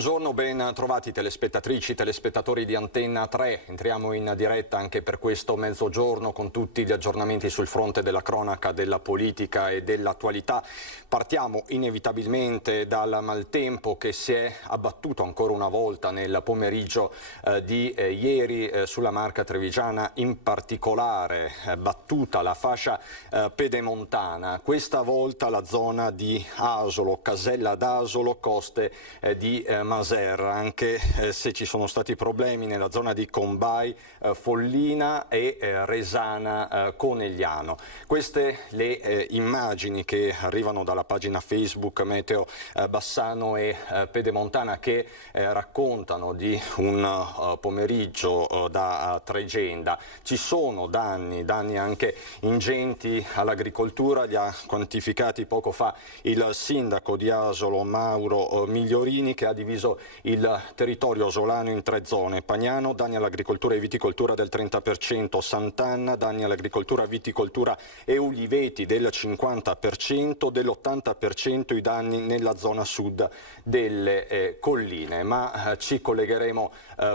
Buongiorno, ben trovati telespettatrici, telespettatori di Antenna 3. Entriamo in diretta anche per questo mezzogiorno con tutti gli aggiornamenti sul fronte della cronaca, della politica e dell'attualità. Partiamo inevitabilmente dal maltempo che si è abbattuto ancora una volta nel pomeriggio di ieri sulla Marca Trevigiana, in particolare battuta la fascia pedemontana. Questa volta la zona di Asolo, Casella d'Asolo, coste di Maserra, anche se ci sono stati problemi nella zona di Combai, Follina e Resana Conegliano. Queste le immagini che arrivano dalla pagina Facebook Meteo Bassano e Pedemontana, che raccontano di un pomeriggio da tregenda. Ci sono danni anche ingenti all'agricoltura, li ha quantificati poco fa il sindaco di Asolo Mauro Migliorini, che ha diviso il territorio asolano in 3 zone: Pagnano, danni all'agricoltura e viticoltura del 30%, Sant'Anna, danni all'agricoltura, viticoltura e uliveti del 50%, dell'80% i danni nella zona sud delle colline. Ma ci collegheremo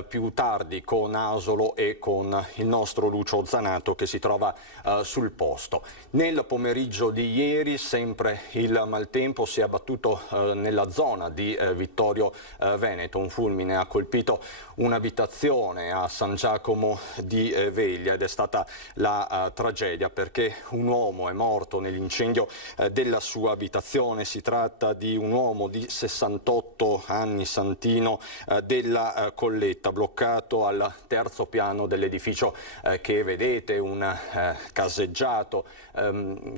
più tardi con Asolo e con il nostro Lucio Zanato, che si trova sul posto. Nel pomeriggio di ieri sempre il maltempo si è abbattuto nella zona di Vittorio Veneto. Un fulmine ha colpito un'abitazione a San Giacomo di Veglia ed è stata la tragedia, perché un uomo è morto nell'incendio della sua abitazione. Si tratta di un uomo di 68 anni, santino della Colletta, bloccato al 3° piano dell'edificio che vedete, un caseggiato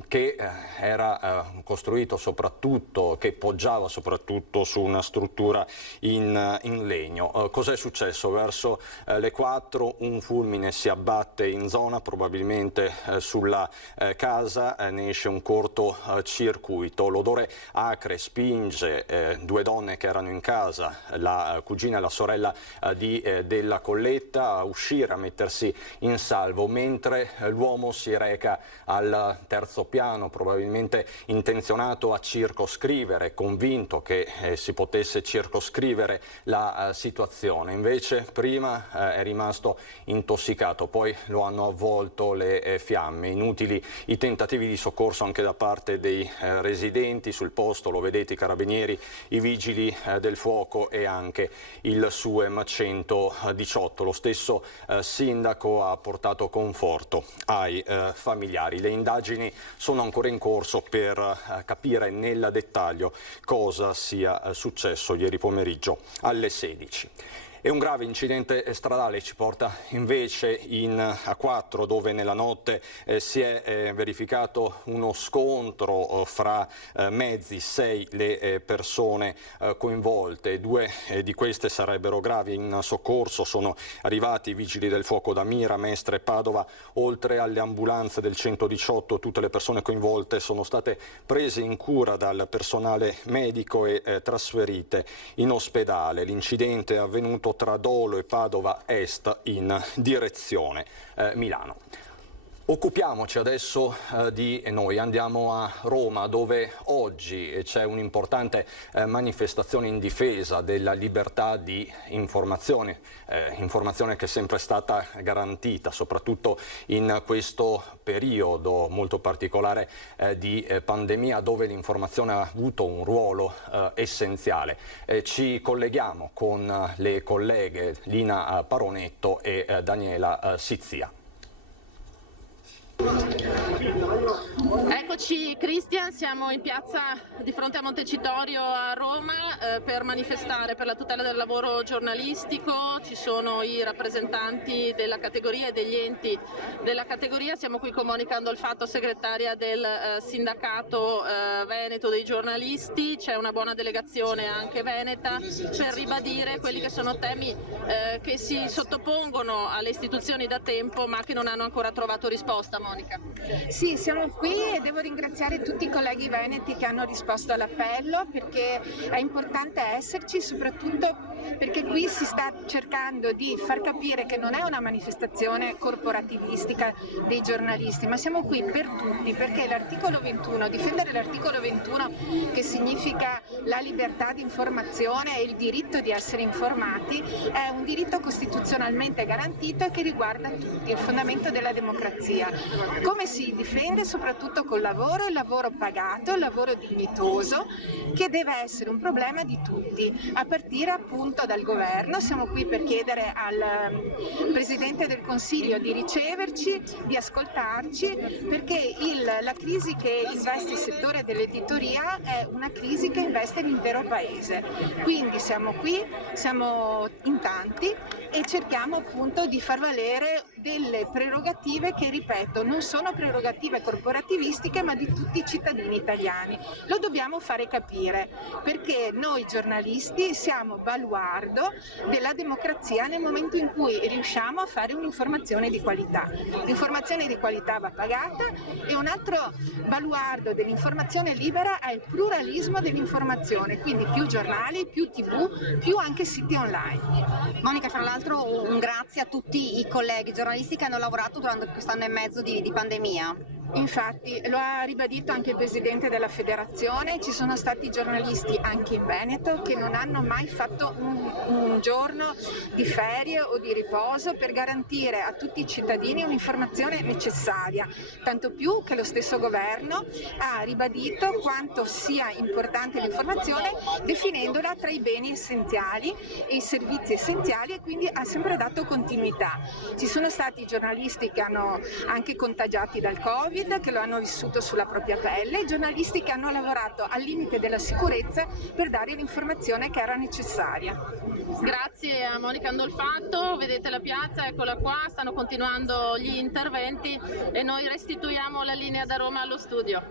che era costruito soprattutto, che poggiava soprattutto su una struttura in legno. Cos'è successo? Verso le 4 un fulmine si abbatte in zona, probabilmente sulla casa, ne esce un cortocircuito. L'odore acre spinge 2 donne che erano in casa, la cugina e la sorella della Colletta, a uscire, a mettersi in salvo, mentre l'uomo si reca al 3° piano, probabilmente intenzionato a circoscrivere, convinto che si potesse circoscrivere la situazione. Invece prima è rimasto intossicato, poi lo hanno avvolto le fiamme. Inutili i tentativi di soccorso anche da parte dei residenti sul posto, lo vedete, i carabinieri, i vigili del fuoco e anche il SUEM 118. Lo stesso sindaco ha portato conforto ai familiari. Le indagini sono ancora in corso per capire nel dettaglio cosa sia successo ieri pomeriggio alle 16. E un grave incidente stradale ci porta invece in A4, dove nella notte si è verificato uno scontro fra mezzi, 6 le persone coinvolte. 2 di queste sarebbero gravi. In soccorso sono arrivati i vigili del fuoco da Mira, Mestre e Padova. Oltre alle ambulanze del 118, tutte le persone coinvolte sono state prese in cura dal personale medico e trasferite in ospedale. L'incidente è avvenuto tra Dolo e Padova Est in direzione Milano. Occupiamoci adesso di noi, andiamo a Roma, dove oggi c'è un'importante manifestazione in difesa della libertà di informazione, informazione che è sempre stata garantita, soprattutto in questo periodo molto particolare di pandemia, dove l'informazione ha avuto un ruolo essenziale. Ci colleghiamo con le colleghe Lina Paronetto e Daniela Sizia. Eccoci Cristian, siamo in piazza di fronte a Montecitorio a Roma per manifestare per la tutela del lavoro giornalistico. Ci sono i rappresentanti della categoria e degli enti della categoria. Siamo qui con Monica Andolfatto, segretaria del sindacato veneto dei giornalisti. C'è una buona delegazione anche veneta per ribadire quelli che sono temi che si sottopongono alle istituzioni da tempo ma che non hanno ancora trovato risposta. Monica. Sì, siamo qui e devo ringraziare tutti i colleghi veneti che hanno risposto all'appello, perché è importante esserci, soprattutto perché qui Qui si sta cercando di far capire che non è una manifestazione corporativistica dei giornalisti, ma siamo qui per tutti, perché l'articolo 21, difendere l'articolo 21, che significa la libertà di informazione e il diritto di essere informati, è un diritto costituzionalmente garantito e che riguarda tutti, il fondamento della democrazia. Come si difende? Soprattutto col lavoro, il lavoro pagato, il lavoro dignitoso, che deve essere un problema di tutti, a partire appunto dal governo. Siamo qui per chiedere al Presidente del Consiglio di riceverci, di ascoltarci, perché la crisi che investe il settore dell'editoria è una crisi che investe l'intero Paese. Quindi siamo qui, siamo in tanti e cerchiamo appunto di far valere delle prerogative che, ripeto, non sono prerogative corporativistiche ma di tutti i cittadini italiani. Lo dobbiamo fare capire, perché noi giornalisti siamo baluardo della democrazia nel momento in cui riusciamo a fare un'informazione di qualità. L'informazione di qualità va pagata, e un altro baluardo dell'informazione libera è il pluralismo dell'informazione, quindi più giornali, più TV, più anche siti online. Monica, fra l'altro un grazie a tutti i colleghi giornalisti che hanno lavorato durante quest'anno e mezzo di pandemia. Infatti, lo ha ribadito anche il Presidente della Federazione, ci sono stati giornalisti anche in Veneto che non hanno mai fatto un giorno di ferie o di riposo per garantire a tutti i cittadini un'informazione necessaria, tanto più che lo stesso governo ha ribadito quanto sia importante l'informazione, definendola tra i beni essenziali e i servizi essenziali, e quindi ha sempre dato continuità. Ci sono stati giornalisti che hanno anche contagiati dal Covid, che lo hanno vissuto sulla propria pelle, e giornalisti che hanno lavorato al limite della sicurezza per dare l'informazione che era necessaria. Grazie a Monica Andolfatto, vedete la piazza, eccola qua, stanno continuando gli interventi e noi restituiamo la linea da Roma allo studio.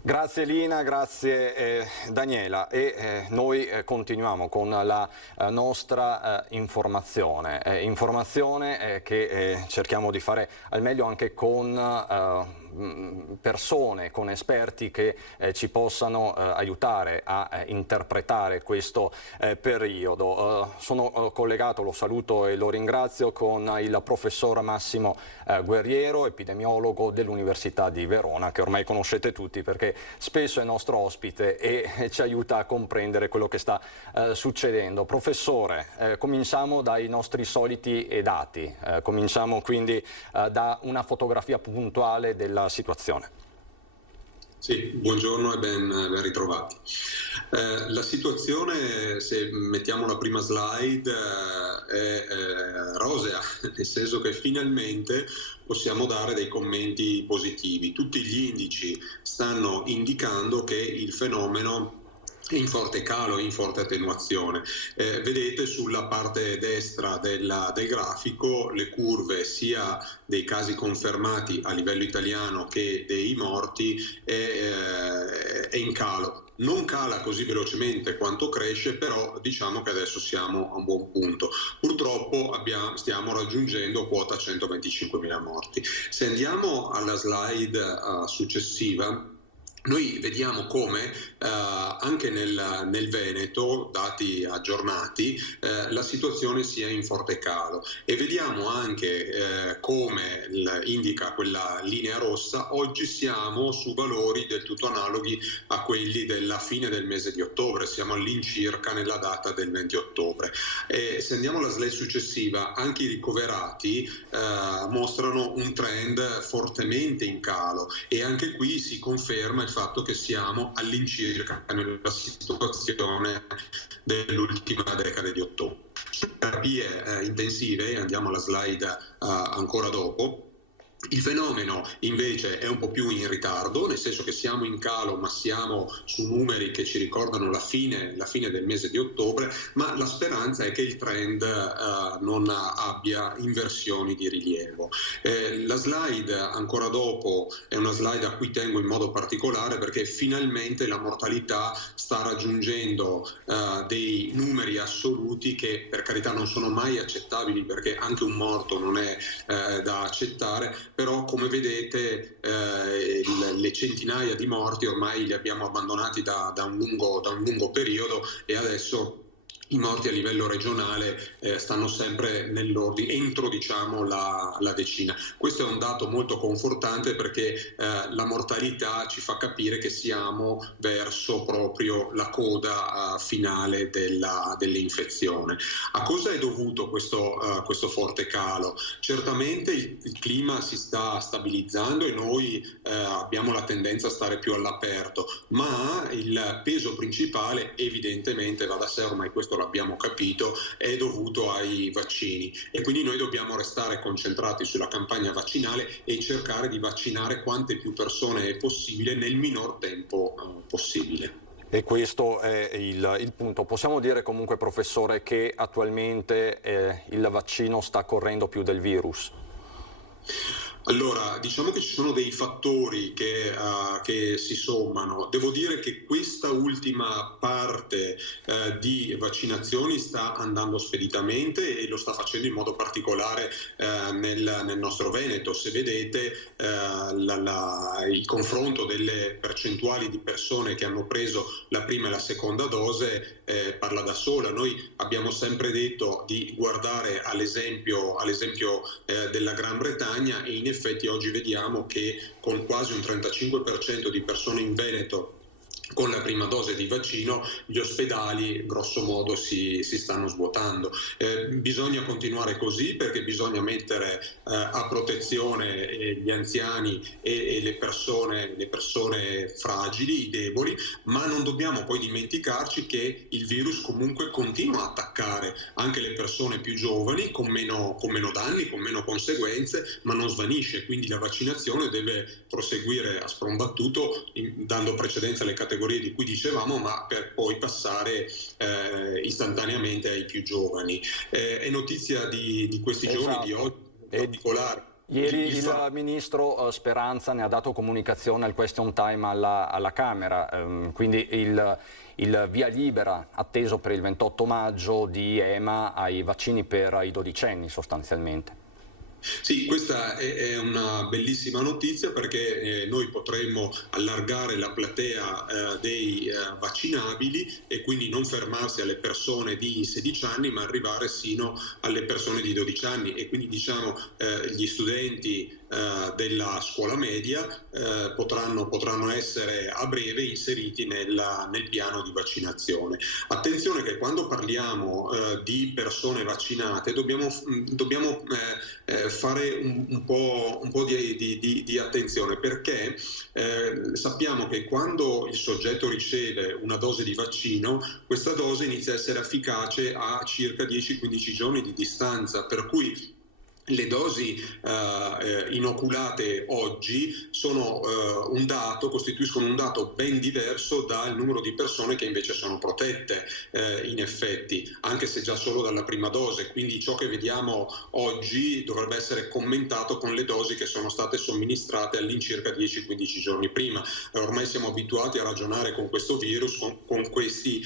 Grazie Lina, grazie Daniela, e noi continuiamo con la nostra informazione che cerchiamo di fare al meglio anche con persone, con esperti che ci possano aiutare a interpretare questo periodo. Sono collegato, lo saluto e lo ringrazio, con il professor Massimo Guerriero, epidemiologo dell'Università di Verona, che ormai conoscete tutti perché spesso è nostro ospite e ci aiuta a comprendere quello che sta succedendo. Professore, cominciamo dai nostri soliti dati, cominciamo quindi da una fotografia puntuale della situazione. Sì, buongiorno e ben ritrovati. La situazione, se mettiamo la prima slide, è rosea, nel senso che finalmente possiamo dare dei commenti positivi. Tutti gli indici stanno indicando che il fenomeno è in forte calo, in forte attenuazione. Vedete sulla parte destra del grafico le curve sia dei casi confermati a livello italiano che dei morti è in calo. Non cala così velocemente quanto cresce, però diciamo che adesso siamo a un buon punto. Purtroppo stiamo raggiungendo quota 125.000 morti. Se andiamo alla slide successiva, noi vediamo come anche nel Veneto, dati aggiornati, la situazione sia in forte calo, e vediamo anche come indica quella linea rossa, oggi siamo su valori del tutto analoghi a quelli della fine del mese di ottobre, siamo all'incirca nella data del 20 ottobre. Se andiamo alla slide successiva, anche i ricoverati mostrano un trend fortemente in calo, e anche qui si conferma il fatto che siamo all'incirca nella situazione dell'ultima decade di ottobre. Terapie intensive, andiamo alla slide ancora dopo. Il fenomeno invece è un po' più in ritardo, nel senso che siamo in calo, ma siamo su numeri che ci ricordano la fine del mese di ottobre, ma la speranza è che il trend non abbia inversioni di rilievo. La slide ancora dopo è una slide a cui tengo in modo particolare, perché finalmente la mortalità sta raggiungendo dei numeri assoluti che per carità non sono mai accettabili, perché anche un morto non è da accettare, però come vedete le centinaia di morti ormai li abbiamo abbandonati da un lungo periodo, e adesso i morti a livello regionale stanno sempre nell'ordine, entro la decina. Questo è un dato molto confortante perché la mortalità ci fa capire che siamo verso proprio la coda finale dell'infezione. A cosa è dovuto questo forte calo? Certamente il clima si sta stabilizzando e noi abbiamo la tendenza a stare più all'aperto, ma il peso principale evidentemente, va da sé, ormai questo l'abbiamo capito, è dovuto ai vaccini, e quindi noi dobbiamo restare concentrati sulla campagna vaccinale e cercare di vaccinare quante più persone è possibile nel minor tempo possibile. E questo è il punto. Possiamo dire comunque, professore, che attualmente il vaccino sta correndo più del virus? Allora, diciamo che ci sono dei fattori che si sommano. Devo dire che questa ultima parte di vaccinazioni sta andando speditamente e lo sta facendo in modo particolare nel nostro Veneto. Se vedete il confronto delle percentuali di persone che hanno preso la prima e la seconda dose parla da sola. Noi abbiamo sempre detto di guardare all'esempio della Gran Bretagna, e in effetti oggi vediamo che con quasi un 35% di persone in Veneto con la prima dose di vaccino, gli ospedali grosso modo si stanno svuotando. Bisogna continuare così, perché bisogna mettere a protezione gli anziani e le persone fragili, i deboli, ma non dobbiamo poi dimenticarci che il virus comunque continua a attaccare anche le persone più giovani, con meno danni, con meno conseguenze, ma non svanisce. Quindi la vaccinazione deve proseguire a sprombattuto, dando precedenza alle categorie di cui dicevamo, ma per poi passare istantaneamente ai più giovani. È notizia di questi giorni, di oggi in particolare. Ieri il ministro Speranza ne ha dato comunicazione al question time alla Camera, quindi il via libera atteso per il 28 maggio di EMA ai vaccini per i dodicenni sostanzialmente. Sì, questa è una bellissima notizia, perché noi potremmo allargare la platea dei vaccinabili e quindi non fermarsi alle persone di 16 anni, ma arrivare sino alle persone di 12 anni, e quindi gli studenti della scuola media potranno essere a breve inseriti nel piano di vaccinazione. Attenzione che quando parliamo di persone vaccinate dobbiamo fare un po' di attenzione, perché sappiamo che quando il soggetto riceve una dose di vaccino, questa dose inizia a essere efficace a circa 10-15 giorni di distanza, per cui le dosi inoculate oggi costituiscono un dato ben diverso dal numero di persone che invece sono protette in effetti, anche se già solo dalla prima dose. Quindi ciò che vediamo oggi dovrebbe essere commentato con le dosi che sono state somministrate all'incirca 10-15 giorni prima. Ormai siamo abituati a ragionare con questo virus con questi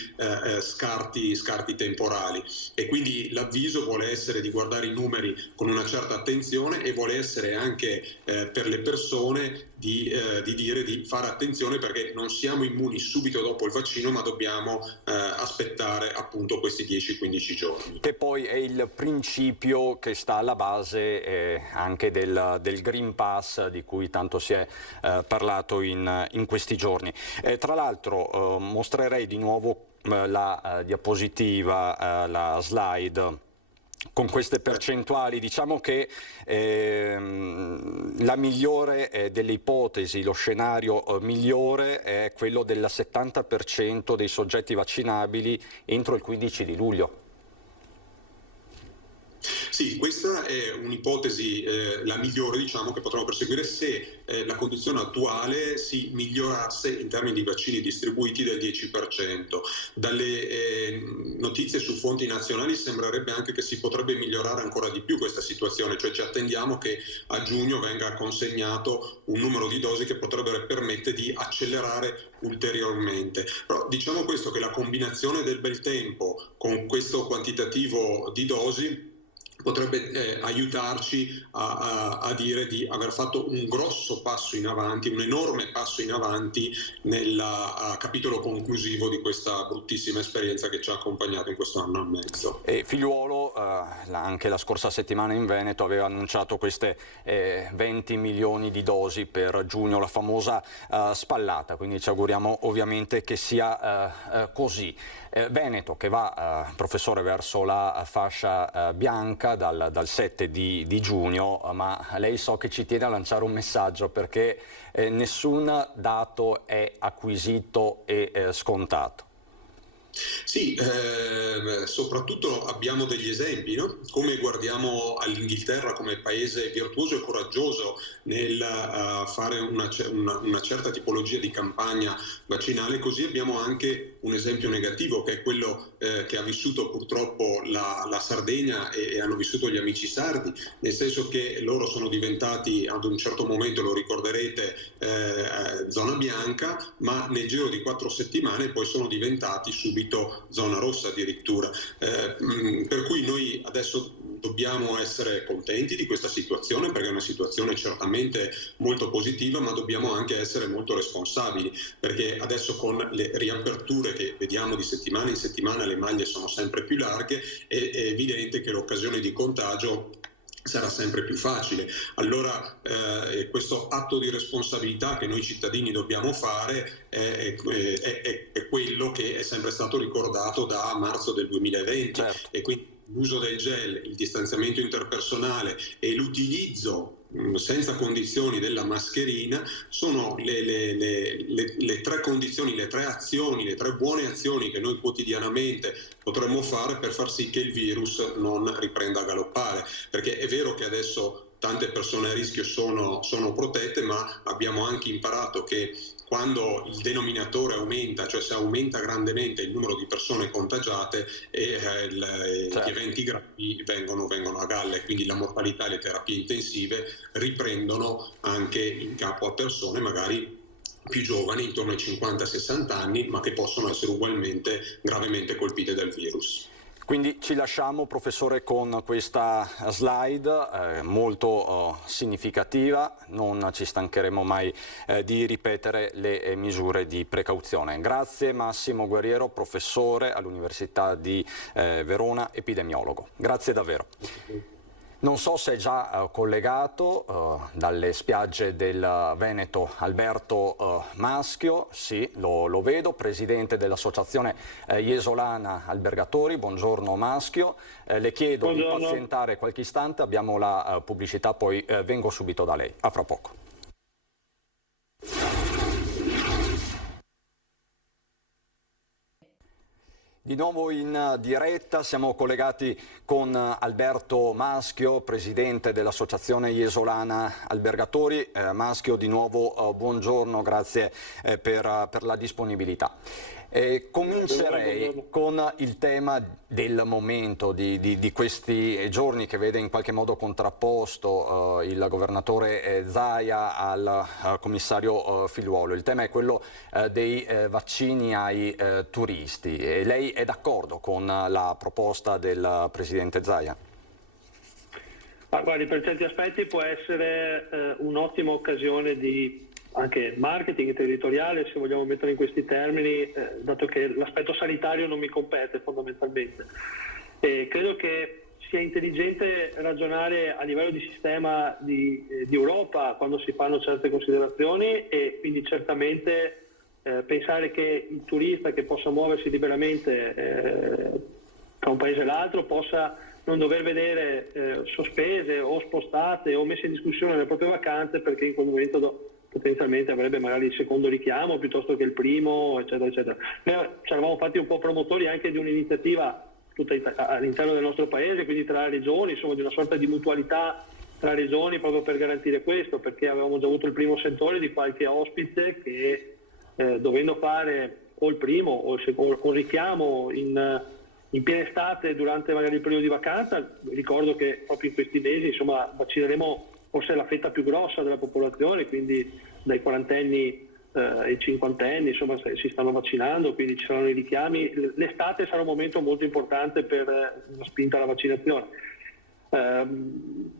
scarti temporali, e quindi l'avviso vuole essere di guardare i numeri con una certa attenzione, e vuole essere anche per le persone di dire di fare attenzione, perché non siamo immuni subito dopo il vaccino, ma dobbiamo aspettare appunto questi 10-15 giorni. Che poi è il principio che sta alla base anche del Green Pass, di cui tanto si è parlato in questi giorni. Tra l'altro mostrerei di nuovo la diapositiva, la slide, con queste percentuali. Diciamo che la migliore delle ipotesi, lo scenario migliore è quello del 70% dei soggetti vaccinabili entro il 15 di luglio. Sì, questa è un'ipotesi, la migliore, diciamo, che potremmo perseguire se la condizione attuale si migliorasse in termini di vaccini distribuiti del 10%. Dalle notizie su fonti nazionali sembrerebbe anche che si potrebbe migliorare ancora di più questa situazione, cioè ci attendiamo che a giugno venga consegnato un numero di dosi che potrebbe permettere di accelerare ulteriormente. Però diciamo questo, che la combinazione del bel tempo con questo quantitativo di dosi potrebbe aiutarci a dire di aver fatto un grosso passo in avanti, un enorme passo in avanti nel capitolo conclusivo di questa bruttissima esperienza che ci ha accompagnato in questo anno e mezzo. E Figliuolo, anche la scorsa settimana in Veneto, aveva annunciato queste 20 milioni di dosi per giugno, la famosa spallata, quindi ci auguriamo ovviamente che sia così. Veneto che va, professore, verso la fascia bianca dal 7 di giugno, ma lei so che ci tiene a lanciare un messaggio perché nessun dato è acquisito e scontato. Sì, soprattutto abbiamo degli esempi, no? Come guardiamo all'Inghilterra come paese virtuoso e coraggioso nel fare una certa tipologia di campagna vaccinale, così abbiamo anche un esempio negativo che è quello che ha vissuto purtroppo la Sardegna e hanno vissuto gli amici sardi, nel senso che loro sono diventati ad un certo momento, lo ricorderete, zona bianca, ma nel giro di 4 settimane poi sono diventati subito zona rossa addirittura, per cui noi adesso dobbiamo essere contenti di questa situazione perché è una situazione certamente molto positiva, ma dobbiamo anche essere molto responsabili perché adesso con le riaperture che vediamo di settimana in settimana, le maglie sono sempre più larghe, è evidente che l'occasione di contagio sarà sempre più facile. Allora questo atto di responsabilità che noi cittadini dobbiamo fare è quello che è sempre stato ricordato da marzo del 2020, certo. E quindi l'uso del gel, il distanziamento interpersonale e l'utilizzo senza condizioni della mascherina sono le 3 condizioni, le 3 azioni, le 3 buone azioni che noi quotidianamente potremmo fare per far sì che il virus non riprenda a galoppare, perché è vero che adesso tante persone a rischio sono protette, ma abbiamo anche imparato che quando il denominatore aumenta, cioè se aumenta grandemente il numero di persone contagiate, certo. Gli eventi gravi vengono a galla, quindi la mortalità e le terapie intensive riprendono anche in capo a persone magari più giovani, intorno ai 50-60 anni, ma che possono essere ugualmente gravemente colpite dal virus. Quindi ci lasciamo, professore, con questa slide molto significativa, non ci stancheremo mai di ripetere le misure di precauzione. Grazie Massimo Guerriero, professore all'Università di Verona, epidemiologo. Grazie davvero. Non so se è già collegato dalle spiagge del Veneto Alberto Maschio, sì, lo vedo, presidente dell'Associazione Iesolana Albergatori. Buongiorno Maschio, le chiedo Buongiorno. Di pazientare qualche istante, abbiamo la pubblicità, poi vengo subito da lei. A fra poco. Di nuovo in diretta, siamo collegati con Alberto Maschio, presidente dell'Associazione Iesolana Albergatori. Maschio, di nuovo buongiorno, grazie per la disponibilità. Comincerei con il tema del momento, di questi giorni, che vede in qualche modo contrapposto il governatore Zaia al commissario Figliuolo. Il tema è quello dei vaccini ai turisti. E lei è d'accordo con la proposta del presidente Zaia? Guardi, per certi aspetti può essere un'ottima occasione di anche marketing territoriale, se vogliamo mettere in questi termini, dato che l'aspetto sanitario non mi compete fondamentalmente. Credo che sia intelligente ragionare a livello di sistema di Europa quando si fanno certe considerazioni, e quindi certamente pensare che il turista che possa muoversi liberamente tra un paese e l'altro possa non dover vedere sospese o spostate o messe in discussione le proprie vacanze, perché in quel momento potenzialmente avrebbe magari il secondo richiamo piuttosto che il primo, eccetera, eccetera. Noi ci eravamo fatti un po' promotori anche di un'iniziativa tutta all'interno del nostro paese, quindi tra regioni, insomma di una sorta di mutualità tra regioni, proprio per garantire questo, perché avevamo già avuto il primo sentore di qualche ospite che dovendo fare o il primo o il richiamo in piena estate durante magari il periodo di vacanza, ricordo che proprio in questi mesi insomma vaccineremo forse la fetta più grossa della popolazione, quindi dai quarantenni ai cinquantenni insomma si stanno vaccinando, quindi ci saranno i richiami. L'estate sarà un momento molto importante per una spinta alla vaccinazione.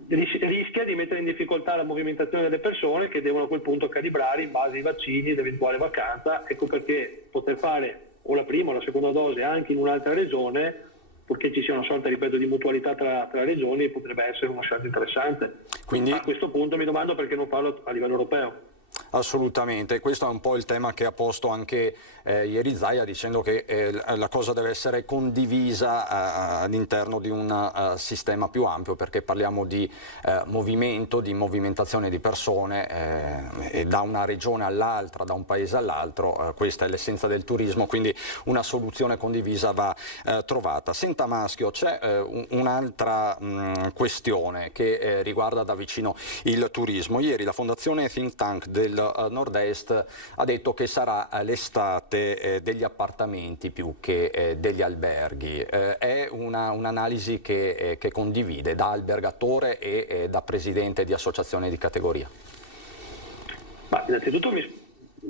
rischia di mettere in difficoltà la movimentazione delle persone che devono a quel punto calibrare in base ai vaccini ed eventuale vacanza. Ecco perché poter fare o la prima o la seconda dose anche in un'altra regione, purché ci sia una sorta, ripeto, di mutualità tra regioni, potrebbe essere una scelta interessante. Quindi a questo punto mi domando perché non farlo a livello europeo. Assolutamente, questo è un po' il tema che ha posto anche ieri Zaia, dicendo che la cosa deve essere condivisa all'interno di un sistema più ampio, perché parliamo di movimento, di movimentazione di persone e da una regione all'altra, da un paese all'altro, questa è l'essenza del turismo, quindi una soluzione condivisa va trovata. Senta Maschio, c'è un'altra questione che riguarda da vicino il turismo. Ieri la Fondazione Think Tank del Nord-Est ha detto che sarà l'estate degli appartamenti più che degli alberghi. È un'analisi che condivide da albergatore e da presidente di associazione di categoria? Ma innanzitutto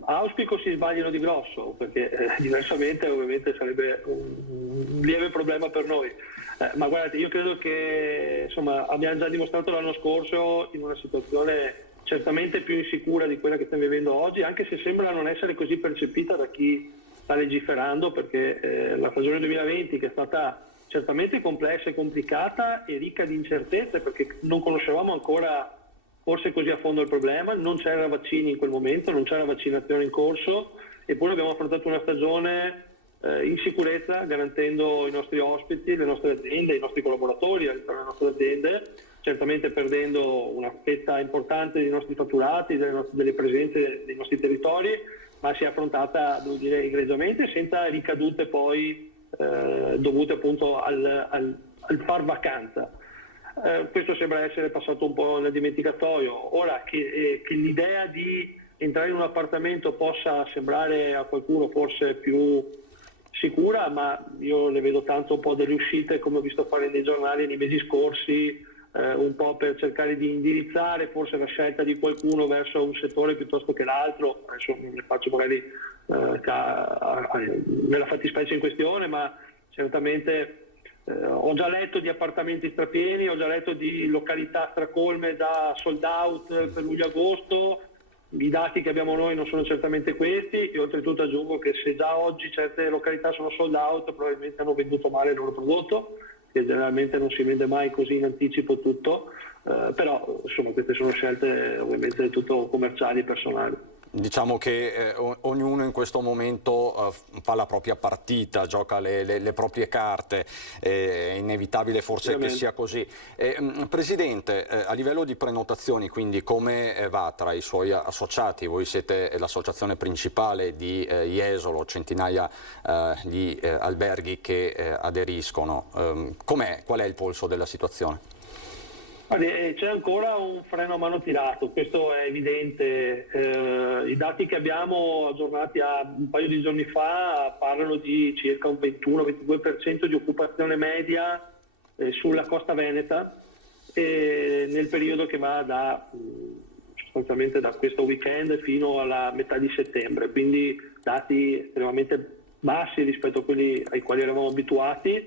auspico si sbaglino di grosso, perché diversamente ovviamente sarebbe un lieve problema per noi. Ma guardate, io credo che insomma abbiamo già dimostrato l'anno scorso in una situazione certamente più insicura di quella che stiamo vivendo oggi, anche se sembra non essere così percepita da chi sta legiferando, perché la stagione 2020, che è stata certamente complessa e complicata e ricca di incertezze, perché non conoscevamo ancora forse così a fondo il problema, non c'era vaccini in quel momento, non c'era vaccinazione in corso, eppure abbiamo affrontato una stagione in sicurezza, garantendo i nostri ospiti, le nostre aziende, i nostri collaboratori all'interno delle nostre aziende, certamente perdendo una fetta importante dei nostri fatturati, delle presenze dei nostri territori, ma si è affrontata, devo dire, egregiamente, senza ricadute poi dovute appunto al far vacanza. Questo sembra essere passato un po' nel dimenticatoio. Ora che l'idea di entrare in un appartamento possa sembrare a qualcuno forse più sicura, ma io ne vedo tanto un po' delle uscite, come ho visto fare nei giornali nei mesi scorsi, un po' per cercare di indirizzare forse la scelta di qualcuno verso un settore piuttosto che l'altro. Adesso non ne faccio magari nella fattispecie in questione, ma certamente ho già letto di appartamenti strapieni, ho già letto di località stracolme da sold out per luglio-agosto. I dati che abbiamo noi non sono certamente questi, e oltretutto aggiungo che se già oggi certe località sono sold out, probabilmente hanno venduto male il loro prodotto, che generalmente non si vende mai così in anticipo tutto, però insomma queste sono scelte ovviamente del tutto commerciali e personali. Diciamo che ognuno in questo momento fa la propria partita, gioca le proprie carte, è inevitabile forse che sia così. Presidente, a livello di prenotazioni, quindi come va tra i suoi associati? Voi siete l'associazione principale di Jesolo, centinaia di alberghi che aderiscono. Qual è il polso della situazione? C'è ancora un freno a mano tirato, questo è evidente. I dati che abbiamo aggiornati a un paio di giorni fa parlano di circa un 21-22% di occupazione media sulla costa veneta nel periodo che va sostanzialmente da questo weekend fino alla metà di settembre, quindi dati estremamente bassi rispetto a quelli ai quali eravamo abituati.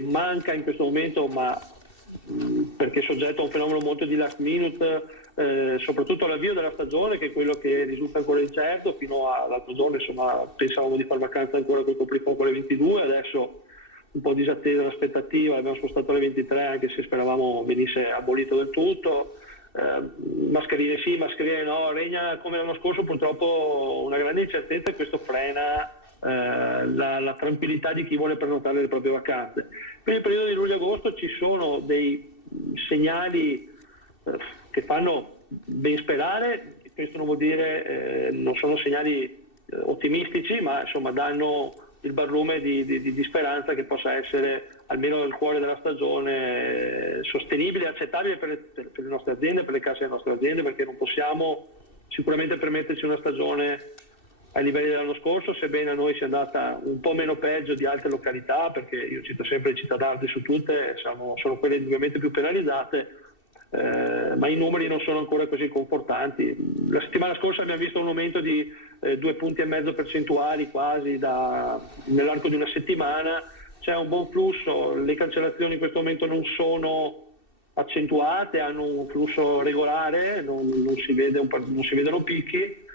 Manca in questo momento, ma perché soggetto a un fenomeno molto di last minute, soprattutto all'avvio della stagione, che è quello che risulta ancora incerto. Fino all'altro giorno insomma pensavamo di far vacanza ancora col coprifuoco alle 22, adesso un po' disattesa l'aspettativa, l'abbiamo spostato alle 23 anche se speravamo venisse abolito del tutto. Mascherine sì, mascherine no, regna come l'anno scorso purtroppo una grande incertezza, e questo frena la tranquillità di chi vuole prenotare le proprie vacanze. Per il periodo di luglio-agosto ci sono dei segnali che fanno ben sperare. Questo non vuol dire, non sono segnali ottimistici, ma insomma danno il barlume di speranza che possa essere almeno nel cuore della stagione sostenibile e accettabile per le nostre aziende, per le casse delle nostre aziende, perché non possiamo sicuramente permetterci una stagione ai livelli dell'anno scorso, sebbene a noi sia andata un po' meno peggio di altre località, perché io cito sempre Città d'Arte su tutte, sono quelle ovviamente più penalizzate, ma i numeri non sono ancora così confortanti. La settimana scorsa abbiamo visto un aumento di 2,5 punti percentuali quasi nell'arco di una settimana. C'è un buon flusso, le cancellazioni in questo momento non sono accentuate, hanno un flusso regolare, non si vedono picchi.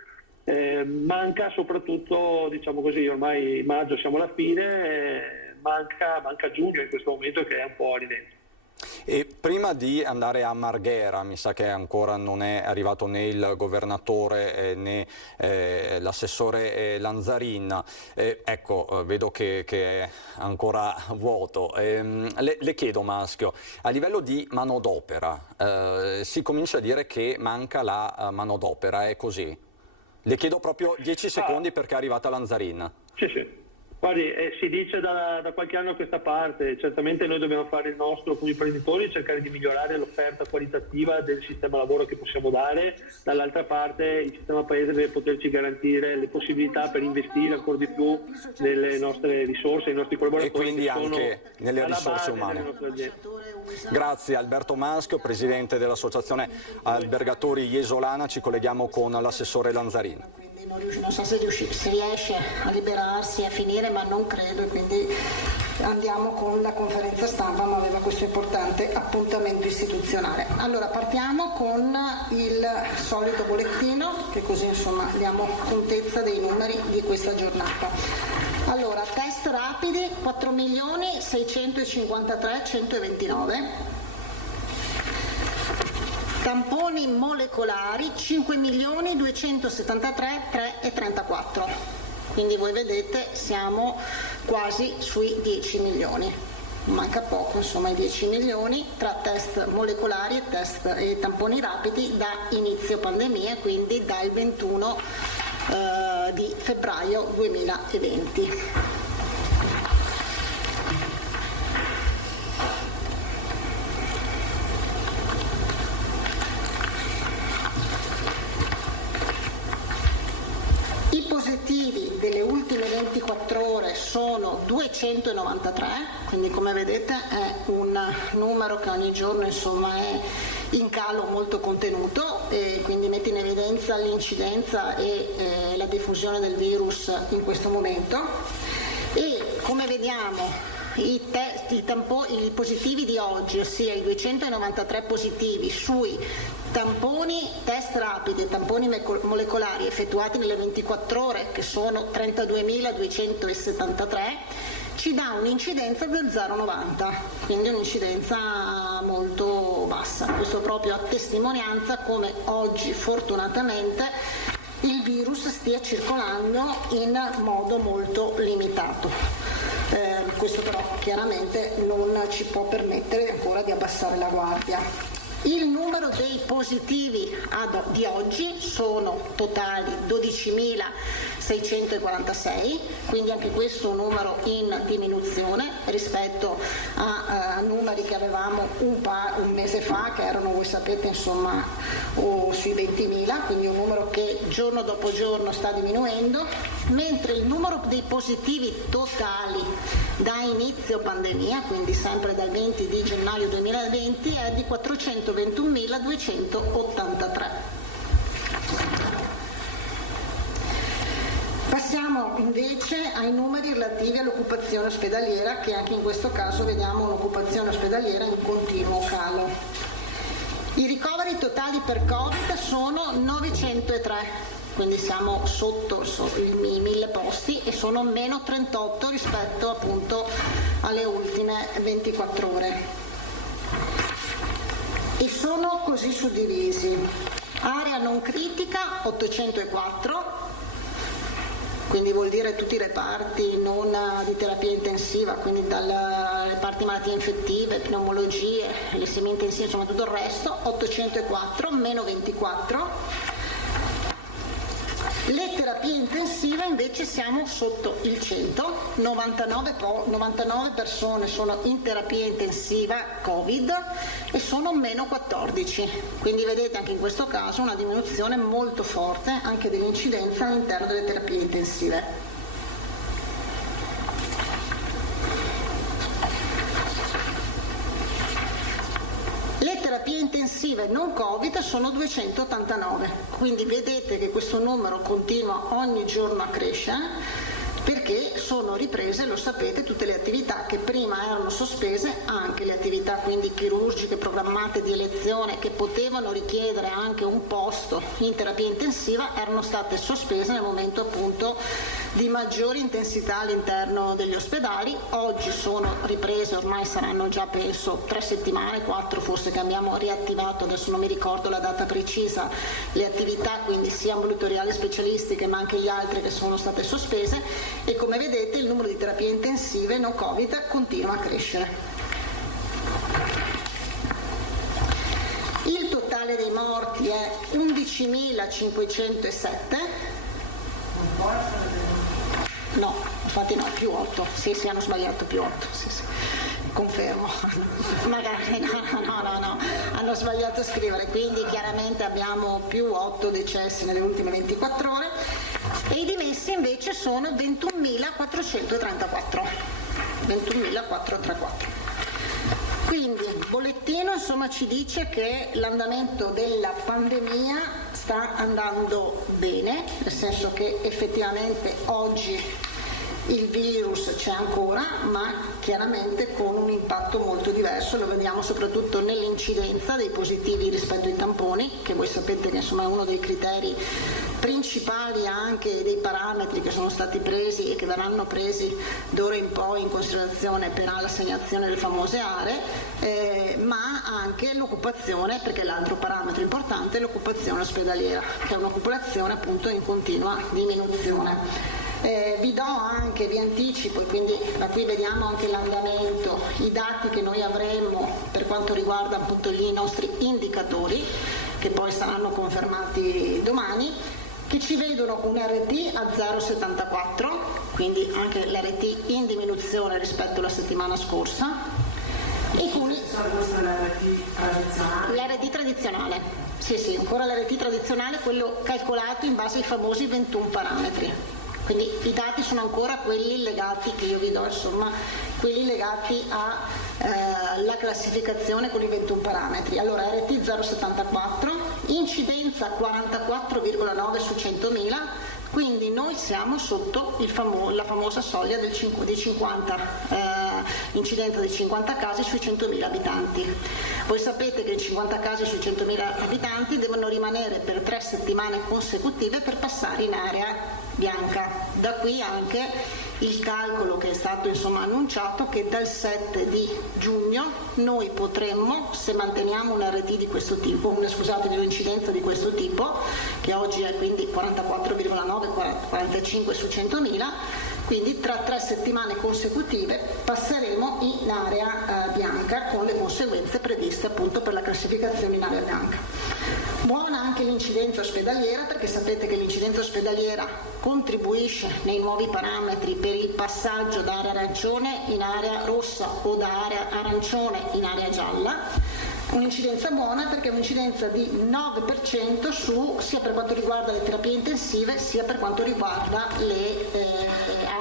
Manca soprattutto, diciamo così, ormai maggio siamo alla fine, manca giugno in questo momento, che è un po' ridente. E prima di andare a Marghera, mi sa che ancora non è arrivato né il governatore né l'assessore Lanzarin, ecco, vedo che è ancora vuoto. Le chiedo, Maschio, a livello di manodopera, si comincia a dire che manca la manodopera, è così? Le chiedo proprio 10 secondi perché è arrivata Lanzarin. Sì. Guardi, si dice da qualche anno a questa parte, certamente noi dobbiamo fare il nostro come imprenditori, cercare di migliorare l'offerta qualitativa del sistema lavoro che possiamo dare, dall'altra parte il sistema paese deve poterci garantire le possibilità per investire ancora di più nelle nostre risorse, nei nostri collaboratori. E quindi anche nelle risorse umane. Grazie Alberto Maschio, presidente dell'associazione Albergatori Jesolana, ci colleghiamo con l'assessore Lanzarin. Non so se si riesce a liberarsi, a finire, ma non credo, e quindi andiamo con la conferenza stampa, ma aveva questo importante appuntamento istituzionale. Allora partiamo con il solito bollettino, che così insomma diamo contezza dei numeri di questa giornata. Allora, test rapidi 4.653.129. Tamponi molecolari 5.273.334, quindi voi vedete siamo quasi sui 10 milioni, manca poco insomma ai 10 milioni tra test molecolari e tamponi rapidi da inizio pandemia, quindi dal 21 di febbraio 2020. Positivi delle ultime 24 ore sono 293, quindi come vedete è un numero che ogni giorno insomma è in calo molto contenuto, e quindi mette in evidenza l'incidenza e la diffusione del virus in questo momento. E come vediamo i positivi di oggi, ossia i 293 positivi sui tamponi test rapidi e tamponi molecolari effettuati nelle 24 ore, che sono 32.273, ci dà un'incidenza del 0,90, quindi un'incidenza molto bassa. Questo proprio a testimonianza come oggi fortunatamente il virus stia circolando in modo molto limitato. Questo però chiaramente non ci può permettere ancora di abbassare la guardia. Il numero dei positivi di oggi sono totali 12.646, quindi anche questo un numero in diminuzione rispetto a numeri che avevamo un mese fa, che erano, voi sapete, insomma, sui 20.000, quindi un numero che giorno dopo giorno sta diminuendo, mentre il numero dei positivi totali da inizio pandemia, quindi sempre dal 20 di gennaio 2020, è di 421.283. Passiamo invece ai numeri relativi all'occupazione ospedaliera, che anche in questo caso vediamo un'occupazione ospedaliera in continuo calo. I ricoveri totali per Covid sono 903. Quindi siamo sotto i 1000 posti e sono meno 38 rispetto appunto alle ultime 24 ore. E sono così suddivisi: area non critica 804, quindi vuol dire tutti i reparti non di terapia intensiva, quindi dal reparti malattie infettive, pneumologie, le semi-intensive, insomma tutto il resto, 804, meno 24. Le terapie intensive invece siamo sotto il 100, 99 persone sono in terapia intensiva Covid e sono meno 14, quindi vedete anche in questo caso una diminuzione molto forte anche dell'incidenza all'interno delle terapie intensive. Le terapie intensive non Covid sono 289, quindi vedete che questo numero continua ogni giorno a crescere, perché sono riprese, lo sapete, tutte le attività che prima erano sospese, anche le attività quindi chirurgiche programmate di elezione, che potevano richiedere anche un posto in terapia intensiva, erano state sospese nel momento appunto di maggiori intensità all'interno degli ospedali. Oggi sono riprese, ormai saranno già penso 3 settimane, 4 forse, che abbiamo riattivato, adesso non mi ricordo la data precisa, le attività quindi sia ambulatoriali specialistiche ma anche gli altri che sono state sospese, e come vedete il numero di terapie intensive no Covid continua a crescere. Il totale dei morti è 11.507. No, infatti no, più 8. Sì, hanno sbagliato, più 8. Sì. Confermo. Magari no, hanno sbagliato a scrivere, quindi chiaramente abbiamo più 8 decessi nelle ultime 24 ore e i dimessi invece sono 21.434. 21.434. Quindi il bollettino insomma ci dice che l'andamento della pandemia sta andando bene, nel senso che effettivamente oggi il virus c'è ancora, ma chiaramente con un impatto molto diverso, lo vediamo soprattutto nell'incidenza dei positivi rispetto ai tamponi, che voi sapete che insomma è uno dei criteri principali anche dei parametri che sono stati presi e che verranno presi d'ora in poi in considerazione per l'assegnazione delle famose aree, ma anche l'occupazione, perché l'altro parametro importante è l'occupazione ospedaliera, che è un'occupazione appunto in continua diminuzione. Vi anticipo, e quindi da qui vediamo anche l'andamento, i dati che noi avremo per quanto riguarda appunto i nostri indicatori, che poi saranno confermati domani, che ci vedono un RT a 0,74, quindi anche l'RT in diminuzione rispetto alla settimana scorsa. E quindi l'RT tradizionale, sì, ancora l'RT tradizionale, quello calcolato in base ai famosi 21 parametri. Quindi i dati sono ancora quelli legati, che io vi do insomma, quelli legati alla classificazione con i 21 parametri. Allora RT 0,74, incidenza 44,9 su 100.000, quindi noi siamo sotto la famosa soglia di 50, incidenza di 50 casi sui 100.000 abitanti. Voi sapete che i 50 casi sui 100.000 abitanti devono rimanere per 3 settimane consecutive per passare in area bianca. Da qui anche il calcolo che è stato insomma annunciato, che dal 7 di giugno noi potremmo, se manteniamo un RT di questo tipo, di un'incidenza di questo tipo, che oggi è quindi 44,9-45 su 100.000, quindi tra 3 settimane consecutive passeremo in area bianca, con le conseguenze previste appunto per la classificazione in area bianca. Buona anche l'incidenza ospedaliera, perché sapete che l'incidenza ospedaliera contribuisce nei nuovi parametri per il passaggio da area arancione in area rossa o da area arancione in area gialla. Un'incidenza buona perché è un'incidenza di 9% sia per quanto riguarda le terapie intensive sia per quanto riguarda le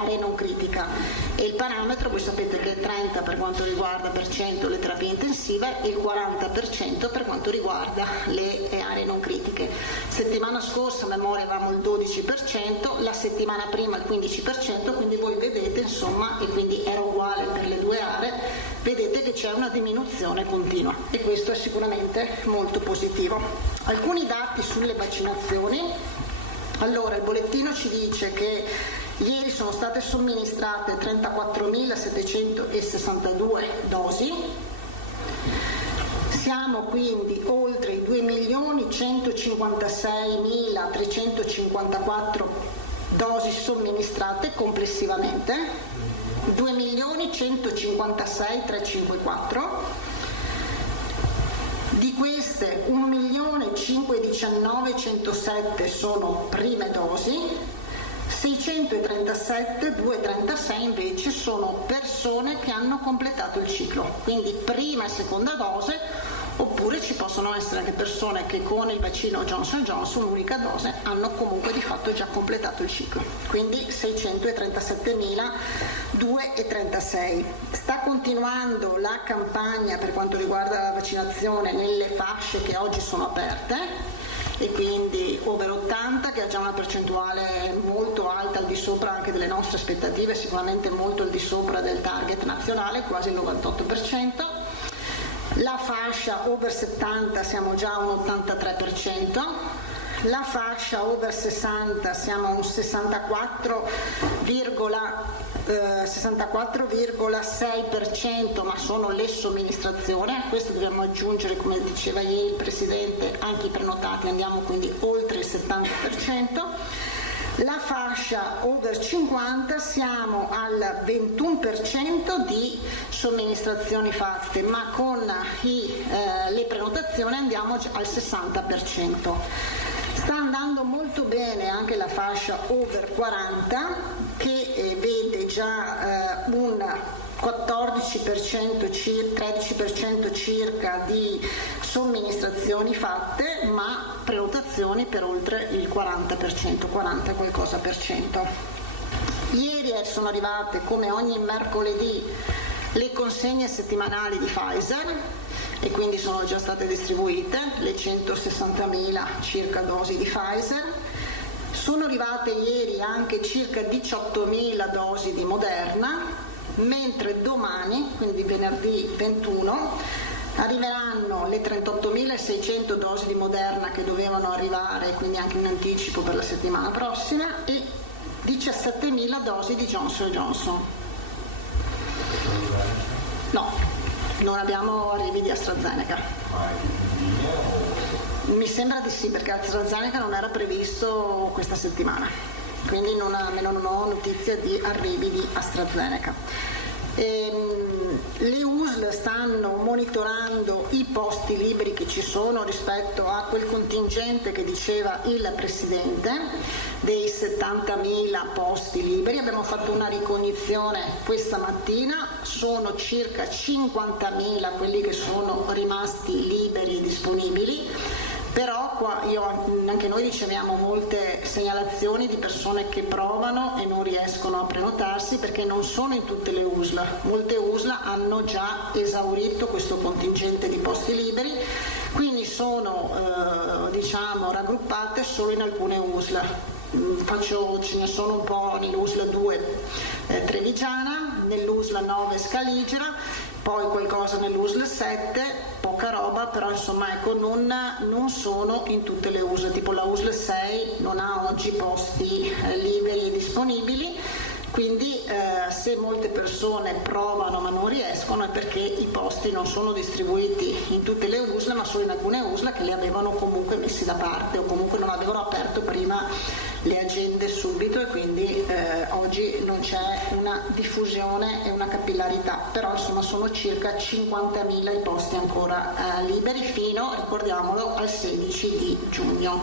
aree non critica, e il parametro voi sapete che è 30 per quanto riguarda per cento le terapie intensive e il 40% per quanto riguarda le aree non critiche. Settimana scorsa a memoria avevamo il 12%, la settimana prima il 15%, quindi voi vedete insomma, e quindi era uguale per le due aree, vedete che c'è una diminuzione continua e questo è sicuramente molto positivo. Alcuni dati sulle vaccinazioni. Allora, il bollettino ci dice che ieri sono state somministrate 34.762 dosi, siamo quindi oltre i 2.156.354 dosi somministrate complessivamente, 2.156.354. Di queste 1.519.107 sono prime dosi, 637.236 invece sono persone che hanno completato il ciclo, quindi prima e seconda dose, oppure ci possono essere anche persone che con il vaccino Johnson & Johnson, un'unica dose, hanno comunque di fatto già completato il ciclo, quindi 637.236. Sta continuando la campagna per quanto riguarda la vaccinazione nelle fasce che oggi sono aperte, e quindi over 80, che ha già una percentuale molto alta, al di sopra anche delle nostre aspettative, sicuramente molto al di sopra del target nazionale, quasi il 98%. La fascia over 70 siamo già a un 83%, la fascia over 60 siamo a un 64,6%, ma sono le somministrazioni. A questo dobbiamo aggiungere, come diceva ieri il Presidente, anche i prenotati, andiamo quindi oltre il 70%. La fascia over 50 siamo al 21% di somministrazioni fatte, ma con le prenotazioni andiamo al 60%. Sta andando molto bene anche la fascia over 40 che vede già un 14%, 13% circa di somministrazioni fatte, ma prenotazioni per oltre il 40%, 40 qualcosa per cento. Ieri sono arrivate, come ogni mercoledì, le consegne settimanali di Pfizer e quindi sono già state distribuite le 160.000 circa dosi di Pfizer. Sono arrivate ieri anche circa 18.000 dosi di Moderna, mentre domani, quindi venerdì 21, arriveranno le 38.600 dosi di Moderna che dovevano arrivare, quindi anche in anticipo per la settimana prossima, e 17.000 dosi di Johnson & Johnson. No, non abbiamo arrivi di AstraZeneca. Mi sembra di sì, perché AstraZeneca non era previsto questa settimana, quindi non ho notizia di arrivi di AstraZeneca. Le USL stanno monitorando i posti liberi che ci sono rispetto a quel contingente che diceva il Presidente dei 70.000 posti liberi. Abbiamo fatto una ricognizione questa mattina, sono circa 50.000 quelli che sono rimasti liberi e disponibili. Però qua anche noi riceviamo molte segnalazioni di persone che provano e non riescono a prenotarsi perché non sono in tutte le USL. Molte USL hanno già esaurito questo contingente di posti liberi, quindi sono raggruppate solo in alcune USL. Ce ne sono un po' nell'USL 2 Trevigiana, nell'USL 9 Scaligera, poi qualcosa nell'USL 7, poca roba, però insomma ecco, non sono in tutte le USL, tipo la USL 6 non ha oggi posti liberi e disponibili, quindi se molte persone provano ma non riescono è perché i posti non sono distribuiti in tutte le USL ma solo in alcune USL che le avevano comunque messi da parte o comunque non avevano aperto prima le agende subito e quindi oggi non c'è una diffusione e una capillarità, però insomma sono circa 50.000 i posti ancora liberi fino, ricordiamolo, al 16 di giugno,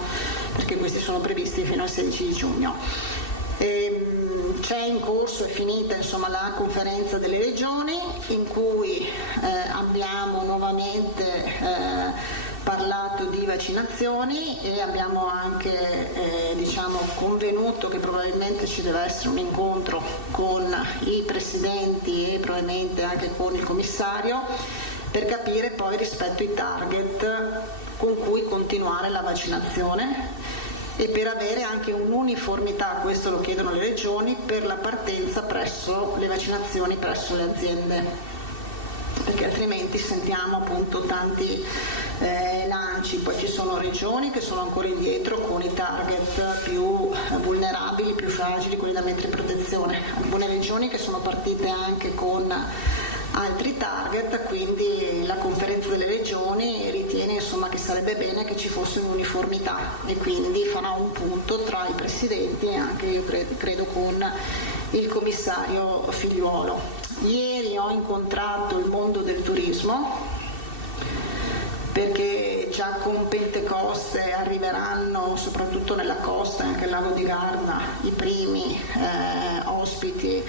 perché questi sono previsti fino al 16 di giugno. C'è in corso, è finita insomma la conferenza delle regioni in cui abbiamo nuovamente parlato di vaccinazioni e abbiamo anche convenuto che probabilmente ci deve essere un incontro con i presidenti e probabilmente anche con il commissario per capire poi rispetto ai target con cui continuare la vaccinazione e per avere anche un'uniformità, questo lo chiedono le regioni, per la partenza presso le vaccinazioni presso le aziende, perché altrimenti sentiamo appunto tanti lanci. Poi ci sono regioni che sono ancora indietro con i target più vulnerabili, più fragili, quelli da mettere in protezione, alcune regioni che sono partite anche con altri target, quindi la conferenza delle regioni ritiene insomma che sarebbe bene che ci fosse un'uniformità e quindi farà un punto tra i presidenti e anche io credo con il commissario Figliuolo. Ieri ho incontrato il mondo del turismo perché già con Pentecoste arriveranno soprattutto nella costa e anche al lago di Garda i primi ospiti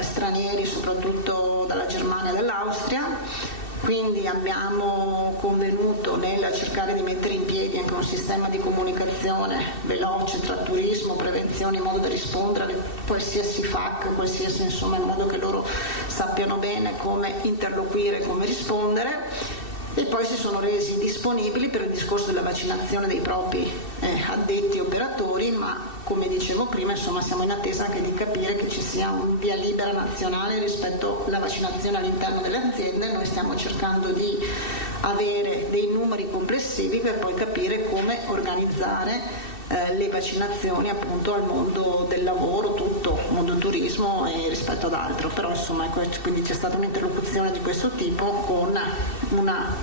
stranieri, soprattutto dalla Germania e dall'Austria, quindi abbiamo convenuto nel cercare di mettere in piedi anche un sistema di comunicazione veloce tra turismo, prevenzione, in modo da rispondere a qualsiasi FAQ, qualsiasi insomma, in modo che loro sappiano bene come interloquire, come rispondere. E poi si sono resi disponibili per il discorso della vaccinazione dei propri addetti operatori, ma come dicevo prima, insomma, siamo in attesa anche di capire che ci sia un via libera nazionale rispetto alla vaccinazione all'interno delle aziende. Noi stiamo cercando di avere dei numeri complessivi per poi capire come organizzare le vaccinazioni appunto al mondo del lavoro, tutto, mondo turismo e rispetto ad altro. Però insomma quindi c'è stata un'interlocuzione di questo tipo con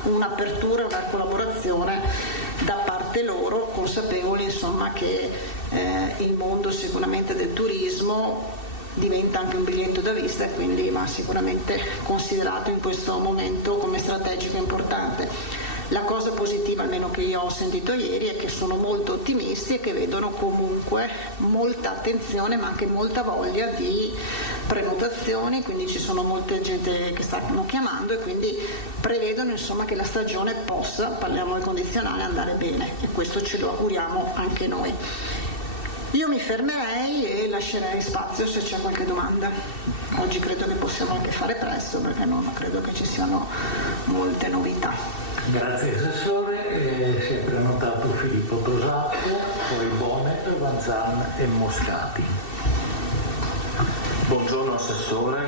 un'apertura, una collaborazione da parte loro, consapevoli insomma che il mondo sicuramente del turismo diventa anche un biglietto da visita e quindi va sicuramente considerato in questo momento come strategico importante. La cosa positiva, almeno che io ho sentito ieri, è che sono molto ottimisti e che vedono comunque molta attenzione ma anche molta voglia di prenotazioni, quindi ci sono molte gente che stanno chiamando e quindi prevedono insomma che la stagione possa, parliamo al condizionale, andare bene e questo ce lo auguriamo anche noi. Io mi fermerei e lascerei spazio se c'è qualche domanda. Oggi credo che possiamo anche fare presto perché non credo che ci siano molte novità. Grazie Assessore, si è prenotato Filippo Tosacco, poi Bonet, Vanzan e Moscati. Buongiorno Assessore,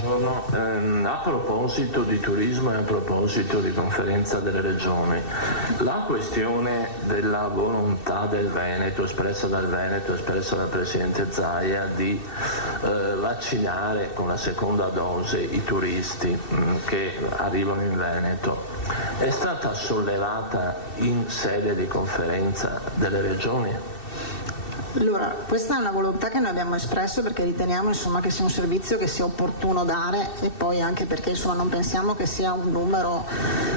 buongiorno. A proposito di turismo e a proposito di conferenza delle regioni, la questione della volontà del Veneto, espressa dal Veneto, espressa dal Presidente Zaia, di vaccinare con la seconda dose i turisti che arrivano in Veneto, è stata sollevata in sede di conferenza delle regioni? Allora, questa è una volontà che noi abbiamo espresso perché riteniamo insomma, che sia un servizio che sia opportuno dare e poi anche perché insomma, non pensiamo che sia un numero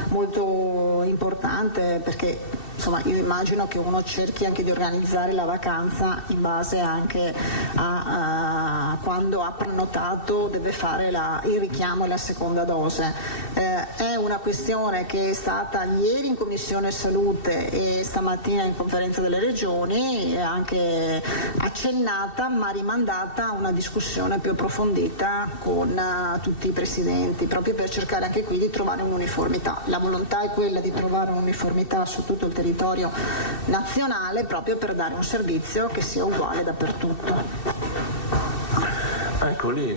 molto importante perché insomma, io immagino che uno cerchi anche di organizzare la vacanza in base anche a quando ha prenotato deve fare il richiamo e la seconda dose. È una questione che è stata ieri in Commissione Salute e stamattina in Conferenza delle Regioni anche accennata ma rimandata a una discussione più approfondita con tutti i presidenti proprio per cercare anche qui di trovare un'uniformità. La volontà è quella di trovare un'uniformità su tutto il territorio nazionale proprio per dare un servizio che sia uguale dappertutto. Ecco lì,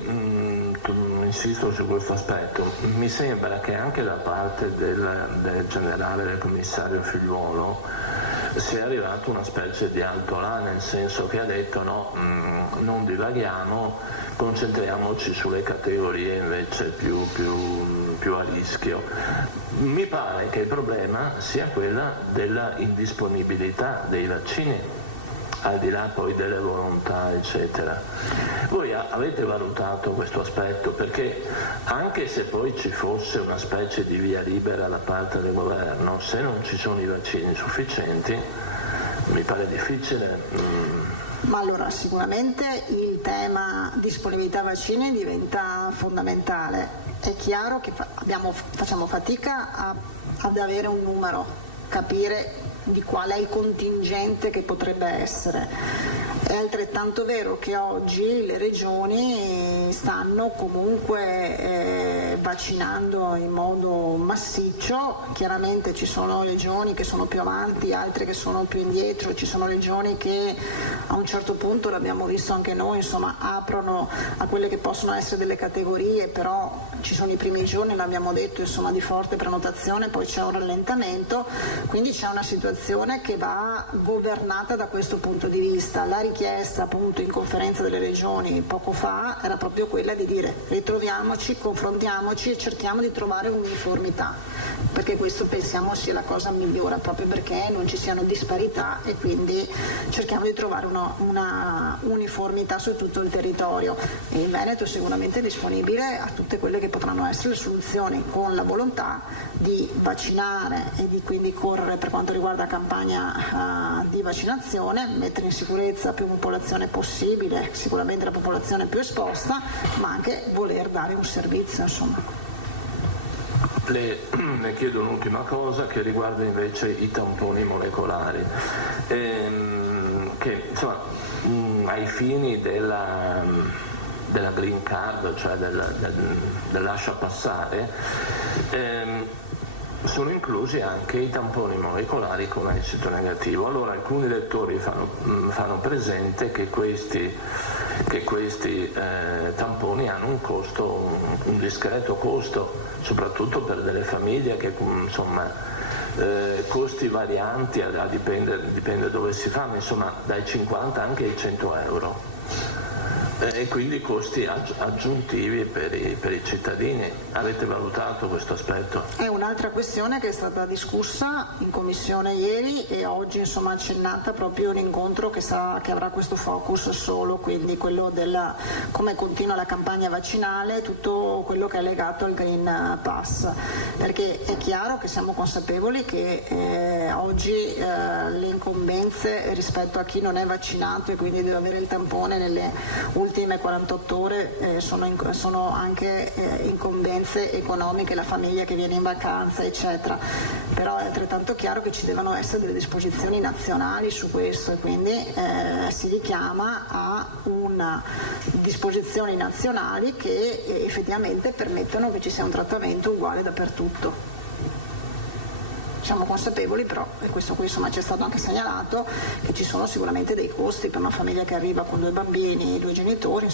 insisto su questo aspetto, mi sembra che anche da parte del generale del commissario Figliuolo sia arrivato una specie di altolà, nel senso che ha detto no, non divaghiamo, concentriamoci sulle categorie invece più a rischio. Mi pare che il problema sia quella della indisponibilità dei vaccini, al di là poi delle volontà eccetera. Voi avete valutato questo aspetto? Perché anche se poi ci fosse una specie di via libera da parte del governo, se non ci sono i vaccini sufficienti mi pare difficile. Ma allora sicuramente il tema disponibilità vaccini diventa fondamentale. È chiaro che facciamo fatica ad avere un numero, capire di qual è il contingente che potrebbe essere. È altrettanto vero che oggi le regioni stanno comunque vaccinando in modo massiccio, chiaramente ci sono regioni che sono più avanti, altre che sono più indietro, ci sono regioni che a un certo punto, l'abbiamo visto anche noi, insomma, aprono a quelle che possono essere delle categorie, però ci sono i primi giorni, l'abbiamo detto, insomma, di forte prenotazione, poi c'è un rallentamento, quindi c'è una situazione che va governata da questo punto di vista. La richiesta appunto in conferenza delle regioni poco fa era proprio quella di dire ritroviamoci, confrontiamoci e cerchiamo di trovare un'uniformità, perché questo pensiamo sia la cosa migliore, proprio perché non ci siano disparità e quindi cerchiamo di trovare una uniformità su tutto il territorio. E il Veneto è sicuramente disponibile a tutte quelle che potranno essere le soluzioni, con la volontà di vaccinare e di quindi correre per quanto riguarda la campagna di vaccinazione, mettere in sicurezza più popolazione possibile, sicuramente la popolazione più esposta, ma anche voler dare un servizio, insomma. Le chiedo un'ultima cosa che riguarda invece i tamponi molecolari, che insomma, ai fini della green card, cioè del lascia passare, sono inclusi anche i tamponi molecolari con esito negativo. Allora alcuni lettori fanno presente che questi tamponi hanno un costo, un discreto costo, soprattutto per delle famiglie che costi varianti, dipende dove si fanno, insomma dai 50 anche ai 100 euro. E quindi costi aggiuntivi per i cittadini. Avete valutato questo aspetto? È un'altra questione che è stata discussa in commissione ieri e oggi accennata proprio un incontro che avrà questo focus solo, quindi quello della come continua la campagna vaccinale, tutto quello che è legato al Green Pass, perché è chiaro che siamo consapevoli che oggi le incombenze rispetto a chi non è vaccinato e quindi deve avere il tampone nelle ultime 48 ore sono anche incombenze economiche, la famiglia che viene in vacanza eccetera, però è altrettanto chiaro che ci devono essere delle disposizioni nazionali su questo e quindi si richiama a una disposizioni nazionali che effettivamente permettono che ci sia un trattamento uguale dappertutto. Siamo consapevoli però, e questo qui c'è stato anche segnalato, che ci sono sicuramente dei costi per una famiglia che arriva con 2 bambini, 2 genitori,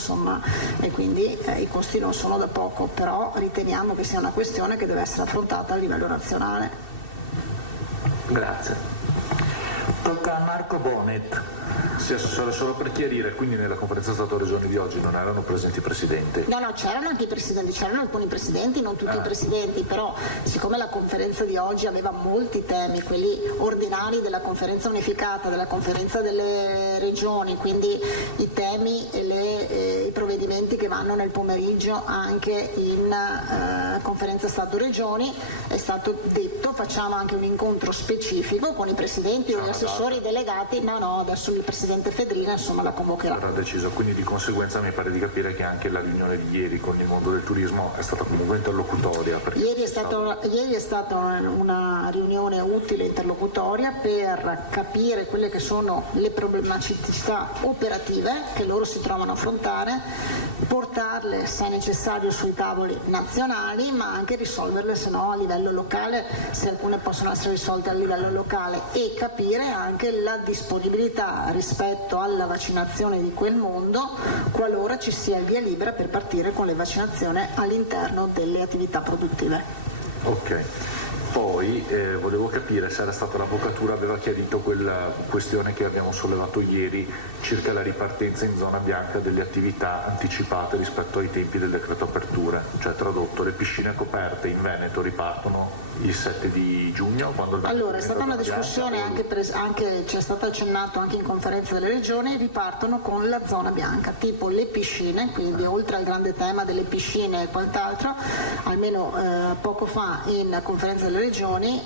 e quindi i costi non sono da poco, però riteniamo che sia una questione che deve essere affrontata a livello nazionale. Grazie. Tocca a Marco Bonet. Sì, Assessore, solo per chiarire, quindi nella conferenza Stato-Regioni di oggi non erano presenti i presidenti? No, c'erano anche i presidenti, c'erano alcuni presidenti, non tutti i presidenti, però siccome la conferenza di oggi aveva molti temi, quelli ordinari della conferenza unificata, della conferenza delle regioni, quindi i temi e i provvedimenti che vanno nel pomeriggio anche in conferenza Stato-Regioni, è stato detto facciamo anche un incontro specifico con i presidenti o gli assessori delegati, adesso il presidente Fedrina la convocherà. Era deciso, quindi di conseguenza mi pare di capire che anche la riunione di ieri con il mondo del turismo è stata comunque interlocutoria. Ieri è stata una riunione utile interlocutoria per capire quelle che sono le problematicità operative che loro si trovano a affrontare, portarle se è necessario sui tavoli nazionali, ma anche risolverle se no a livello locale, se alcune possono essere risolte a livello locale, e capire anche la disponibilità rispetto alla vaccinazione di quel mondo qualora ci sia il via libera per partire con le vaccinazioni all'interno delle attività produttive. Ok. Poi volevo capire se era stata l'Avvocatura, aveva chiarito quella questione che abbiamo sollevato ieri circa la ripartenza in zona bianca delle attività anticipate rispetto ai tempi del decreto aperture, cioè tradotto le piscine coperte in Veneto ripartono il 7 di giugno quando il Veneto è stata una discussione anche c'è stato accennato anche in conferenza delle regioni, ripartono con la zona bianca, tipo le piscine, quindi oltre al grande tema delle piscine e quant'altro, almeno poco fa in conferenza delle regioni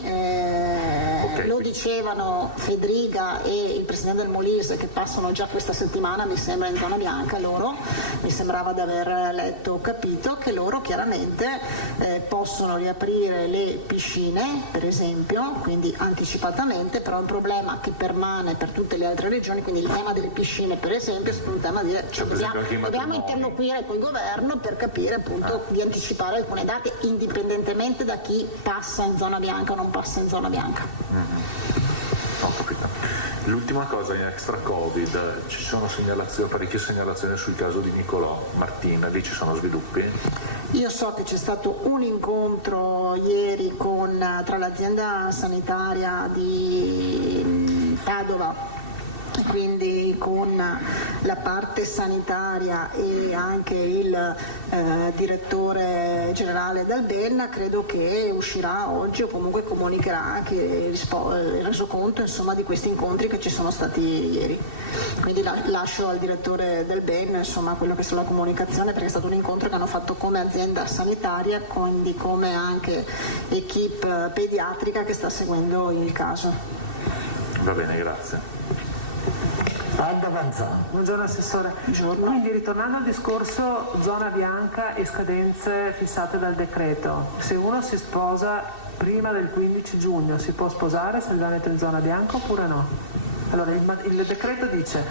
lo dicevano Fedriga e il presidente del Molise, che passano già questa settimana mi sembra in zona bianca, loro mi sembrava di aver letto o capito che loro chiaramente possono riaprire le piscine per esempio, quindi anticipatamente, però è un problema che permane per tutte le altre regioni, quindi il tema delle piscine per esempio è un tema di dobbiamo interloquire col governo per capire appunto di anticipare alcune date indipendentemente da chi passa in zona bianca o non passa in zona bianca. Ho capito. L'ultima cosa, in extra Covid ci sono parecchie segnalazioni sul caso di Nicolò Martina, lì ci sono sviluppi? Io so che c'è stato un incontro ieri tra l'azienda sanitaria di Padova, quindi con la parte sanitaria e anche il direttore generale del BEN, credo che uscirà oggi o comunque comunicherà anche il resoconto di questi incontri che ci sono stati ieri. Quindi lascio al direttore del BEN quello che è la comunicazione, perché è stato un incontro che hanno fatto come azienda sanitaria, quindi come anche equipe pediatrica che sta seguendo il caso. Va bene, grazie. Alda Vanzan. Buongiorno Assessore. Buongiorno. Quindi ritornando al discorso zona bianca e scadenze fissate dal decreto, se uno si sposa prima del 15 giugno si può sposare se il Veneto è in zona bianca oppure no? Allora il decreto dice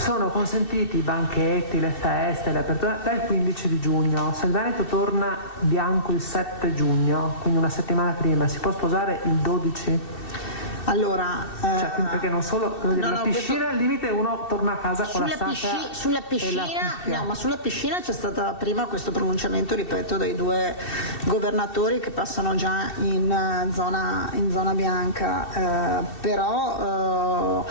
Sono consentiti i banchetti, le feste, le aperture dal 15 di giugno. Se il Veneto torna bianco il 7 giugno, quindi una settimana prima, si può sposare il 12? Allora, perché non solo la piscina al limite, uno torna a casa con la sacca sulla piscina, no, ma sulla piscina c'è stato prima questo pronunciamento, ripeto, dai 2 governatori che passano già in zona bianca, però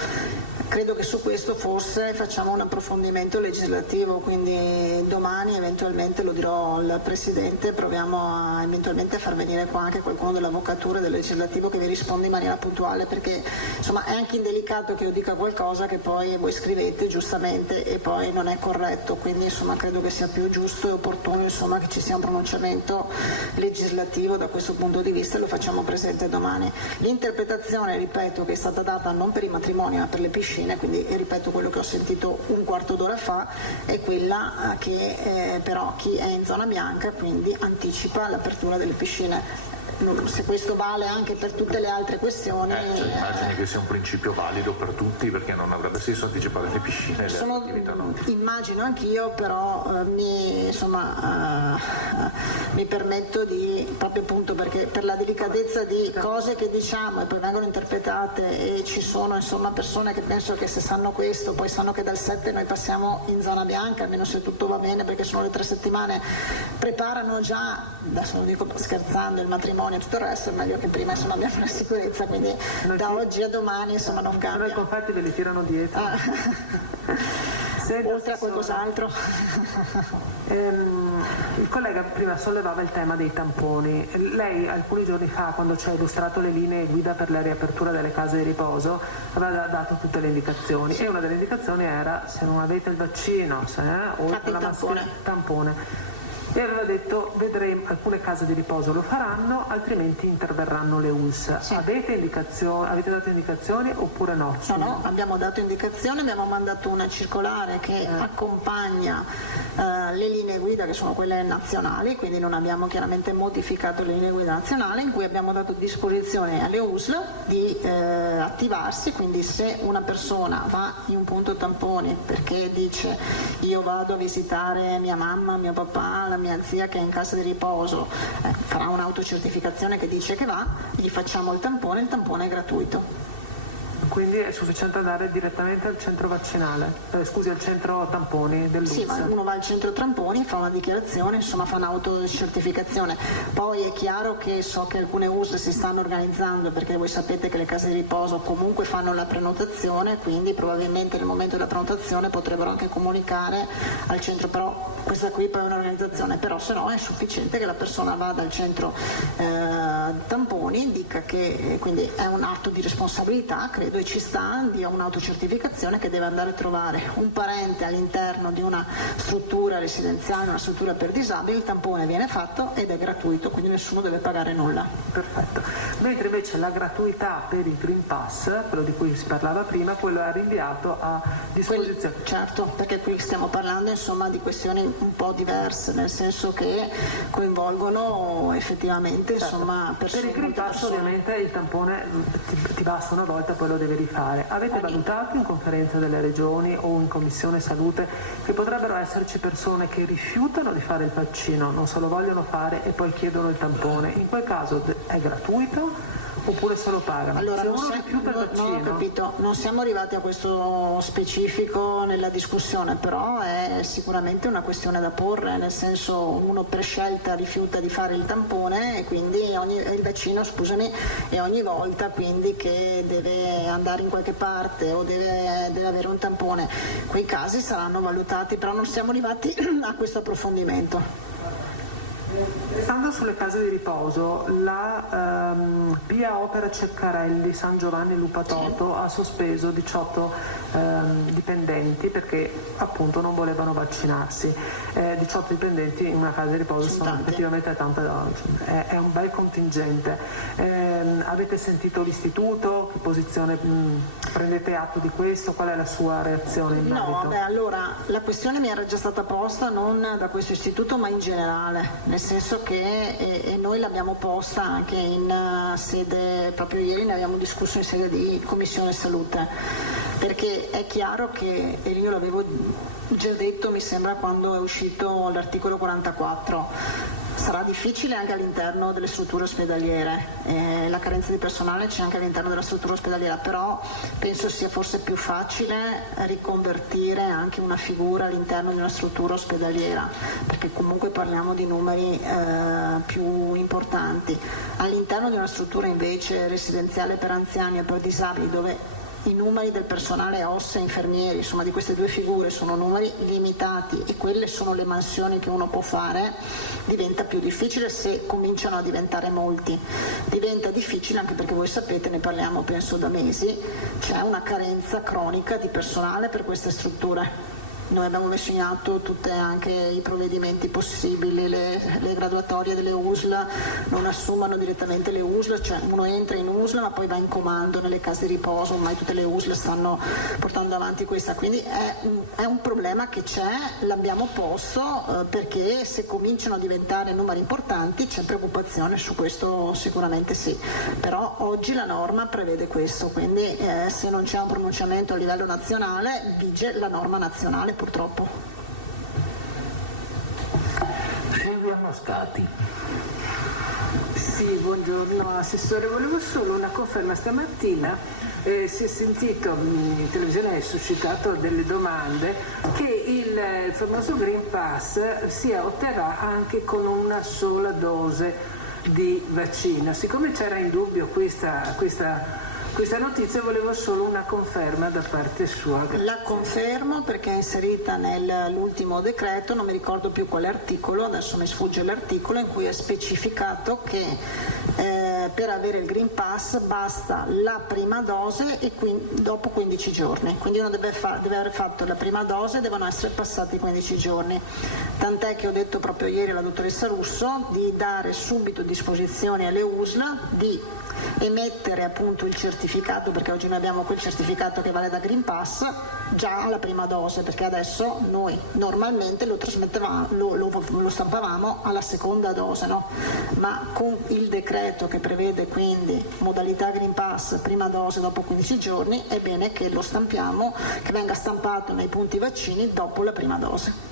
credo che su questo forse facciamo un approfondimento legislativo, quindi domani eventualmente lo dirò al Presidente, proviamo a eventualmente far venire qua anche qualcuno dell'avvocatura e del legislativo che vi risponde in maniera puntuale, perché insomma è anche indelicato che io dica qualcosa che poi voi scrivete giustamente e poi non è corretto, quindi insomma credo che sia più giusto e opportuno insomma che ci sia un pronunciamento legislativo da questo punto di vista e lo facciamo presente domani. L'interpretazione, ripeto, che è stata data non per i matrimoni ma per le piscine, quindi ripeto quello che ho sentito un quarto d'ora fa, è quella che però chi è in zona bianca quindi anticipa l'apertura delle piscine. Se questo vale anche per tutte le altre questioni, immagini che sia un principio valido per tutti, perché non avrebbe senso anticipare le piscine e le attività no. Immagino anch'io, però mi permetto di, proprio appunto perché per la delicatezza di cose che diciamo e poi vengono interpretate, e ci sono insomma persone che penso che se sanno questo poi sanno che dal 7 noi passiamo in zona bianca, almeno se tutto va bene, perché sono le 3 settimane, preparano già, adesso lo dico scherzando, il matrimonio e tutto il resto, è meglio che prima insomma abbiamo la sicurezza, quindi da oggi a domani insomma non cambia. I confetti ve li tirano dietro. Oltre a qualcos'altro. Il collega prima sollevava il tema dei tamponi. Lei alcuni giorni fa, quando ci ha illustrato le linee guida per la riapertura delle case di riposo, aveva dato tutte le indicazioni, e una delle indicazioni era: se non avete il vaccino, o la maschera, tampone. E aveva detto: vedremo, alcune case di riposo lo faranno, altrimenti interverranno le ULSS. Sì. Avete dato indicazioni oppure no? No, abbiamo dato indicazioni, abbiamo mandato una circolare che accompagna le linee guida, che sono quelle nazionali, quindi non abbiamo chiaramente modificato le linee guida nazionali, in cui abbiamo dato disposizione alle USL di attivarsi, quindi se una persona va in un punto tamponi perché dice: io vado a visitare mia mamma, mio papà, la mia zia che è in casa di riposo, farà un'autocertificazione che dice che va, gli facciamo il tampone è gratuito. Quindi è sufficiente andare direttamente al centro vaccinale, al centro tamponi dell'ULSS? Sì, ma uno va al centro tamponi, fa una dichiarazione, insomma fa un'autocertificazione. Poi è chiaro che so che alcune USL si stanno organizzando, perché voi sapete che le case di riposo comunque fanno la prenotazione, quindi probabilmente nel momento della prenotazione potrebbero anche comunicare al centro, però questa qui poi è un'organizzazione, però se no è sufficiente che la persona vada al centro tamponi, dica che quindi è un atto di responsabilità, credo, e ci sta, dia un'autocertificazione che deve andare a trovare un parente all'interno di una struttura residenziale, una struttura per disabili, il tampone viene fatto ed è gratuito, quindi nessuno deve pagare nulla. Perfetto. Mentre invece la gratuità per il Green Pass, quello di cui si parlava prima, quello è rinviato a disposizione. Certo, perché qui stiamo parlando insomma di questioni un po' diverse, nel senso che coinvolgono effettivamente insomma persone. Per il Green Pass ovviamente il tampone ti basta una volta, poi lo devi rifare. Avete valutato in conferenza delle regioni o in commissione salute che potrebbero esserci persone che rifiutano di fare il vaccino, non se lo vogliono fare e poi chiedono il tampone? In quel caso è gratuito oppure se lo pagano? Allora, se uno rifiuta il vaccino... Non ho capito, non siamo arrivati a questo specifico nella discussione, però è sicuramente una questione da porre, nel senso, uno per scelta rifiuta di fare il tampone e quindi il vaccino, scusami, e ogni volta quindi che deve andare in qualche parte o deve avere un tampone, quei casi saranno valutati, però non siamo arrivati a questo approfondimento. Stando sulle case di riposo, la Pia Opera Ceccarelli San Giovanni Lupatoto ha sospeso 18 dipendenti perché appunto non volevano vaccinarsi. 18 dipendenti in una casa di riposo sono effettivamente tante, è un bel contingente. Avete sentito l'istituto? Che posizione prendete atto di questo? Qual è la sua reazione in merito? No, allora la questione mi era già stata posta non da questo istituto ma in generale, nel senso che, e noi l'abbiamo posta anche in sede, proprio ieri ne abbiamo discusso in sede di Commissione Salute, perché è chiaro che, e io l'avevo già detto mi sembra quando è uscito l'articolo 44, sarà difficile anche all'interno delle strutture ospedaliere, la carenza di personale c'è anche all'interno della struttura ospedaliera, però penso sia forse più facile riconvertire anche una figura all'interno di una struttura ospedaliera, perché comunque parliamo di numeri più importanti. All'interno di una struttura invece residenziale per anziani e per disabili, dove i numeri del personale ossea, infermieri, insomma di queste due figure sono numeri limitati e quelle sono le mansioni che uno può fare, diventa più difficile se cominciano a diventare molti. Diventa difficile anche perché voi sapete, ne parliamo penso da mesi, c'è una carenza cronica di personale per queste strutture. Noi abbiamo messo in atto tutti anche i provvedimenti possibili, le graduatorie delle USL non assumono direttamente le USL, cioè uno entra in USL ma poi va in comando nelle case di riposo, ormai tutte le USL stanno portando avanti questa, quindi è un problema che c'è, l'abbiamo posto perché se cominciano a diventare numeri importanti c'è preoccupazione, su questo sicuramente sì, però oggi la norma prevede questo, quindi se non c'è un pronunciamento a livello nazionale vige la norma nazionale purtroppo. Silvia Moscati. Sì, buongiorno Assessore, volevo solo una conferma. Stamattina si è sentito in televisione, è suscitato delle domande che il famoso Green Pass si otterrà anche con una sola dose di vaccino. Siccome c'era in dubbio questa notizia, volevo solo una conferma da parte sua. Grazie. La confermo perché è inserita nell'ultimo decreto, non mi ricordo più quale articolo, adesso mi sfugge l'articolo, in cui è specificato che per avere il Green Pass basta la prima dose e dopo 15 giorni, quindi uno deve aver fatto la prima dose e devono essere passati 15 giorni, tant'è che ho detto proprio ieri alla dottoressa Russo di dare subito disposizioni alle USL di emettere appunto il certificato, perché oggi noi abbiamo quel certificato che vale da Green Pass già alla prima dose, perché adesso noi normalmente lo stampavamo alla seconda dose, no? Ma con il decreto che prevede quindi modalità Green Pass prima dose dopo 15 giorni è bene che lo stampiamo, che venga stampato nei punti vaccini dopo la prima dose.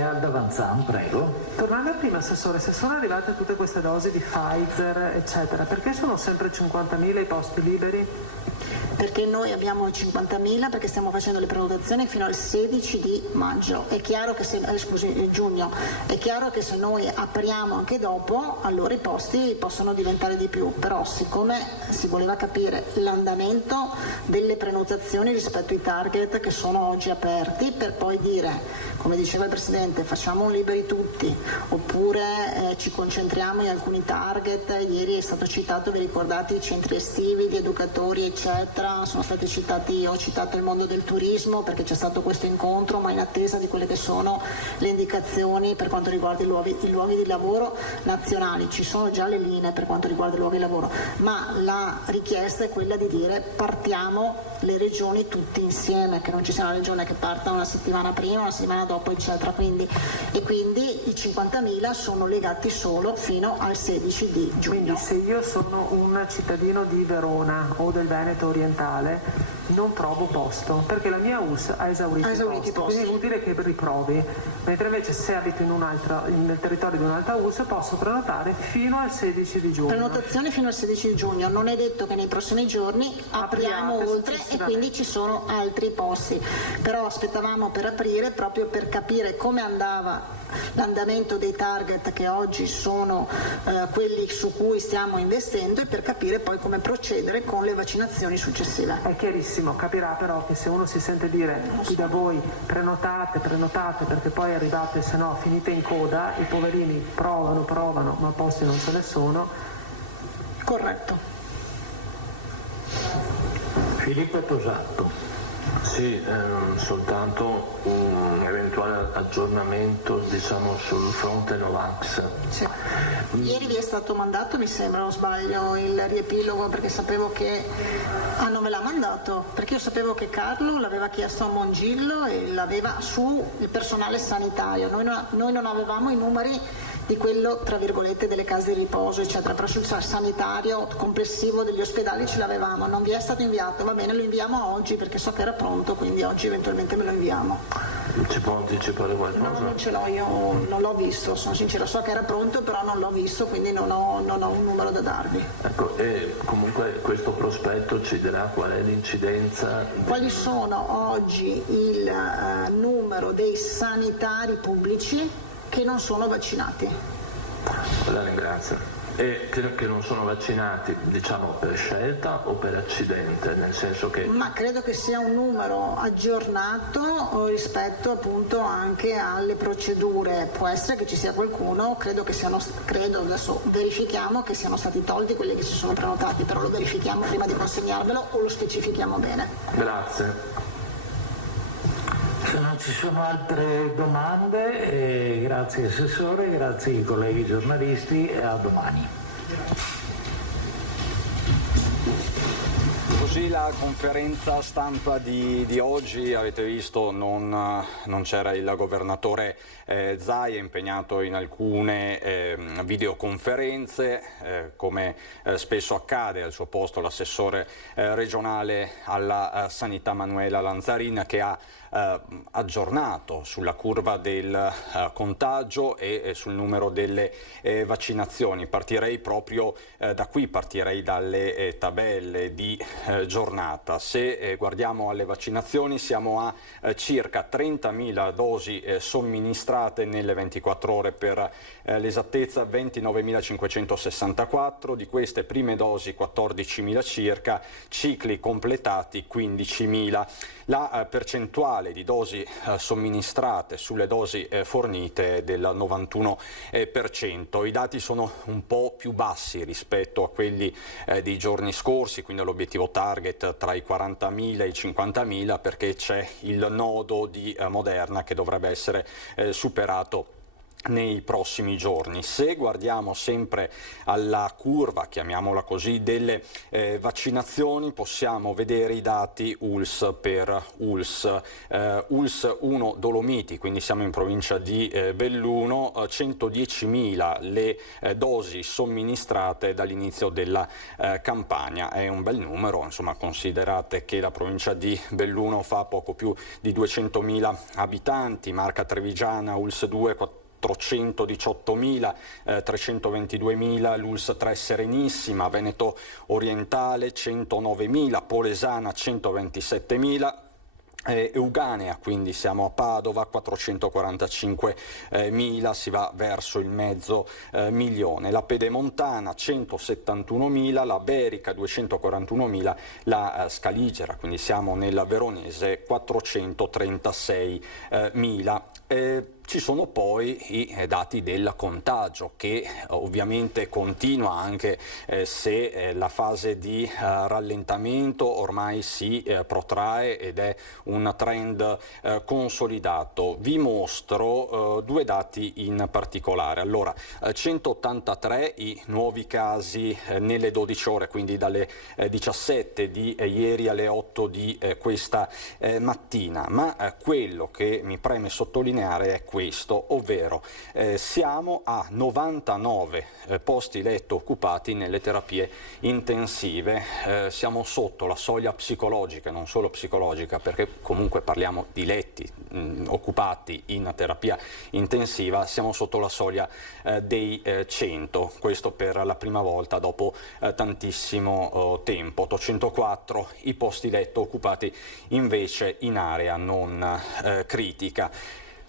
Alda Vanzan, prego. Tornando a prima, Assessore, se sono arrivate tutte queste dosi di Pfizer eccetera, perché sono sempre 50.000 i posti liberi? Perché noi abbiamo 50.000 perché stiamo facendo le prenotazioni fino al 16 di maggio. È chiaro che giugno. È chiaro che se noi apriamo anche dopo, allora i posti possono diventare di più. Però siccome si voleva capire l'andamento delle prenotazioni rispetto ai target che sono oggi aperti, per poi dire, come diceva il Presidente, facciamo un liberi tutti, oppure ci concentriamo in alcuni target. Ieri è stato citato, vi ricordate, i centri estivi, gli educatori eccetera, sono stati citati, ho citato il mondo del turismo perché c'è stato questo incontro, ma in attesa di quelle che sono le indicazioni per quanto riguarda i luoghi di lavoro nazionali. Ci sono già le linee per quanto riguarda i luoghi di lavoro, ma la richiesta è quella di dire partiamo le regioni tutti insieme, che non ci sia una regione che parta una settimana prima, una settimana dopo eccetera, quindi i 50.000 sono legati solo fino al 16 di giugno. Quindi se io sono un cittadino di Verona o del Veneto orientale non trovo posto perché la mia US ha esaurito i posti, quindi vuol dire che riprovi, mentre invece se abito nel territorio di un'altra US posso prenotare fino al 16 di giugno. Prenotazione fino al 16 di giugno, non è detto che nei prossimi giorni apriamo oltre e quindi ci sono altri posti, però aspettavamo per aprire proprio per capire come andava l'andamento dei target che oggi sono quelli su cui stiamo investendo e per capire poi come procedere con le vaccinazioni successive. È chiarissimo, capirà però che se uno si sente dire qui da voi prenotate perché poi arrivate, se no finite in coda, i poverini provano ma posti non ce ne sono. Corretto. Filippo Tosato. Sì, soltanto un eventuale aggiornamento, diciamo, sul fronte Novax. Sì. Ieri vi è stato mandato, mi sembra, non sbaglio, il riepilogo, perché sapevo che... Ah, non me l'ha mandato, perché io sapevo che Carlo l'aveva chiesto a Mongillo e l'aveva su il personale sanitario. Noi non avevamo i numeri di quello, tra virgolette, delle case di riposo, eccetera, però sul sanitario complessivo degli ospedali ce l'avevamo. Non vi è stato inviato, va bene, lo inviamo oggi perché so che era pronto, quindi oggi eventualmente me lo inviamo. Ci può anticipare qualcosa? No, non ce l'ho, io non l'ho visto, sono sincera, so che era pronto, però non l'ho visto, quindi non ho un numero da darvi. Ecco, e comunque questo prospetto ci dirà qual è l'incidenza? Quali sono oggi il numero dei sanitari pubblici che non sono vaccinati? La ringrazio. E che non sono vaccinati, diciamo, per scelta o per accidente, nel senso che... Ma credo che sia un numero aggiornato rispetto appunto anche alle procedure. Può essere che ci sia qualcuno, credo adesso verifichiamo che siano stati tolti quelli che si sono prenotati, però lo verifichiamo prima di consegnarvelo o lo specifichiamo bene. Grazie. Se non ci sono altre domande, grazie Assessore, grazie ai colleghi giornalisti e a domani. Così la conferenza stampa di oggi, avete visto, non c'era il governatore Zaia, impegnato in alcune videoconferenze, come spesso accade. Al suo posto l'assessore regionale alla sanità Manuela Lanzarin, che ha aggiornato sulla curva del contagio e sul numero delle vaccinazioni. Partirei proprio da qui, partirei dalle tabelle di giornata. Se guardiamo alle vaccinazioni, siamo a circa 30.000 dosi somministrate nelle 24 ore, per l'esattezza 29.564, di queste prime dosi 14.000 circa, cicli completati 15.000. La percentuale di dosi somministrate sulle dosi fornite è del 91%. I dati sono un po' più bassi rispetto a quelli dei giorni scorsi, quindi l'obiettivo target tra i 40.000 e i 50.000, perché c'è il nodo di Moderna che dovrebbe essere superato nei prossimi giorni. Se guardiamo sempre alla curva, chiamiamola così, delle vaccinazioni, possiamo vedere i dati ULS per ULS. ULS 1 Dolomiti, quindi siamo in provincia di Belluno, 110.000 le dosi somministrate dall'inizio della campagna. È un bel numero, insomma, considerate che la provincia di Belluno fa poco più di 200.000 abitanti, Marca Trevigiana ULS 2 418.000, 322.000, l'ULS 3 Serenissima, Veneto Orientale 109.000, Polesana 127.000, Euganea, quindi siamo a Padova, 445.000, si va verso il mezzo milione. La Pedemontana 171.000, la Berica 241.000, la Scaligera, quindi siamo nel Veronese, 436.000. Ci sono poi i dati del contagio, che ovviamente continua, anche se la fase di rallentamento ormai si protrae ed è un trend consolidato. Vi mostro due dati in particolare. Allora, 183 i nuovi casi nelle 12 ore, quindi dalle 17 di ieri alle 8 di questa mattina, ma quello che mi preme sottolineare è questo, ovvero siamo a 99 posti letto occupati nelle terapie intensive, siamo sotto la soglia psicologica, non solo psicologica, perché comunque parliamo di letti occupati in terapia intensiva, siamo sotto la soglia dei 100, questo per la prima volta dopo tantissimo tempo. 804 i posti letto occupati invece in area non critica.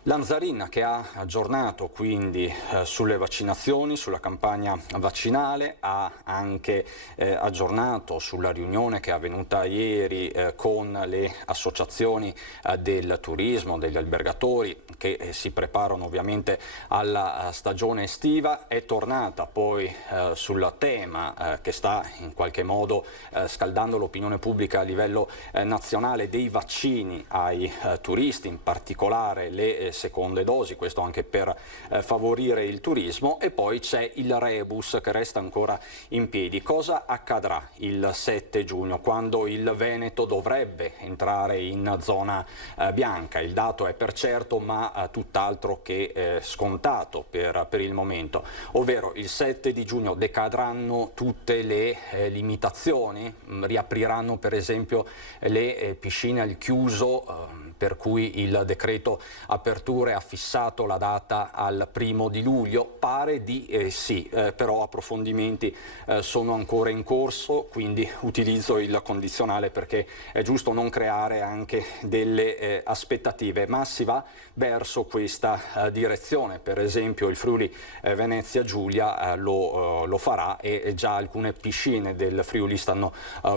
Lanzarin che ha aggiornato quindi sulle vaccinazioni, sulla campagna vaccinale, ha anche aggiornato sulla riunione che è avvenuta ieri con le associazioni del turismo, degli albergatori che si preparano ovviamente alla stagione estiva. È tornata poi sul tema che sta in qualche modo scaldando l'opinione pubblica a livello nazionale dei vaccini ai turisti, in particolare le seconde dosi, questo anche per favorire il turismo. E poi c'è il rebus che resta ancora in piedi. Cosa accadrà il 7 giugno quando il Veneto dovrebbe entrare in zona bianca? Il dato è per certo ma tutt'altro che scontato per il momento, ovvero il 7 di giugno decadranno tutte le limitazioni, riapriranno per esempio le piscine al chiuso, per cui il decreto aperture ha fissato la data al 1° di luglio? Pare di sì, però approfondimenti sono ancora in corso, quindi utilizzo il condizionale perché è giusto non creare anche delle aspettative, ma si va verso questa direzione. Per esempio il Friuli Venezia Giulia lo farà, e già alcune piscine del Friuli stanno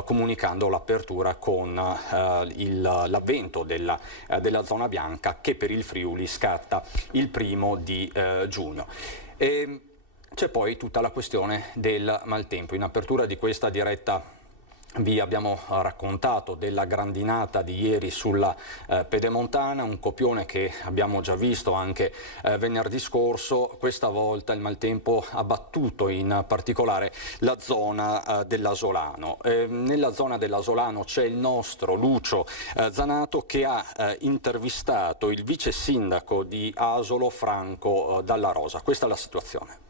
comunicando l'apertura con l'avvento della zona bianca, che per il Friuli scatta il 1° di giugno. C'è poi tutta la questione del maltempo. In apertura di questa diretta vi abbiamo raccontato della grandinata di ieri sulla Pedemontana, un copione che abbiamo già visto anche venerdì scorso. Questa volta il maltempo ha battuto in particolare la zona dell'Asolano. Nella zona dell'Asolano c'è il nostro Lucio Zanato che ha intervistato il vice sindaco di Asolo, Franco Dalla Rosa. Questa è la situazione.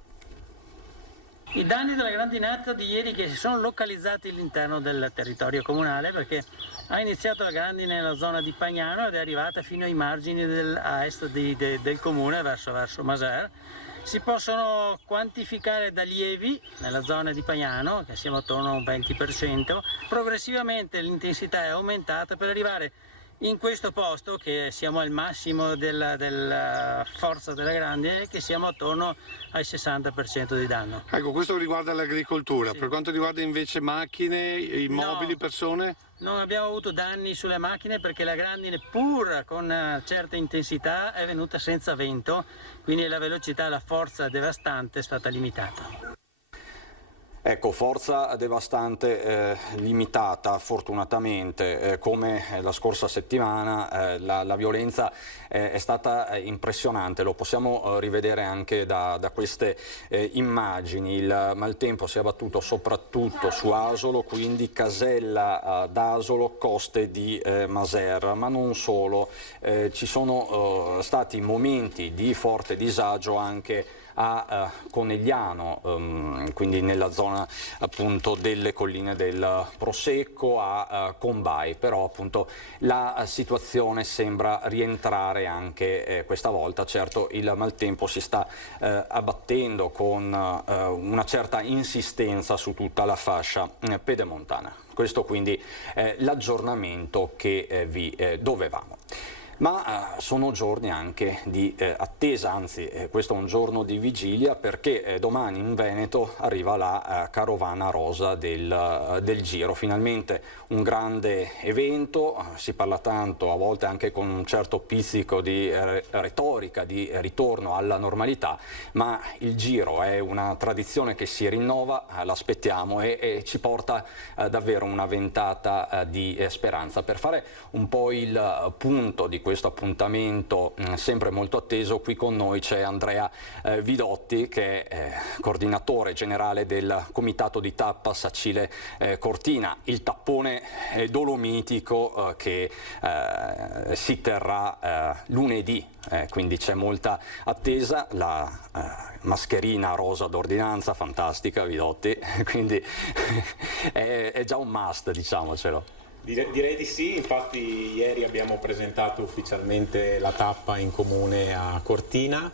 I danni della grandinata di ieri che si sono localizzati all'interno del territorio comunale, perché ha iniziato la grandine nella zona di Pagnano ed è arrivata fino ai margini a est del comune verso Maser. Si possono quantificare da lievi nella zona di Pagnano, che siamo attorno a un 20%, progressivamente l'intensità è aumentata per arrivare in questo posto che siamo al massimo della forza della grandine, che siamo attorno al 60% di danno. Ecco, questo riguarda l'agricoltura. Sì. Per quanto riguarda invece macchine, immobili, persone? Non abbiamo avuto danni sulle macchine perché la grandine, pur con certa intensità, è venuta senza vento, quindi la velocità e la forza devastante è stata limitata. Ecco, forza devastante limitata fortunatamente, come la scorsa settimana la violenza è stata impressionante, lo possiamo rivedere anche da queste immagini. Il maltempo si è abbattuto soprattutto su Asolo, quindi Casella d'Asolo, coste di Maser, ma non solo, ci sono stati momenti di forte disagio anche a Conegliano, quindi nella zona appunto delle colline del Prosecco, a Combay, però appunto la situazione sembra rientrare anche questa volta. Certo, il maltempo si sta abbattendo con una certa insistenza su tutta la fascia pedemontana. Questo quindi è l'aggiornamento che vi dovevamo. Ma sono giorni anche di attesa, anzi questo è un giorno di vigilia, perché domani in Veneto arriva la carovana rosa del Giro. Finalmente un grande evento, si parla tanto, a volte anche con un certo pizzico di retorica, di ritorno alla normalità, ma il Giro è una tradizione che si rinnova, l'aspettiamo e ci porta davvero una ventata di speranza. Per fare un po' il punto di questo appuntamento sempre molto atteso, qui con noi c'è Andrea Vidotti, che è coordinatore generale del comitato di tappa Sacile Cortina, il tappone dolomitico che si terrà lunedì, quindi c'è molta attesa. La mascherina rosa d'ordinanza fantastica, Vidotti, quindi è già un must, diciamocelo. Direi di sì, infatti ieri abbiamo presentato ufficialmente la tappa in comune a Cortina.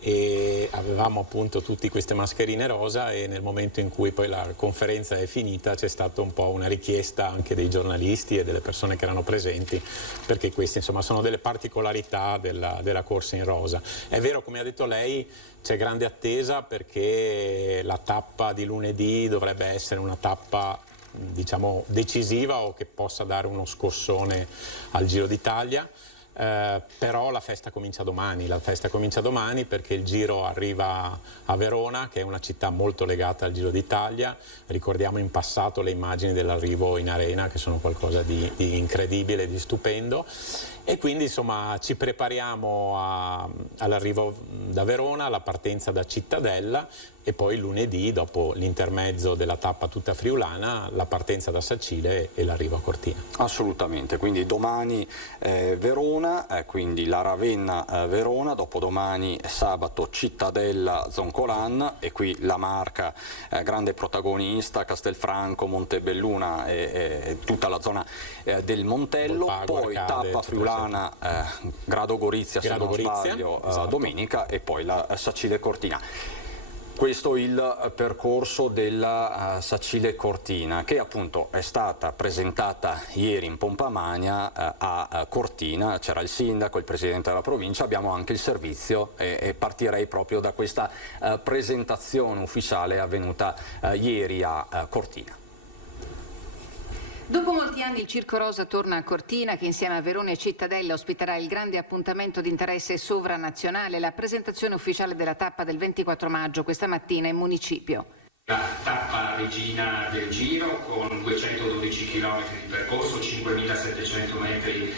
e avevamo appunto tutte queste mascherine rosa, e nel momento in cui poi la conferenza è finita c'è stata un po' una richiesta anche dei giornalisti e delle persone che erano presenti, perché queste insomma sono delle particolarità della corsa in rosa. È vero, come ha detto lei, c'è grande attesa perché la tappa di lunedì dovrebbe essere una tappa, diciamo, decisiva o che possa dare uno scossone al Giro d'Italia. Però la festa comincia domani perché il Giro arriva a Verona, che è una città molto legata al Giro d'Italia. Ricordiamo in passato le immagini dell'arrivo in arena, che sono qualcosa di incredibile, di stupendo, e quindi insomma ci prepariamo all'arrivo da Verona, alla partenza da Cittadella, e poi lunedì, dopo l'intermezzo della tappa tutta friulana, la partenza da Sacile e l'arrivo a Cortina. Assolutamente, quindi domani Verona, quindi la Ravenna Verona, dopodomani sabato Cittadella Zoncolan, e qui la Marca grande protagonista, Castelfranco, Montebelluna e tutta la zona del Montello, Volpago, poi Arcade, tappa friulana Grado Gorizia, se non sbaglio, esatto, domenica, e poi la Sacile Cortina. Questo è il percorso della Sacile Cortina, che appunto è stata presentata ieri in pompa magna a Cortina. C'era il sindaco, il presidente della provincia, abbiamo anche il servizio, e partirei proprio da questa presentazione ufficiale avvenuta ieri a Cortina. Dopo molti anni il Circo Rosa torna a Cortina, che insieme a Verona e Cittadella ospiterà il grande appuntamento di interesse sovranazionale, la presentazione ufficiale della tappa del 24 maggio questa mattina in municipio. La tappa regina del Giro, con 212 km di percorso, 5.700 metri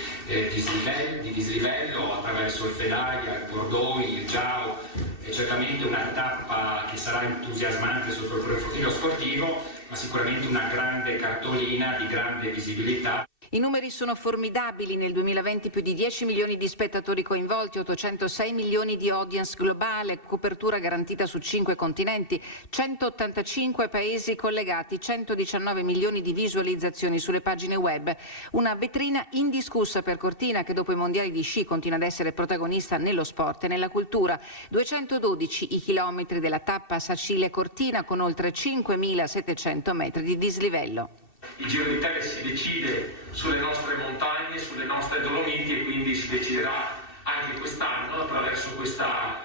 di dislivello attraverso il Fedaia, il Cordoi, il Giao. È certamente una tappa che sarà entusiasmante sotto il profilo sportivo, ma sicuramente una grande cartolina di grande visibilità. I numeri sono formidabili: nel 2020 più di 10 milioni di spettatori coinvolti, 806 milioni di audience globale, copertura garantita su 5 continenti, 185 paesi collegati, 119 milioni di visualizzazioni sulle pagine web. Una vetrina indiscussa per Cortina, che dopo i mondiali di sci continua ad essere protagonista nello sport e nella cultura. 212 i chilometri della tappa Sacile Cortina, con oltre 5.700 metri di dislivello. Il Giro d'Italia si decide sulle nostre montagne, sulle nostre Dolomiti, e quindi si deciderà anche quest'anno attraverso questa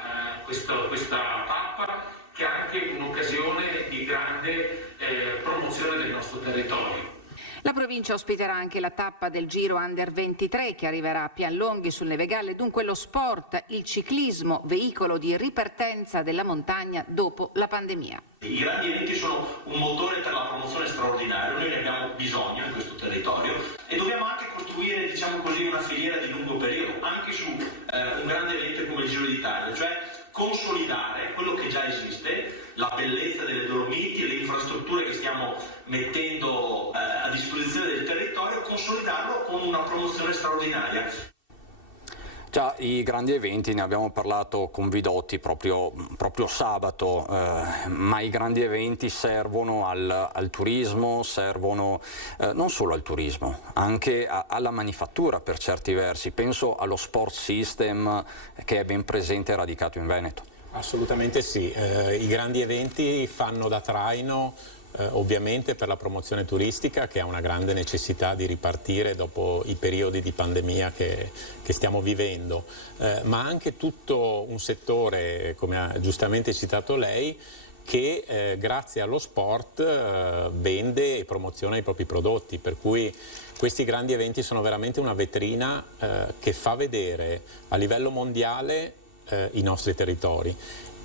tappa, che è anche un'occasione di grande promozione del nostro territorio. La provincia ospiterà anche la tappa del Giro Under 23, che arriverà a Pianlonghi sul Neve Galle. Dunque lo sport, il ciclismo, veicolo di ripartenza della montagna dopo la pandemia. I grandi eventi sono un motore per la promozione straordinaria, noi ne abbiamo bisogno in questo territorio, e dobbiamo anche costruire, diciamo così, una filiera di lungo periodo anche su un grande evento come il Giro d'Italia, cioè consolidare quello che già esiste, la bellezza delle Dolomiti e le infrastrutture che stiamo mettendo a disposizione del territorio, consolidarlo con una promozione straordinaria. Già, i grandi eventi ne abbiamo parlato con Vidotti proprio sabato, ma i grandi eventi servono al turismo, servono non solo al turismo, anche alla manifattura per certi versi. Penso allo Sport System, che è ben presente e radicato in Veneto. Assolutamente sì, i grandi eventi fanno da traino ovviamente per la promozione turistica, che ha una grande necessità di ripartire dopo i periodi di pandemia che stiamo vivendo, ma anche tutto un settore, come ha giustamente citato lei, che grazie allo sport vende e promoziona i propri prodotti, per cui questi grandi eventi sono veramente una vetrina che fa vedere a livello mondiale i nostri territori.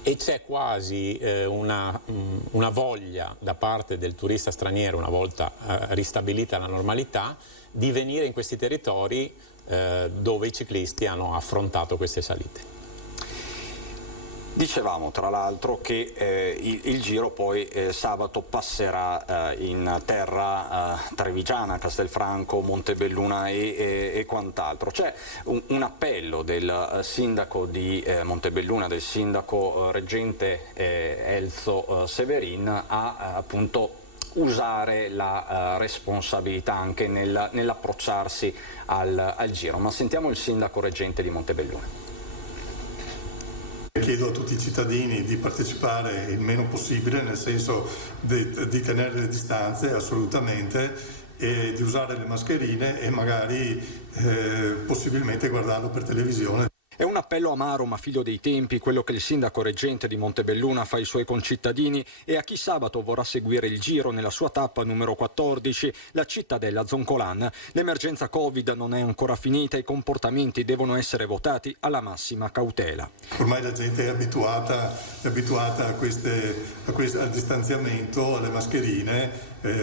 E c'è quasi una voglia da parte del turista straniero, una volta ristabilita la normalità, di venire in questi territori dove i ciclisti hanno affrontato queste salite. Dicevamo tra l'altro che il Giro poi sabato passerà in terra trevigiana, Castelfranco, Montebelluna e quant'altro. C'è un appello del sindaco di Montebelluna, del sindaco reggente Elzo Severin, a appunto usare la responsabilità anche nell'approcciarsi al Giro. Ma sentiamo il sindaco reggente di Montebelluna. Chiedo a tutti i cittadini di partecipare il meno possibile, nel senso di tenere le distanze assolutamente, e di usare le mascherine e magari possibilmente guardarlo per televisione. È un appello amaro ma figlio dei tempi, quello che il sindaco reggente di Montebelluna fa ai suoi concittadini e a chi sabato vorrà seguire il Giro nella sua tappa numero 14, la cittadella Zoncolan. L'emergenza Covid non è ancora finita, i comportamenti devono essere votati alla massima cautela. Ormai la gente è abituata al distanziamento, alle mascherine,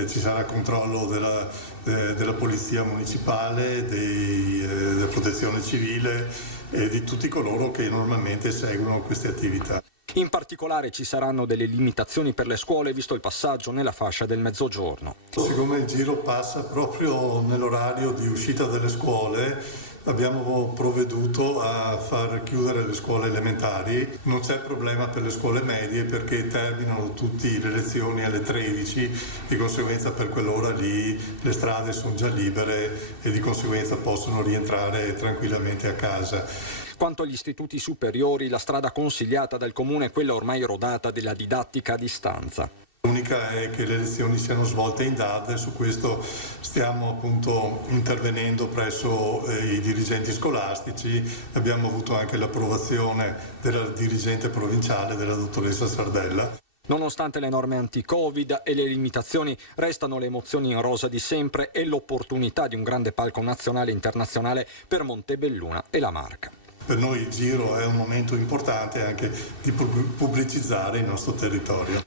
ci sarà controllo della polizia municipale, della protezione civile e di tutti coloro che normalmente seguono queste attività. In particolare ci saranno delle limitazioni per le scuole visto il passaggio nella fascia del mezzogiorno. Siccome il Giro passa proprio nell'orario di uscita delle scuole, abbiamo provveduto a far chiudere le scuole elementari. Non c'è problema per le scuole medie perché terminano tutte le lezioni alle 13, di conseguenza per quell'ora lì le strade sono già libere e di conseguenza possono rientrare tranquillamente a casa. Quanto agli istituti superiori, la strada consigliata dal Comune è quella ormai rodata della didattica a distanza. L'unica è che le lezioni siano svolte in DAD e su questo stiamo appunto intervenendo presso i dirigenti scolastici. Abbiamo avuto anche l'approvazione della dirigente provinciale, della dottoressa Sardella. Nonostante le norme anti-Covid e le limitazioni, restano le emozioni in rosa di sempre e l'opportunità di un grande palco nazionale e internazionale per Montebelluna e la Marca. Per noi il Giro è un momento importante anche di pubblicizzare il nostro territorio.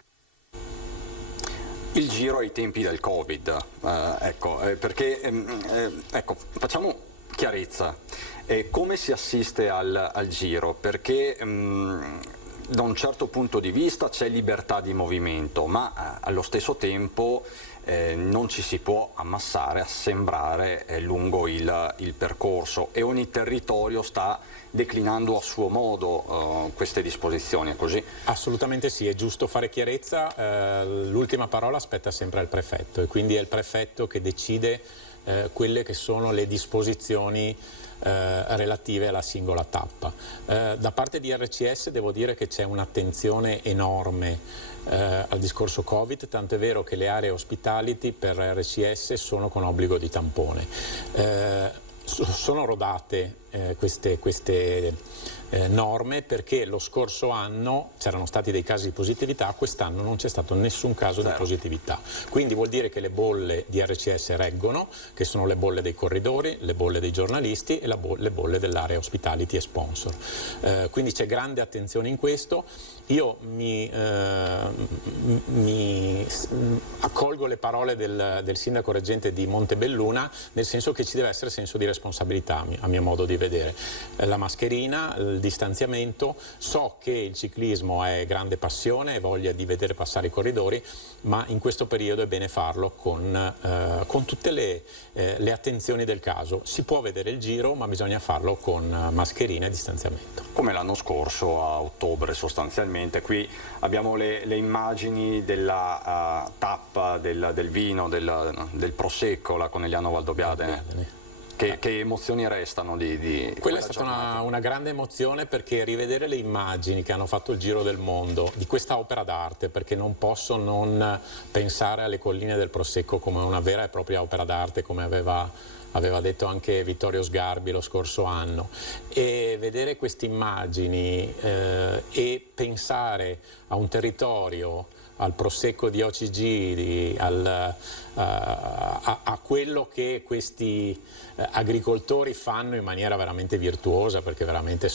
Il Giro ai tempi del Covid, perché facciamo chiarezza. Come si assiste al Giro? Perché da un certo punto di vista c'è libertà di movimento, ma allo stesso tempo non ci si può assembrare lungo il percorso e ogni territorio sta declinando a suo modo queste disposizioni, è così? Assolutamente sì, è giusto fare chiarezza, l'ultima parola spetta sempre al prefetto e quindi è il prefetto che decide quelle che sono le disposizioni relative alla singola tappa. Da parte di RCS devo dire che c'è un'attenzione enorme al discorso Covid, tanto è vero che le aree hospitality per RCS sono con obbligo di tampone. Sono rodate queste norme perché lo scorso anno c'erano stati dei casi di positività, quest'anno non c'è stato nessun caso di positività, quindi vuol dire che le bolle di RCS reggono, che sono le bolle dei corridori, le bolle dei giornalisti e le bolle dell'area hospitality e sponsor, quindi c'è grande attenzione in questo. Io mi accolgo le parole del sindaco reggente di Montebelluna, nel senso che ci deve essere senso di responsabilità, a mio modo di vedere. La mascherina, il distanziamento, so che il ciclismo è grande passione e voglia di vedere passare i corridori, ma in questo periodo è bene farlo con tutte le attenzioni del caso. Si può vedere il Giro, ma bisogna farlo con mascherina e distanziamento. Come l'anno scorso, a ottobre sostanzialmente. Qui abbiamo le immagini della tappa del vino, del Prosecco, la Conegliano Valdobbiadene. Che emozioni restano di quella è stata una grande emozione, perché rivedere le immagini che hanno fatto il Giro del Mondo di questa opera d'arte, perché non posso non pensare alle colline del Prosecco come una vera e propria opera d'arte, come aveva detto anche Vittorio Sgarbi lo scorso anno, e vedere queste immagini e pensare a un territorio, al Prosecco di OCG, a quello che questi agricoltori fanno in maniera veramente virtuosa, perché veramente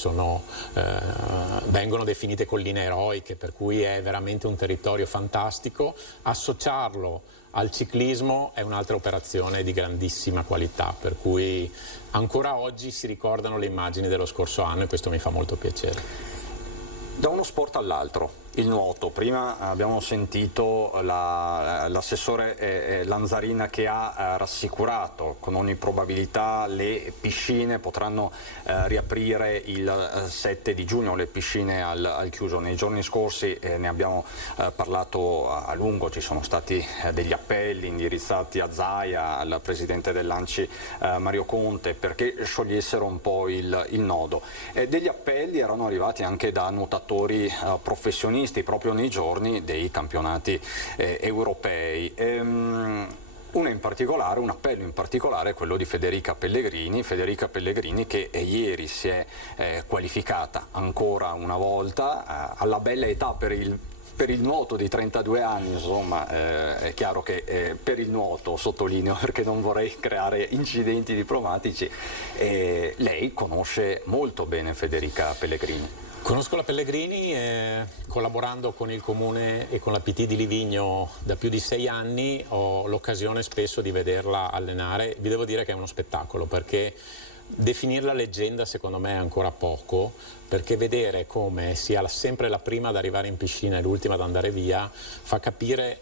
vengono definite colline eroiche, per cui è veramente un territorio fantastico. Associarlo al ciclismo è un'altra operazione di grandissima qualità, per cui ancora oggi si ricordano le immagini dello scorso anno e questo mi fa molto piacere. Da uno sport all'altro, il nuoto. Prima abbiamo sentito l'assessore Lanzarina che ha rassicurato con ogni probabilità le piscine potranno riaprire il 7 di giugno, le piscine al chiuso. Nei giorni scorsi ne abbiamo parlato a lungo, ci sono stati degli appelli indirizzati a Zaia, al presidente dell'ANCI Mario Conte, perché sciogliessero un po' il nodo. Degli appelli erano arrivati anche da nuotatori attori professionisti proprio nei giorni dei campionati europei. Un appello in particolare è quello di Federica Pellegrini che ieri si è qualificata ancora una volta alla bella età per il nuoto di 32 anni, insomma, è chiaro che per il nuoto, sottolineo perché non vorrei creare incidenti diplomatici, lei conosce molto bene Federica Pellegrini. Conosco la Pellegrini collaborando con il Comune e con la PT di Livigno da più di 6 anni, ho l'occasione spesso di vederla allenare. Vi devo dire che è uno spettacolo, perché definirla leggenda secondo me è ancora poco, perché vedere come sia sempre la prima ad arrivare in piscina e l'ultima ad andare via fa capire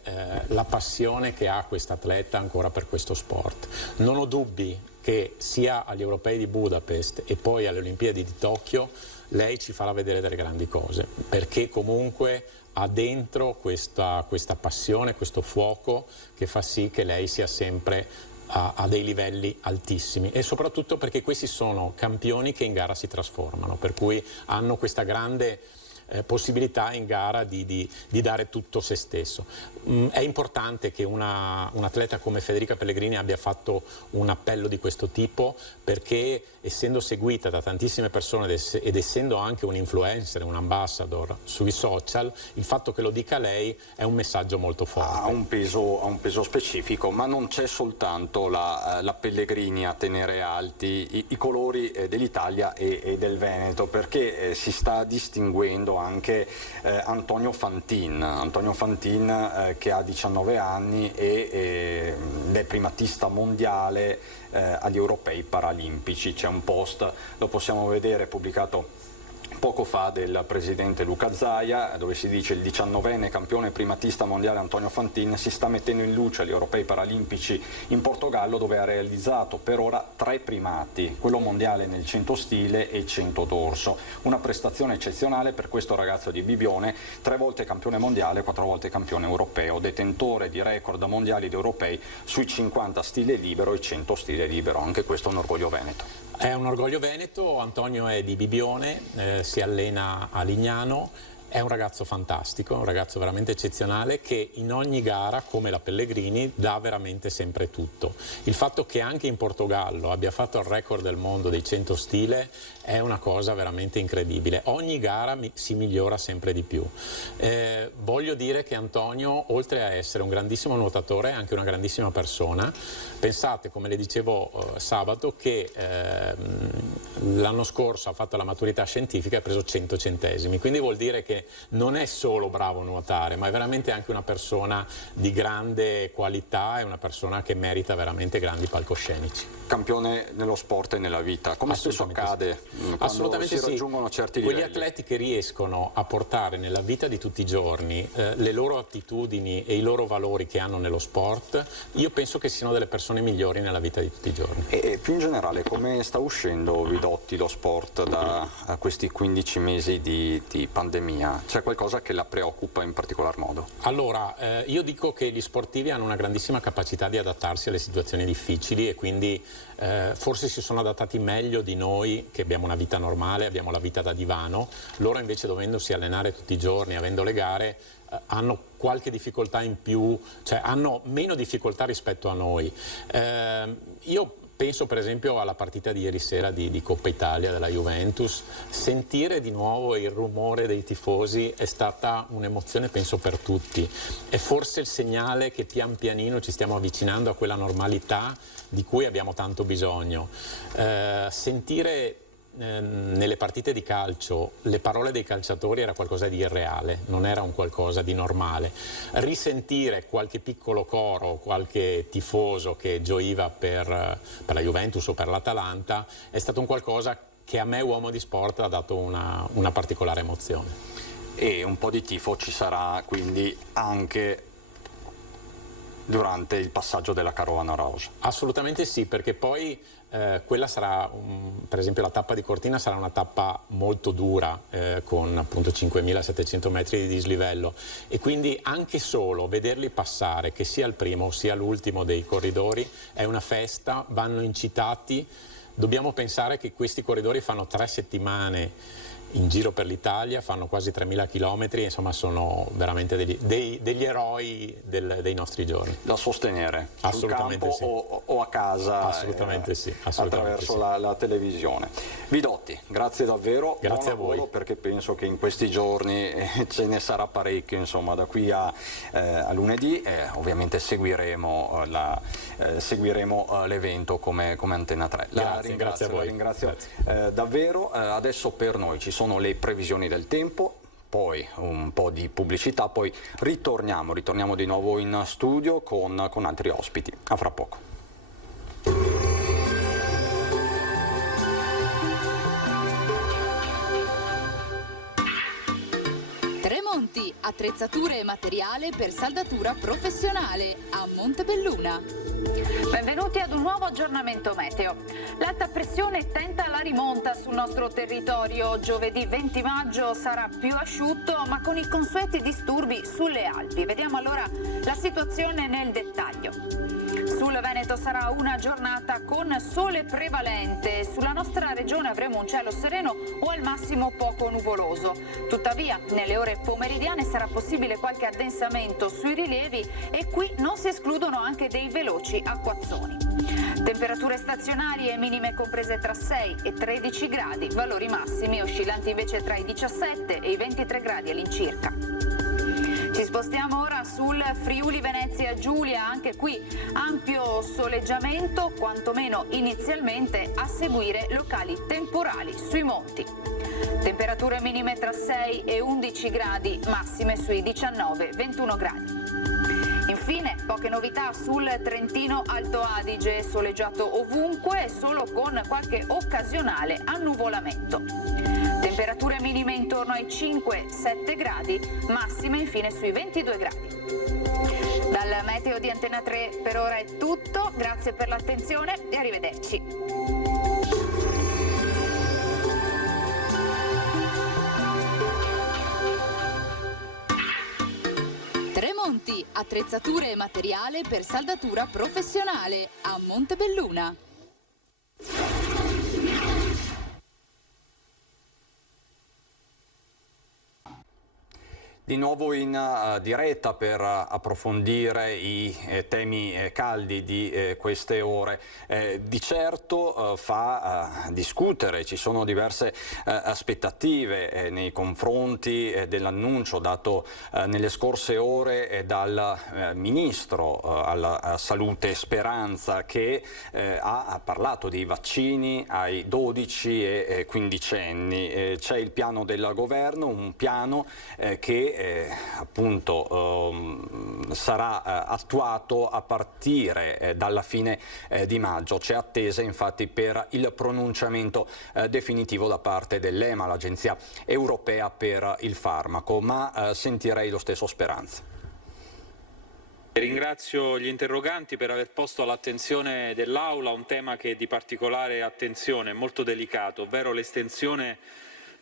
la passione che ha questa atleta ancora per questo sport. Non ho dubbi che sia agli Europei di Budapest e poi alle Olimpiadi di Tokyo lei ci farà vedere delle grandi cose, perché comunque ha dentro questa passione, questo fuoco che fa sì che lei sia sempre a dei livelli altissimi, e soprattutto perché questi sono campioni che in gara si trasformano, per cui hanno questa grande possibilità in gara di dare tutto se stesso. È importante che un atleta come Federica Pellegrini abbia fatto un appello di questo tipo, perché essendo seguita da tantissime persone ed essendo anche un influencer, un ambassador sui social, il fatto che lo dica lei è un messaggio molto forte. Ha un peso specifico, ma non c'è soltanto la Pellegrini a tenere alti i colori dell'Italia e del Veneto, perché si sta distinguendo anche Antonio Fantin che ha 19 anni ed è primatista mondiale agli Europei Paralimpici. C'è un post, lo possiamo vedere, pubblicato poco fa, del presidente Luca Zaia, dove si dice: il 19enne campione primatista mondiale Antonio Fantin si sta mettendo in luce agli Europei Paralimpici in Portogallo, dove ha realizzato per ora 3 primati, quello mondiale nel 100 stile e 100 dorso. Una prestazione eccezionale per questo ragazzo di Bibione, 3 volte campione mondiale, 4 volte campione europeo, detentore di record mondiali ed europei sui 50 stile libero e 100 stile libero. Anche questo è un orgoglio veneto. È un orgoglio veneto. Antonio è di Bibione, si allena a Lignano, è un ragazzo fantastico, un ragazzo veramente eccezionale che in ogni gara, come la Pellegrini, dà veramente sempre tutto. Il fatto che anche in Portogallo abbia fatto il record del mondo dei 100 stile è una cosa veramente incredibile. Ogni gara si migliora sempre di più. Voglio dire che Antonio, oltre a essere un grandissimo nuotatore, è anche una grandissima persona. Pensate, come le dicevo sabato, che l'anno scorso ha fatto la maturità scientifica e ha preso 100 centesimi, quindi vuol dire che non è solo bravo a nuotare, ma è veramente anche una persona di grande qualità e una persona che merita veramente grandi palcoscenici. Campione nello sport e nella vita, come spesso accade quando si raggiungono certi livelli. Quegli atleti che riescono a portare nella vita di tutti i giorni le loro attitudini e i loro valori che hanno nello sport, io penso che siano delle persone migliori nella vita di tutti i giorni. E più in generale, come sta uscendo, Vidotti, lo sport da questi 15 mesi di pandemia? C'è qualcosa che la preoccupa in particolar modo? Allora, io dico che gli sportivi hanno una grandissima capacità di adattarsi alle situazioni difficili e quindi forse si sono adattati meglio di noi che abbiamo una vita normale, abbiamo la vita da divano. Loro invece, dovendosi allenare tutti i giorni, avendo le gare, hanno qualche difficoltà in più, cioè hanno meno difficoltà rispetto a noi. Io penso per esempio alla partita di ieri sera di Coppa Italia della Juventus. Sentire di nuovo il rumore dei tifosi è stata un'emozione, penso, per tutti. È forse il segnale che pian pianino ci stiamo avvicinando a quella normalità di cui abbiamo tanto bisogno. Sentire nelle partite di calcio le parole dei calciatori era qualcosa di irreale, non era un qualcosa di normale. Risentire qualche piccolo coro, qualche tifoso che gioiva per la Juventus o per l'Atalanta è stato un qualcosa che a me, uomo di sport, ha dato una particolare emozione. E un po' di tifo ci sarà quindi anche durante il passaggio della Carovana Rosa? Assolutamente sì, perché poi quella sarà, per esempio la tappa di Cortina sarà una tappa molto dura con appunto 5.700 metri di dislivello, e quindi anche solo vederli passare, che sia il primo sia l'ultimo dei corridori, è una festa, vanno incitati. Dobbiamo pensare che questi corridori fanno 3 settimane in giro per l'Italia, fanno quasi 3.000 chilometri, insomma sono veramente degli eroi dei nostri giorni. Da sostenere sul campo sì. o a casa, assolutamente sì, attraverso sì. La televisione. Vidotti, grazie davvero, grazie a voi, perché penso che in questi giorni ce ne sarà parecchio, insomma, da qui a lunedì. Ovviamente seguiremo l'evento come Antena 3. Grazie a voi. Ringrazio davvero. Adesso per noi ci sono le previsioni del tempo, poi un po' di pubblicità, poi ritorniamo di nuovo in studio con altri ospiti. A fra poco. Tremonti, attrezzature e materiale per saldatura professionale a Montebelluna. Benvenuti ad un nuovo aggiornamento meteo. L'alta pressione tenta la rimonta sul nostro territorio. Giovedì 20 maggio sarà più asciutto, ma con i consueti disturbi sulle Alpi. Vediamo allora la situazione nel dettaglio. Sul Veneto sarà una giornata con sole prevalente. Sulla nostra regione avremo un cielo sereno o al massimo poco nuvoloso. Tuttavia, nelle ore pomeridiane sarà possibile qualche addensamento sui rilievi e qui non si escludono anche dei veloci acquazzoni. Temperature stazionarie minime comprese tra 6 e 13 gradi, valori massimi oscillanti invece tra i 17 e i 23 gradi all'incirca. Ci spostiamo ora sul Friuli Venezia Giulia, anche qui ampio soleggiamento, quantomeno inizialmente, a seguire locali temporali sui monti. Temperature minime tra 6 e 11 gradi, massime sui 19-21 gradi. Infine, poche novità sul Trentino Alto Adige, soleggiato ovunque, solo con qualche occasionale annuvolamento. Temperature minime intorno ai 5-7 gradi, massime infine sui 22 gradi. Dal meteo di Antena 3 per ora è tutto, grazie per l'attenzione e arrivederci. Tremonti, attrezzature e materiale per saldatura professionale a Montebelluna. Di nuovo in diretta per approfondire i temi caldi di queste ore. Di certo fa discutere, ci sono diverse aspettative nei confronti dell'annuncio dato nelle scorse ore dal Ministro alla Salute Speranza, che ha parlato di vaccini ai 12 e 15 anni. C'è il piano del governo, un piano che appunto sarà attuato a partire dalla fine di maggio. C'è attesa infatti per il pronunciamento definitivo da parte dell'EMA, l'Agenzia Europea per il Farmaco, ma sentirei lo stesso Speranza. Ringrazio gli interroganti per aver posto all'attenzione dell'Aula un tema che è di particolare attenzione, molto delicato, ovvero l'estensione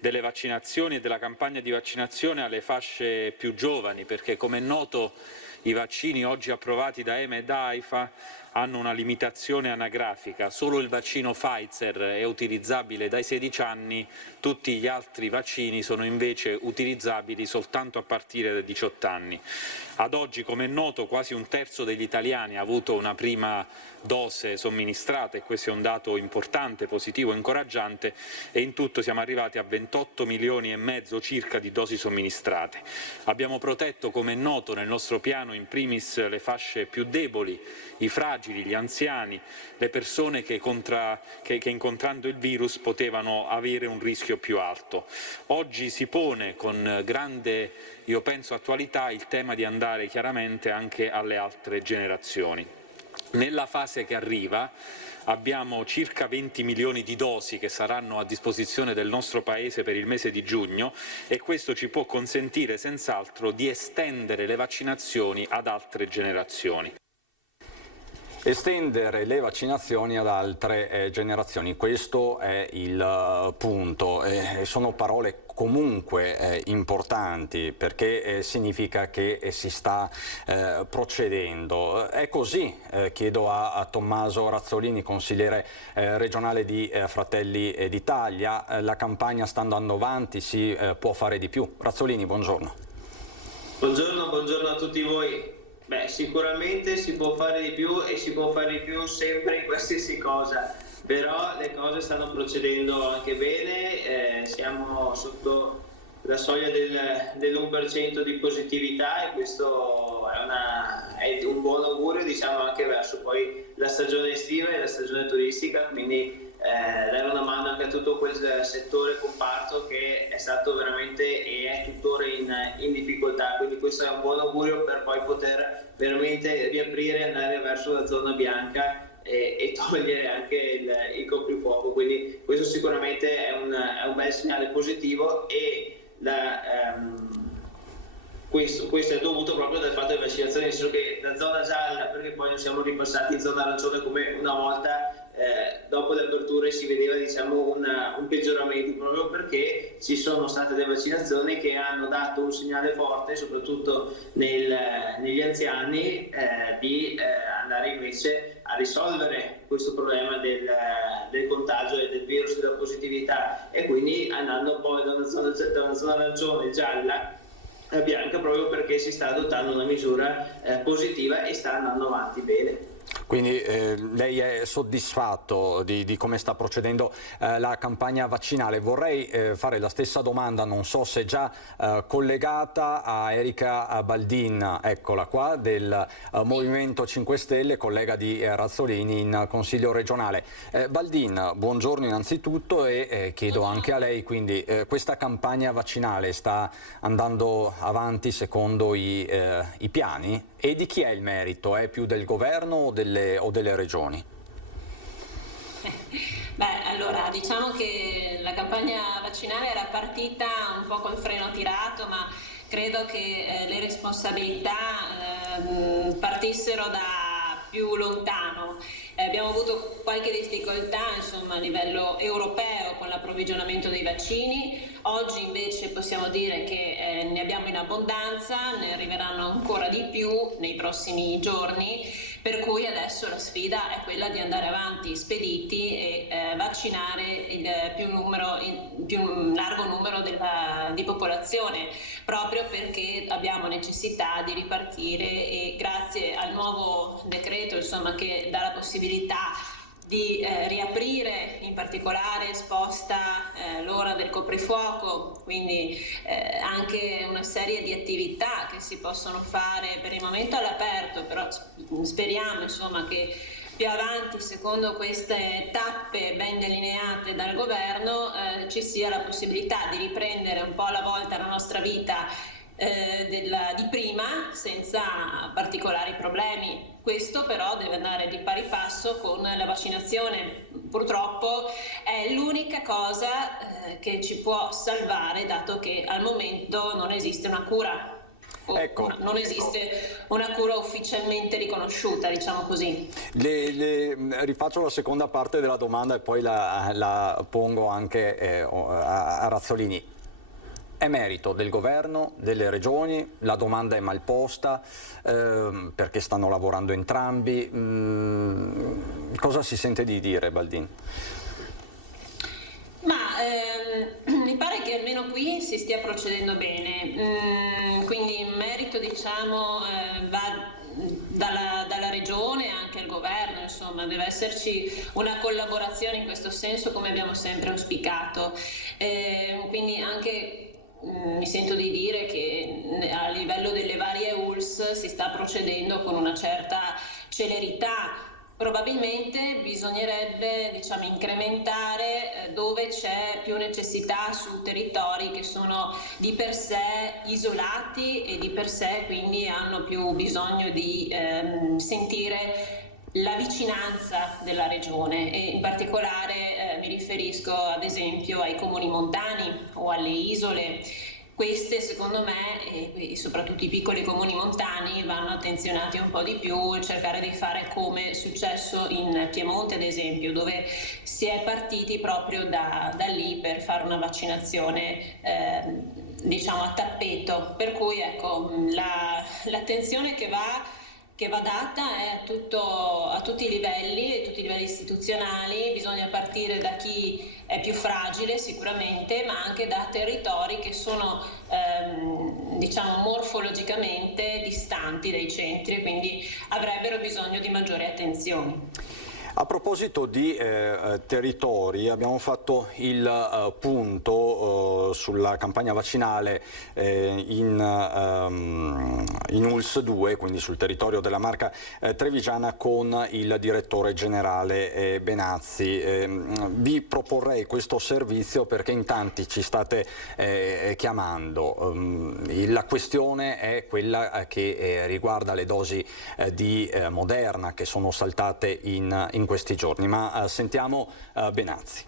delle vaccinazioni e della campagna di vaccinazione alle fasce più giovani, perché come è noto i vaccini oggi approvati da EMA e da AIFA hanno una limitazione anagrafica, solo il vaccino Pfizer è utilizzabile dai 16 anni, tutti gli altri vaccini sono invece utilizzabili soltanto a partire dai 18 anni. Ad oggi, come è noto, quasi un terzo degli italiani ha avuto una prima dose somministrata e questo è un dato importante, positivo, incoraggiante, e in tutto siamo arrivati a 28 milioni e mezzo circa di dosi somministrate. Abbiamo protetto, come è noto, nel nostro piano in primis le fasce più deboli, i fragili, gli anziani, le persone che incontrando il virus potevano avere un rischio più alto. Oggi si pone con grande, io penso, attualità il tema di andare chiaramente anche alle altre generazioni. Nella fase che arriva abbiamo circa 20 milioni di dosi che saranno a disposizione del nostro Paese per il mese di giugno e questo ci può consentire senz'altro di estendere le vaccinazioni ad altre generazioni. Estendere le vaccinazioni ad altre generazioni, questo è il punto. Sono parole comunque importanti, perché significa che si sta procedendo. È così? Chiedo a Tommaso Razzolini, consigliere regionale di Fratelli d'Italia. La campagna sta andando avanti, si può fare di più? Razzolini, buongiorno. Buongiorno a tutti voi. Beh, sicuramente si può fare di più e si può fare di più sempre in qualsiasi cosa, però le cose stanno procedendo anche bene, siamo sotto la soglia dell'1% di positività e questo è un buon augurio, diciamo, anche verso poi la stagione estiva e la stagione turistica, quindi dare una mano anche a tutto quel settore comparto che è stato veramente e è tuttora in difficoltà, quindi questo è un buon augurio per poi poter veramente riaprire e andare verso la zona bianca e togliere anche il coprifuoco, quindi questo sicuramente è un bel segnale positivo e questo è dovuto proprio dal fatto delle vaccinazioni, nel senso che da zona gialla, perché poi non siamo ripassati in zona arancione come una volta, dopo le aperture si vedeva, diciamo, un peggioramento, proprio perché ci sono state delle vaccinazioni che hanno dato un segnale forte, soprattutto negli anziani, di andare invece a risolvere questo problema del contagio e del virus della positività, e quindi andando poi da una zona arancione gialla a bianca, proprio perché si sta adottando una misura positiva e sta andando avanti bene. Quindi lei è soddisfatto di come sta procedendo la campagna vaccinale. Vorrei fare la stessa domanda, non so se già collegata, a Erika Baldin, eccola qua, del Movimento 5 Stelle, collega di Razzolini in Consiglio regionale. Baldin, buongiorno innanzitutto e chiedo anche a lei, quindi questa campagna vaccinale sta andando avanti secondo i piani? E di chi è il merito? È più del governo o delle regioni? Beh, allora, diciamo che la campagna vaccinale era partita un po' col freno tirato, ma credo che le responsabilità partissero da più lontano. Abbiamo avuto qualche difficoltà, insomma, a livello europeo con l'approvvigionamento dei vaccini. Oggi invece possiamo dire che ne abbiamo in abbondanza, ne arriveranno ancora di più nei prossimi giorni, per cui adesso la sfida è quella di andare avanti spediti e vaccinare il più largo numero di popolazione, proprio perché abbiamo necessità di ripartire, e grazie al nuovo decreto, insomma, che dà la possibilità di riaprire, in particolare sposta l'ora del coprifuoco, quindi anche una serie di attività che si possono fare per il momento all'aperto, però speriamo, insomma, che più avanti, secondo queste tappe ben delineate dal governo, ci sia la possibilità di riprendere un po' alla volta la nostra vita di prima, senza particolari problemi. Questo però deve andare di pari passo con la vaccinazione. Purtroppo è l'unica cosa che ci può salvare, dato che al momento non esiste una cura. Non esiste una cura ufficialmente riconosciuta, diciamo così. Rifaccio la seconda parte della domanda e poi la pongo anche a Razzolini. È merito del governo, delle regioni? La domanda è mal posta perché stanno lavorando entrambi. Cosa si sente di dire, Baldin? Mi pare che almeno qui si stia procedendo bene, quindi il merito, diciamo, va dalla regione anche al governo, insomma deve esserci una collaborazione in questo senso, come abbiamo sempre auspicato, quindi anche mi sento di dire che a livello delle varie ULS si sta procedendo con una certa celerità. Probabilmente bisognerebbe, diciamo, incrementare dove c'è più necessità su territori che sono di per sé isolati e di per sé quindi hanno più bisogno di sentire la vicinanza della regione, e in particolare mi riferisco ad esempio ai comuni montani o alle isole. queste secondo me, e soprattutto i piccoli comuni montani, vanno attenzionati un po' di più e cercare di fare come è successo in Piemonte ad esempio, dove si è partiti proprio da lì per fare una vaccinazione diciamo a tappeto, per cui ecco l'attenzione che va data è a tutti i livelli istituzionali. Bisogna partire da chi è più fragile sicuramente, ma anche da territori che sono diciamo morfologicamente distanti dai centri e quindi avrebbero bisogno di maggiore attenzione. A proposito di territori, abbiamo fatto il punto sulla campagna vaccinale in ULSS 2, quindi sul territorio della Marca trevigiana, con il direttore generale Benazzi. Vi proporrei questo servizio perché in tanti ci state chiamando. La questione è quella che riguarda le dosi di Moderna che sono saltate in questi giorni, ma sentiamo Benazzi.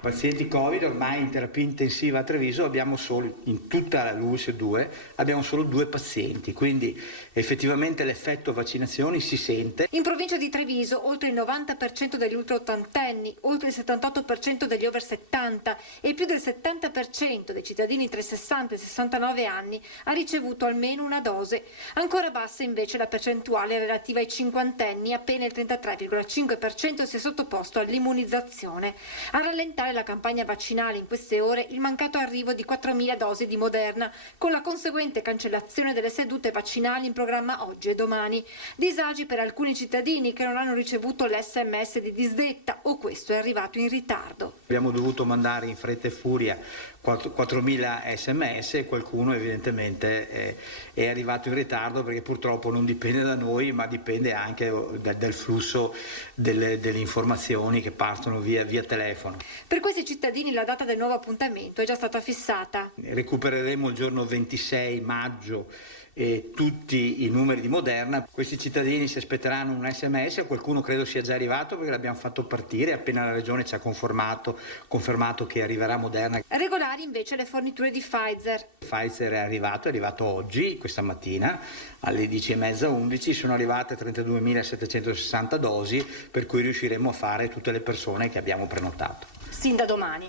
Pazienti Covid ormai in terapia intensiva a Treviso abbiamo solo, in tutta l'ULSS 2, abbiamo solo 2 pazienti, quindi effettivamente l'effetto vaccinazioni si sente. In provincia di Treviso oltre il 90% degli ultraottantenni, oltre il 78% degli over 70 e più del 70% dei cittadini tra i 60 e i 69 anni ha ricevuto almeno una dose. Ancora bassa invece la percentuale relativa ai cinquantenni, appena il 33,5% si è sottoposto all'immunizzazione. A rallentare la campagna vaccinale in queste ore il mancato arrivo di 4.000 dosi di Moderna, con la conseguente cancellazione delle sedute vaccinali in programma oggi e domani. Disagi per alcuni cittadini che non hanno ricevuto l'SMS di disdetta o questo è arrivato in ritardo. Abbiamo dovuto mandare in fretta e furia 4.000 sms e qualcuno evidentemente è arrivato in ritardo perché purtroppo non dipende da noi ma dipende anche dal flusso delle informazioni che partono via telefono. Per questi cittadini la data del nuovo appuntamento è già stata fissata. Recupereremo il giorno 26 maggio tutti i numeri di Moderna. Questi cittadini si aspetteranno un sms, qualcuno credo sia già arrivato perché l'abbiamo fatto partire appena la regione ci ha confermato che arriverà Moderna. Regolari invece le forniture di Pfizer. Pfizer è arrivato oggi, questa mattina alle 10:30-11, sono arrivate 32.760 dosi, per cui riusciremo a fare tutte le persone che abbiamo prenotato. Sin da domani.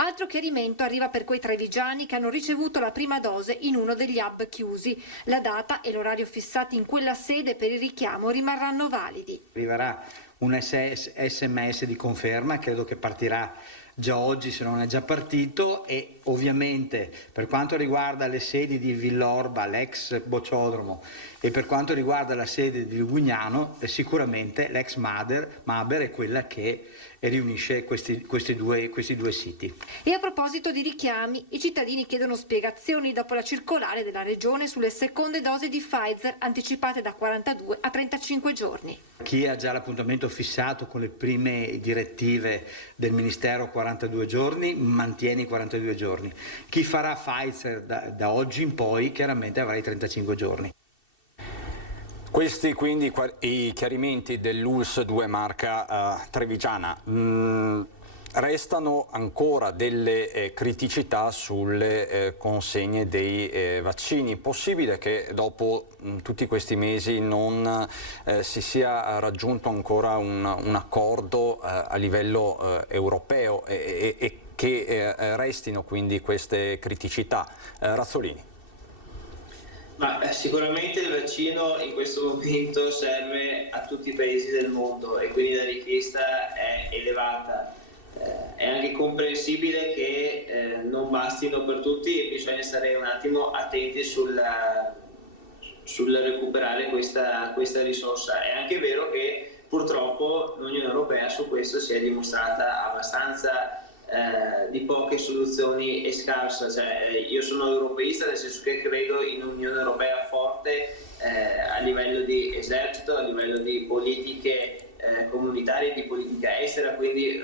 Altro chiarimento arriva per quei trevigiani che hanno ricevuto la prima dose in uno degli hub chiusi. La data e l'orario fissati in quella sede per il richiamo rimarranno validi. Arriverà un sms di conferma, credo che partirà già oggi se non è già partito, e ovviamente per quanto riguarda le sedi di Villorba, l'ex Bocciodromo, e per quanto riguarda la sede di Lugugnano, sicuramente l'ex Maber è quella che riunisce questi due siti. E a proposito di richiami, i cittadini chiedono spiegazioni dopo la circolare della Regione sulle seconde dosi di Pfizer anticipate da 42 a 35 giorni. Chi ha già l'appuntamento fissato con le prime direttive del Ministero 42 giorni, mantiene i 42 giorni. Chi farà Pfizer da oggi in poi chiaramente avrà i 35 giorni. Questi quindi i chiarimenti dell'ULSS 2 Marca trevigiana. Restano ancora delle criticità sulle consegne dei vaccini. Possibile che dopo tutti questi mesi non si sia raggiunto ancora un accordo a livello europeo e che restino quindi queste criticità? Razzolini. Ma sicuramente il vaccino in questo momento serve a tutti i paesi del mondo e quindi la richiesta è elevata. È anche comprensibile che non bastino per tutti e bisogna stare un attimo attenti sul recuperare questa risorsa. È anche vero che purtroppo l'Unione Europea su questo si è dimostrata abbastanza di poche soluzioni e scarsa. Io sono europeista nel senso che credo in un'Unione Europea forte a livello di esercito, a livello di politiche comunitarie, di politica estera, quindi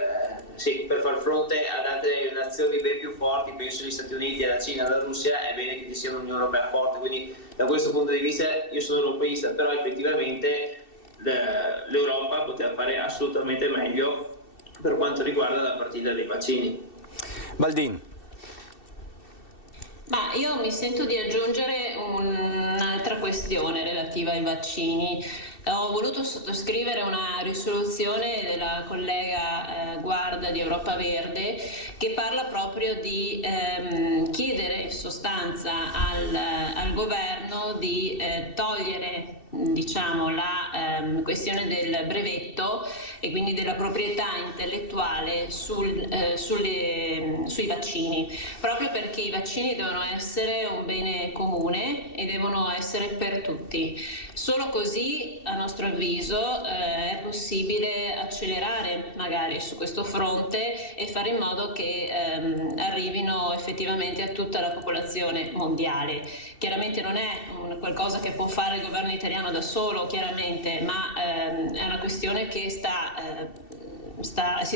sì, per far fronte ad altre nazioni ben più forti, penso agli Stati Uniti, alla Cina, alla Russia, è bene che ci sia un'Unione Europea forte, quindi da questo punto di vista io sono europeista, però effettivamente l'Europa poteva fare assolutamente meglio per quanto riguarda la partita dei vaccini. Baldin. Ma io mi sento di aggiungere un'altra questione relativa ai vaccini. Ho voluto sottoscrivere una risoluzione della collega Guarda di Europa Verde che parla proprio di chiedere in sostanza al governo di togliere la questione del brevetto e quindi della proprietà intellettuale sui vaccini, proprio perché i vaccini devono essere un bene comune e devono essere per tutti. Solo così, a nostro avviso, è possibile accelerare magari su questo fronte e fare in modo che arrivino effettivamente a tutta la popolazione mondiale. Chiaramente non è qualcosa che può fare il governo italiano da solo, chiaramente, ma è una questione che si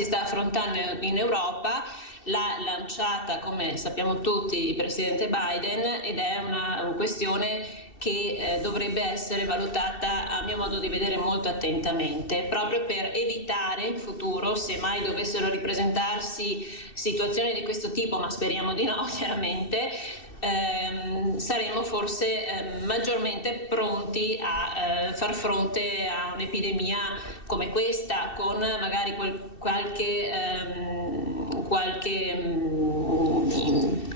sta affrontando in Europa. L'ha lanciata, come sappiamo tutti, il presidente Biden ed è una questione che dovrebbe essere valutata, a mio modo di vedere, molto attentamente, proprio per evitare in futuro, se mai dovessero ripresentarsi situazioni di questo tipo, ma speriamo di no, chiaramente, saremo forse maggiormente pronti a far fronte a un'epidemia come questa, con magari qualche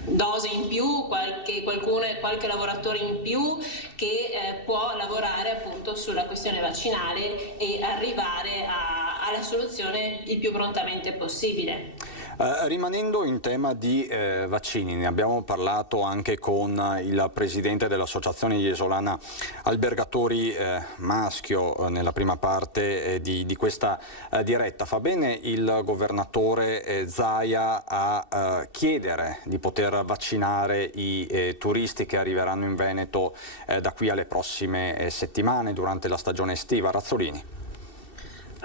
dose in più, qualche lavoratore in più che può lavorare appunto sulla questione vaccinale e arrivare alla soluzione il più prontamente possibile. Rimanendo in tema di vaccini, ne abbiamo parlato anche con il presidente dell'Associazione Iesolana Albergatori Maschio nella prima parte di questa diretta. Fa bene il governatore Zaia a chiedere di poter vaccinare i turisti che arriveranno in Veneto da qui alle prossime settimane durante la stagione estiva? Razzolini.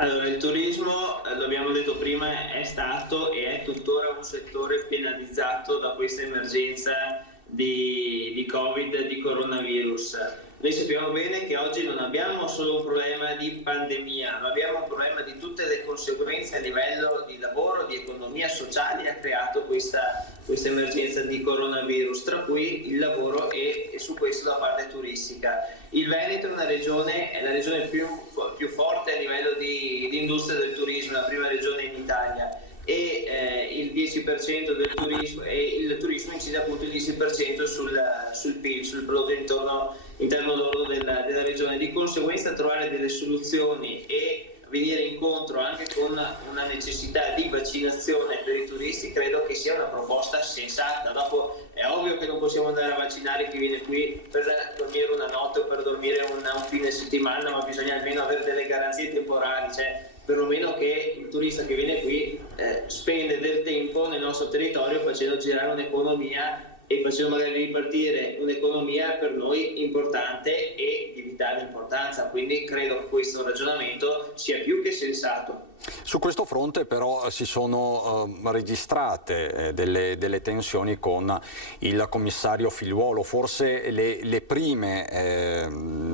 Allora, il turismo, lo abbiamo detto prima, è stato e è tuttora un settore penalizzato da questa emergenza di Covid, di coronavirus. Noi sappiamo bene che oggi non abbiamo solo un problema di pandemia, ma abbiamo un problema di tutte le conseguenze a livello di lavoro, di economia sociale ha creato questa emergenza di coronavirus, tra cui il lavoro e su questo la parte turistica. Il Veneto è la regione più forte a livello di industria del turismo, la prima regione in Italia, e il 10% del turismo, e il turismo incide appunto il 10% sul PIL, sul prodotto interno lordo della regione. Di conseguenza trovare delle soluzioni e venire incontro anche con una necessità di vaccinazione per i turisti credo che sia una proposta sensata. Dopo è ovvio che non possiamo andare a vaccinare chi viene qui per dormire una notte o per dormire un fine settimana, ma bisogna almeno avere delle garanzie temporali, cioè perlomeno che il turista che viene qui spende del tempo nel nostro territorio facendo girare un'economia e facendo magari ripartire un'economia per noi importante e di vitale importanza. Quindi credo che questo ragionamento sia più che sensato. Su questo fronte però si sono registrate delle tensioni con il commissario Figliuolo, forse le prime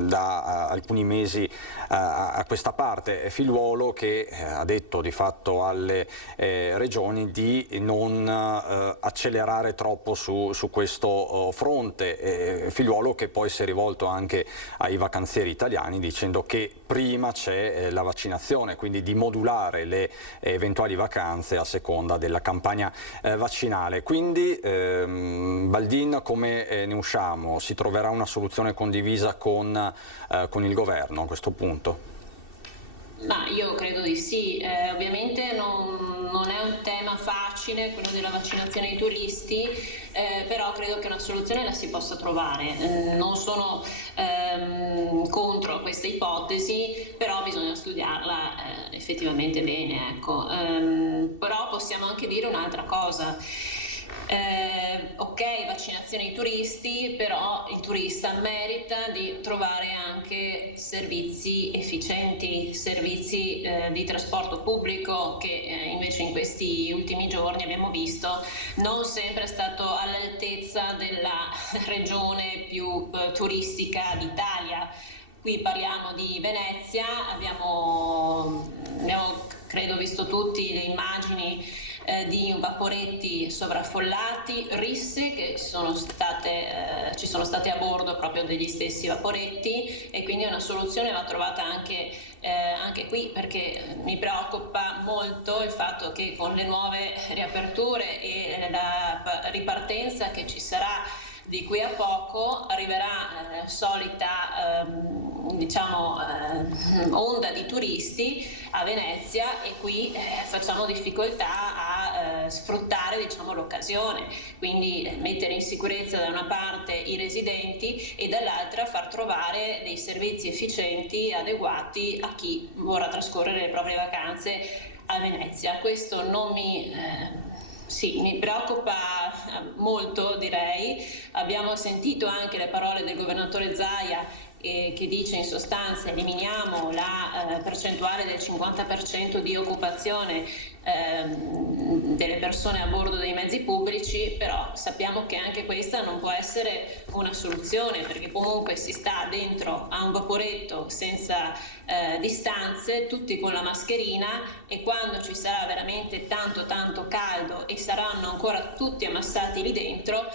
da alcuni mesi a questa parte. Figliuolo che ha detto di fatto alle regioni di non accelerare troppo su questo fronte. Figliuolo che poi si è rivolto anche ai vacanzieri italiani dicendo che prima c'è la vaccinazione, quindi di modulare le eventuali vacanze a seconda della campagna vaccinale. Quindi Baldin, come ne usciamo? Si troverà una soluzione condivisa con il governo a questo punto? Ma io credo di sì, ovviamente non è un tema facile quello della vaccinazione ai turisti, però credo che una soluzione la si possa trovare. Non sono contro questa ipotesi, però bisogna studiarla effettivamente bene, ecco. Però possiamo anche dire un'altra cosa. Ok, vaccinazione ai turisti, però il turista merita di trovare anche servizi efficienti, servizi di trasporto pubblico che invece in questi ultimi giorni abbiamo visto non sempre è stato all'altezza della regione più turistica d'Italia. Qui parliamo di Venezia, abbiamo credo visto tutti le immagini di vaporetti sovraffollati, risse che ci sono state a bordo proprio degli stessi vaporetti, e quindi una soluzione va trovata anche qui, perché mi preoccupa molto il fatto che con le nuove riaperture e la ripartenza che ci sarà di qui a poco arriverà solita onda di turisti a Venezia, e qui facciamo difficoltà a sfruttare l'occasione, quindi mettere in sicurezza da una parte i residenti e dall'altra far trovare dei servizi efficienti adeguati a chi vorrà trascorrere le proprie vacanze a Venezia. Questo mi preoccupa molto, direi. Abbiamo sentito anche le parole del governatore Zaia che dice in sostanza eliminiamo la percentuale del 50% di occupazione delle persone a bordo dei mezzi pubblici, però sappiamo che anche questa non può essere una soluzione, perché comunque si sta dentro a un vaporetto senza distanze, tutti con la mascherina, e quando ci sarà veramente tanto caldo e saranno ancora tutti ammassati lì dentro,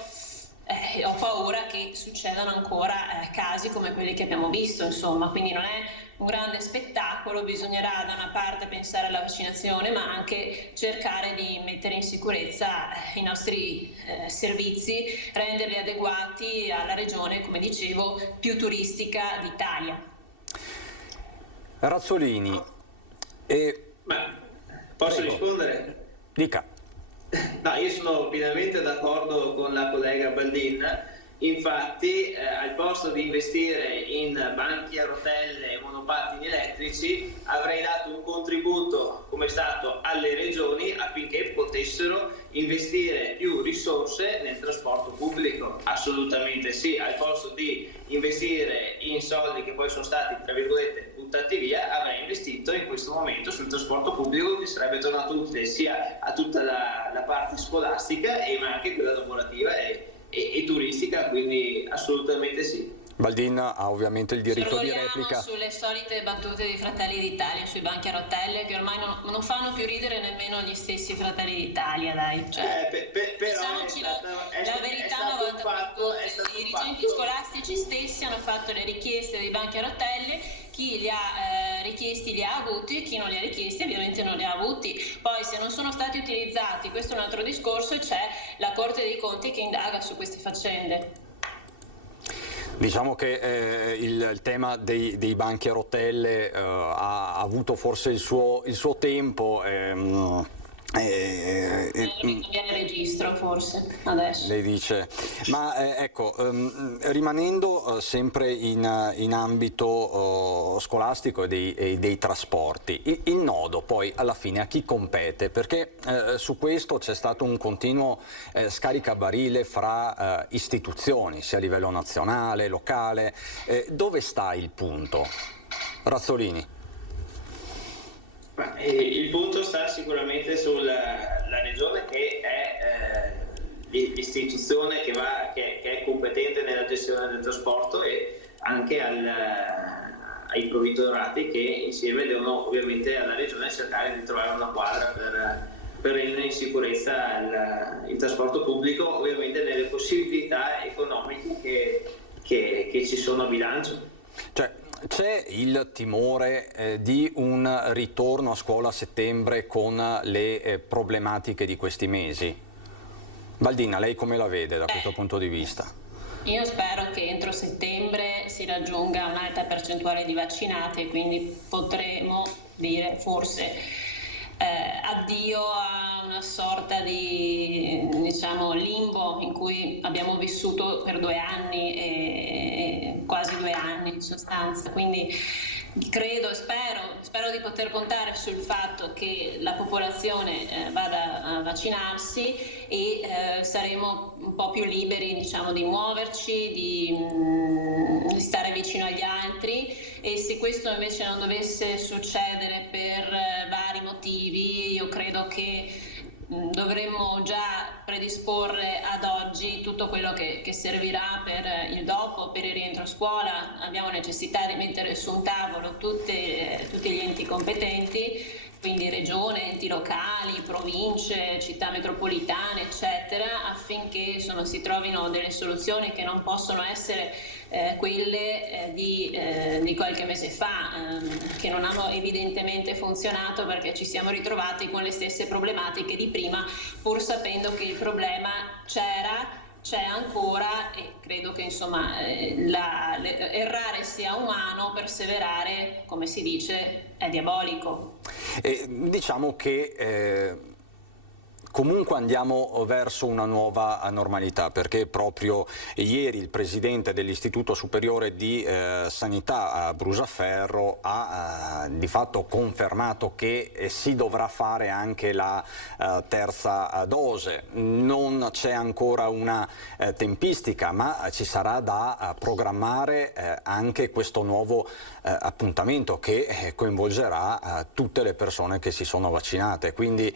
ho paura che succedano ancora casi come quelli che abbiamo visto, insomma. Quindi non è un grande spettacolo, bisognerà da una parte pensare alla vaccinazione, ma anche cercare di mettere in sicurezza i nostri servizi, renderli adeguati alla regione, come dicevo, più turistica d'Italia. Razzolini, posso rispondere? Dica. No, io sono pienamente d'accordo con la collega Baldin. Infatti al posto di investire in banchi a rotelle e monopattini elettrici avrei dato un contributo, come è stato, alle regioni affinché potessero investire più risorse nel trasporto pubblico. Assolutamente sì, al posto di investire in soldi che poi sono stati, tra virgolette, buttati via, avrei investito in questo momento sul trasporto pubblico, che sarebbe tornato utile sia a tutta la parte scolastica ma anche quella lavorativa e turistica, quindi assolutamente sì. Baldin ha ovviamente il diritto di replica. Sulle solite battute di Fratelli d'Italia sui banchi a rotelle, che ormai non fanno più ridere nemmeno gli stessi Fratelli d'Italia, dai. Diciamoci la verità una volta per tutte. I dirigenti scolastici stessi hanno fatto le richieste dei banchi a rotelle, chi li ha richiesti li ha avuti, chi non li ha richiesti ovviamente non li ha avuti. Poi se non sono stati utilizzati, questo è un altro discorso, e c'è la Corte dei Conti che indaga su queste faccende. Diciamo che il tema dei banchi a rotelle ha avuto forse il suo tempo. Cambiare registro forse adesso. Lei dice, ma ecco, rimanendo sempre in ambito scolastico e dei trasporti, il nodo poi alla fine a chi compete? Perché su questo c'è stato un continuo scaricabarile fra istituzioni, sia a livello nazionale, locale. Dove sta il punto? Razzolini. Il punto sta sicuramente sulla regione, che è l'istituzione che è competente nella gestione del trasporto, e anche ai provvedtorati, che insieme devono ovviamente alla regione cercare di trovare una quadra per rendere in sicurezza il trasporto pubblico, ovviamente nelle possibilità economiche che ci sono a bilancio. C'è il timore di un ritorno a scuola a settembre con le problematiche di questi mesi? Baldina, lei come la vede da questo punto di vista? Io spero che entro settembre si raggiunga un'alta percentuale di vaccinati, e quindi potremo dire forse addio a una sorta di limbo in cui abbiamo vissuto per 2 anni e quasi 2 anni in sostanza. Quindi spero di poter contare sul fatto che la popolazione vada a vaccinarsi, e saremo un po' più liberi di muoverci, di stare vicino agli altri. E se questo invece non dovesse succedere per vari motivi, io credo che dovremmo già predisporre ad oggi tutto quello che servirà per il dopo, per il rientro a scuola. Abbiamo necessità di mettere su un tavolo tutti gli enti competenti, quindi regione, enti locali, province, città metropolitane, eccetera, affinché si trovino delle soluzioni che non possono essere quelle di qualche mese fa, che non hanno evidentemente funzionato, perché ci siamo ritrovati con le stesse problematiche di prima, pur sapendo che il problema c'è ancora, e credo che errare sia umano, perseverare, come si dice, è diabolico. Diciamo che comunque andiamo verso una nuova normalità, perché proprio ieri il presidente dell'Istituto Superiore di Sanità Brusaferro ha di fatto confermato che si dovrà fare anche la terza dose. Non c'è ancora una tempistica, ma ci sarà da programmare anche questo nuovo appuntamento che coinvolgerà tutte le persone che si sono vaccinate, quindi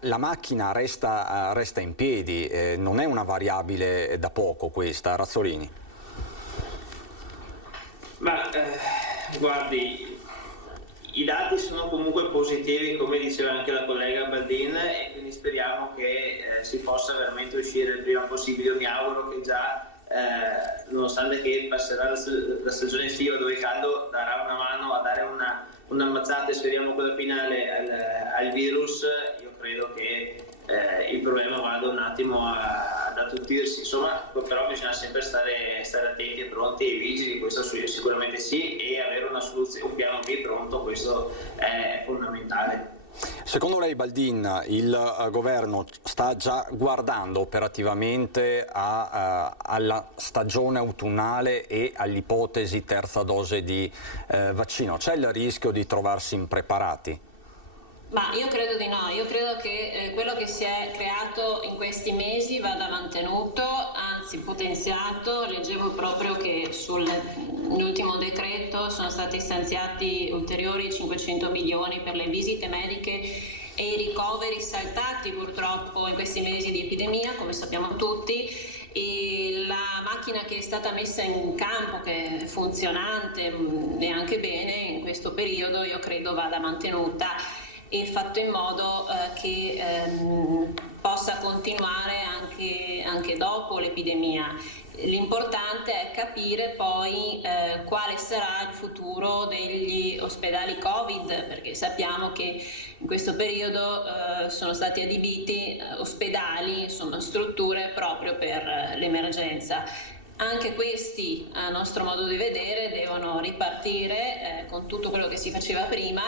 la macchina resta in piedi, non è una variabile da poco questa, Razzolini? Ma guardi, i dati sono comunque positivi, come diceva anche la collega Baldin, e quindi speriamo che si possa veramente uscire il prima possibile. Io mi auguro che già nonostante che passerà la stagione estiva dove il caldo darà una mano a dare una mazzata, e speriamo quella finale al virus, io credo che il problema vada un attimo ad attutirsi, insomma, però bisogna sempre stare attenti e pronti e vigili, questo sicuramente sì, e avere una soluzione, un piano B pronto, questo è fondamentale. Secondo lei, Baldin, il governo sta già guardando operativamente alla stagione autunnale e all'ipotesi terza dose di vaccino? C'è il rischio di trovarsi impreparati? Ma io credo di no, io credo che quello che si è creato in questi mesi vada mantenuto, anzi potenziato. Leggevo proprio che sull'ultimo decreto sono stati stanziati ulteriori 500 milioni per le visite mediche e i ricoveri saltati purtroppo in questi mesi di epidemia, come sappiamo tutti, e la macchina che è stata messa in campo, che è funzionante e anche bene in questo periodo, io credo vada mantenuta e fatto in modo che possa continuare anche dopo l'epidemia. L'importante è capire poi quale sarà il futuro degli ospedali Covid, perché sappiamo che in questo periodo sono stati adibiti ospedali, insomma strutture proprio per l'emergenza. Anche questi, a nostro modo di vedere, devono ripartire con tutto quello che si faceva prima,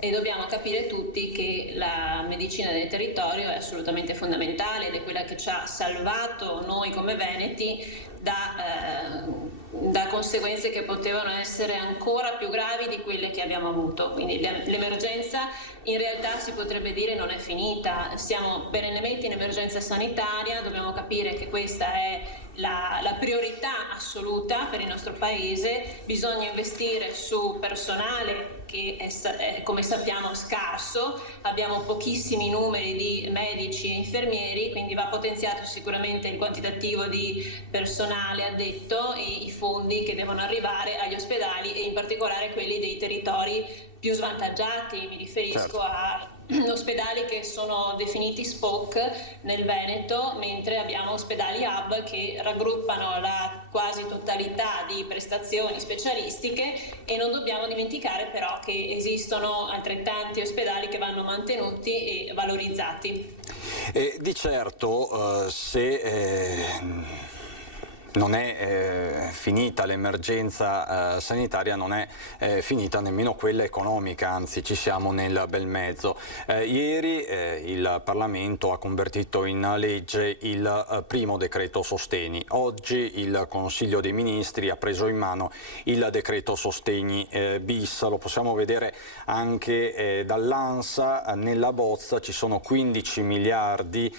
e dobbiamo capire tutti che la medicina del territorio è assolutamente fondamentale ed è quella che ci ha salvato noi come veneti da conseguenze che potevano essere ancora più gravi di quelle che abbiamo avuto. Quindi l'emergenza in realtà si potrebbe dire non è finita, siamo perennemente in emergenza sanitaria, dobbiamo capire che questa è la priorità assoluta per il nostro paese. Bisogna investire su personale che è, come sappiamo, scarso, abbiamo pochissimi numeri di medici e infermieri, quindi va potenziato sicuramente il quantitativo di personale addetto e i fondi che devono arrivare agli ospedali e in particolare quelli dei territori più svantaggiati. Mi riferisco a ospedali che sono definiti SPOC nel Veneto, mentre abbiamo ospedali hub che raggruppano la quasi totalità di prestazioni specialistiche, e non dobbiamo dimenticare però che esistono altrettanti ospedali che vanno mantenuti e valorizzati. Di certo se non è finita l'emergenza sanitaria, non è finita nemmeno quella economica, anzi ci siamo nel bel mezzo. Ieri il Parlamento ha convertito in legge il primo decreto sostegni, oggi il Consiglio dei Ministri ha preso in mano il decreto sostegni bis, lo possiamo vedere anche dall'ANSA, nella bozza ci sono 15 miliardi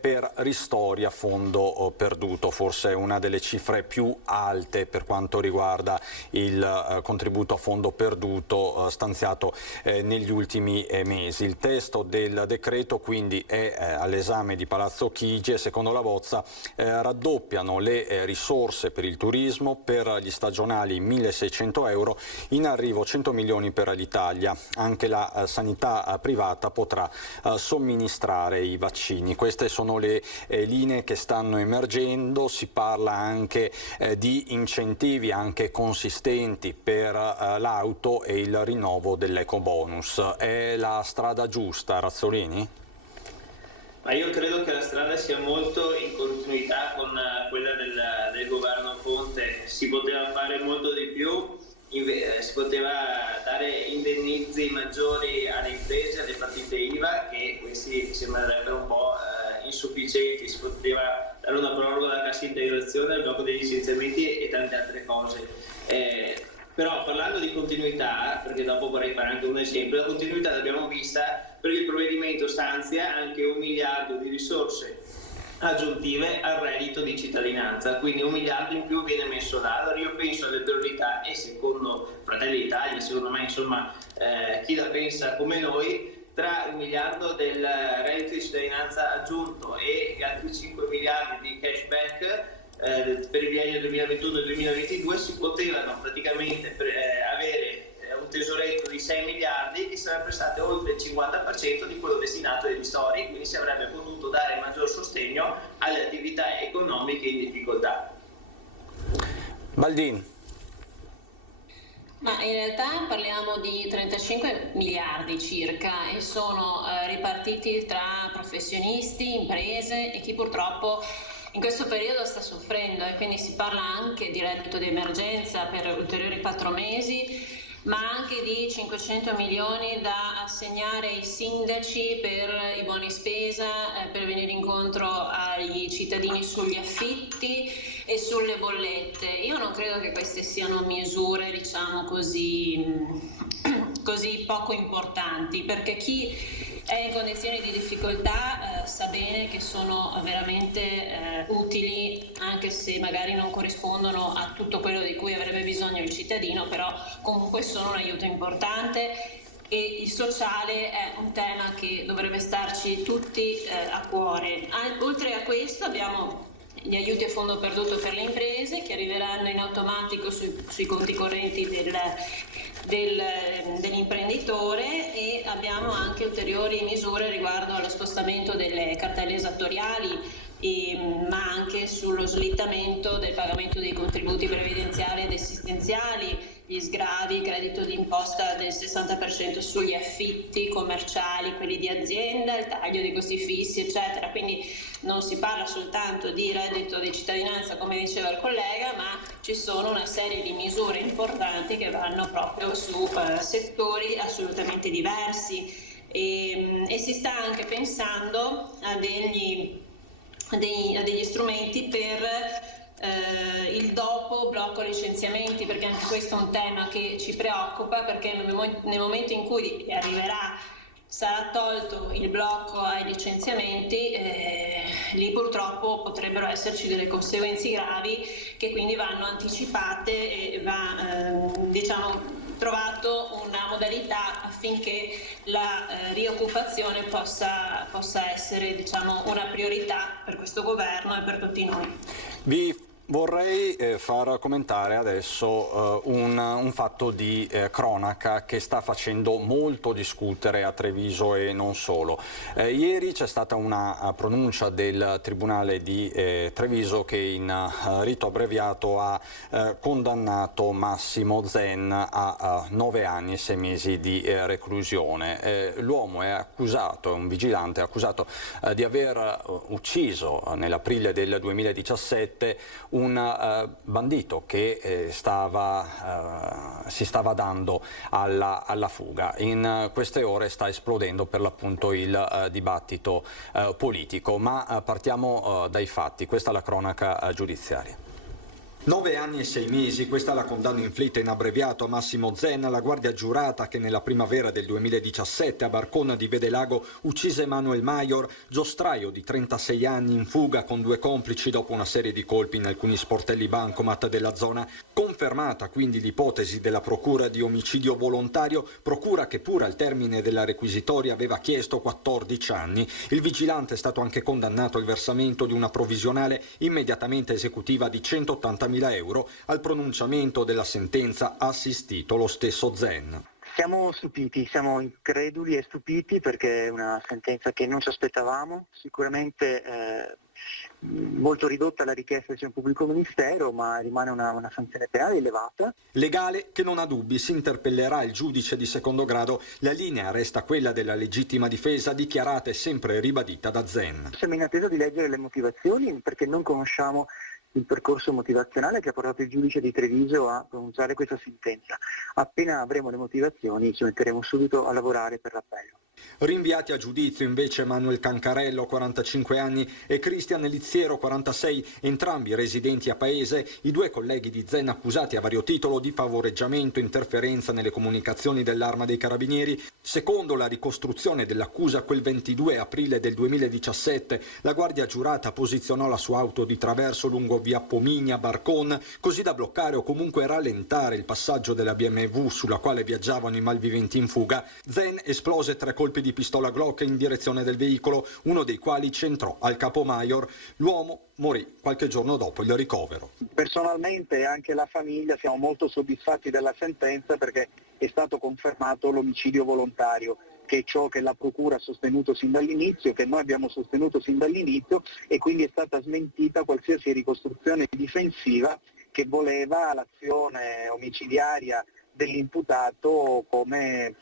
per ristori a fondo perduto, forse una delle delle cifre più alte per quanto riguarda il contributo a fondo perduto stanziato negli ultimi mesi. Il testo del decreto quindi è all'esame di Palazzo Chigi e secondo la bozza raddoppiano le risorse per il turismo, per gli stagionali 1.600 euro, in arrivo 100 milioni per l'Italia. Anche la sanità privata potrà somministrare i vaccini. Queste sono le linee che stanno emergendo. Si parla anche di incentivi anche consistenti per l'auto e il rinnovo dell'ecobonus. È la strada giusta, Razzolini? Ma io credo che la strada sia molto in continuità con quella del governo Conte. Si poteva fare molto di più, si poteva dare indennizi maggiori alle imprese, alle partite IVA, che questi sembrerebbero un po' insufficienti. Si poteva dare una proroga alla cassa integrazione, al blocco degli licenziamenti e tante altre cose. Però parlando di continuità, perché dopo vorrei fare anche un esempio, la continuità l'abbiamo vista perché il provvedimento stanzia anche 1 miliardo di risorse aggiuntive al reddito di cittadinanza, quindi 1 miliardo in più viene messo là. Allora io penso alle priorità e secondo Fratelli d'Italia, secondo me insomma chi la pensa come noi, tra 1 miliardo del reddito di cittadinanza aggiunto e gli altri 5 miliardi di cashback per il biennio 2021-2022 si potevano praticamente avere un tesoretto di 6 miliardi che sarebbe stato oltre il 50% di quello destinato ai ristori, quindi si avrebbe potuto dare maggior sostegno alle attività economiche in difficoltà. Baldin. Ma in realtà parliamo di 35 miliardi circa e sono ripartiti tra professionisti, imprese e chi purtroppo in questo periodo sta soffrendo, e quindi si parla anche di reddito di emergenza per ulteriori 4 mesi, ma anche di 500 milioni da assegnare ai sindaci per i buoni spesa, per venire incontro agli cittadini sugli affitti e sulle bollette. Io non credo che queste siano misure, diciamo così poco importanti, perché chi è in condizioni di difficoltà sa bene che sono veramente utili, anche se magari non corrispondono a tutto quello di cui avrebbe bisogno il cittadino, però comunque sono un aiuto importante e il sociale è un tema che dovrebbe starci tutti a cuore. Oltre a questo abbiamo gli aiuti a fondo perduto per le imprese che arriveranno in automatico sui conti correnti dell'imprenditore, e abbiamo anche ulteriori misure riguardo allo spostamento delle cartelle esattoriali, ma anche sullo slittamento del pagamento dei contributi previdenziali ed assistenziali, gli sgravi, il credito d'imposta del 60% sugli affitti commerciali, quelli di azienda, il taglio di costi fissi, eccetera. Quindi non si parla soltanto di reddito di cittadinanza, come diceva il collega, ma ci sono una serie di misure importanti che vanno proprio su settori assolutamente diversi, e si sta anche pensando a degli strumenti per il dopo blocco licenziamenti, perché anche questo è un tema che ci preoccupa, perché nel momento in cui sarà tolto il blocco ai licenziamenti, lì purtroppo potrebbero esserci delle conseguenze gravi che quindi vanno anticipate e va trovato una modalità affinché la rioccupazione possa essere una priorità per questo governo e per tutti noi. Vi vorrei far commentare adesso un fatto di cronaca che sta facendo molto discutere a Treviso e non solo. Ieri c'è stata una pronuncia del Tribunale di Treviso che in rito abbreviato ha condannato Massimo Zen a 9 anni e 6 mesi di reclusione. L'uomo è accusato, è un vigilante, è accusato di aver ucciso nell'aprile del 2017 un bandito che si stava dando alla fuga. In queste ore sta esplodendo per l'appunto il dibattito politico, ma partiamo dai fatti. Questa è la cronaca giudiziaria. 9 anni e 6 mesi, questa è la condanna inflitta in abbreviato a Massimo Zen, la guardia giurata che nella primavera del 2017 a Barcona di Vedelago uccise Manuel Maior, giostraio di 36 anni in fuga con 2 complici dopo una serie di colpi in alcuni sportelli bancomat della zona. Confermata quindi l'ipotesi della procura di omicidio volontario, procura che pure al termine della requisitoria aveva chiesto 14 anni. Il vigilante è stato anche condannato al versamento di una provvisionale immediatamente esecutiva di 180.000 euro. Al pronunciamento della sentenza ha assistito lo stesso Zen. Siamo stupiti, siamo increduli e stupiti perché è una sentenza che non ci aspettavamo, sicuramente molto ridotta la richiesta sia un pubblico ministero, ma rimane una sanzione penale elevata. Legale che non ha dubbi, si interpellerà il giudice di secondo grado, la linea resta quella della legittima difesa dichiarata e sempre ribadita da Zen. Siamo in attesa di leggere le motivazioni perché non conosciamo il percorso motivazionale che ha portato il giudice di Treviso a pronunciare questa sentenza. Appena avremo le motivazioni ci metteremo subito a lavorare per l'appello. Rinviati a giudizio invece Manuel Cancarello, 45 anni, e Cristian Liziero, 46, entrambi residenti a Paese, i 2 colleghi di Zen accusati a vario titolo di favoreggiamento e interferenza nelle comunicazioni dell'Arma dei Carabinieri. Secondo la ricostruzione dell'accusa, quel 22 aprile del 2017, la guardia giurata posizionò la sua auto di traverso lungo via Pomigna Barcon, così da bloccare o comunque rallentare il passaggio della BMW sulla quale viaggiavano i malviventi in fuga. Zen esplose 3 colpi di pistola Glock in direzione del veicolo, uno dei quali centrò al capo Maior. L'uomo morì qualche giorno dopo il ricovero. Personalmente e anche la famiglia siamo molto soddisfatti della sentenza perché è stato confermato l'omicidio volontario, che è ciò che la procura ha sostenuto sin dall'inizio, che noi abbiamo sostenuto sin dall'inizio, e quindi è stata smentita qualsiasi ricostruzione difensiva che voleva l'azione omicidiaria dell'imputato come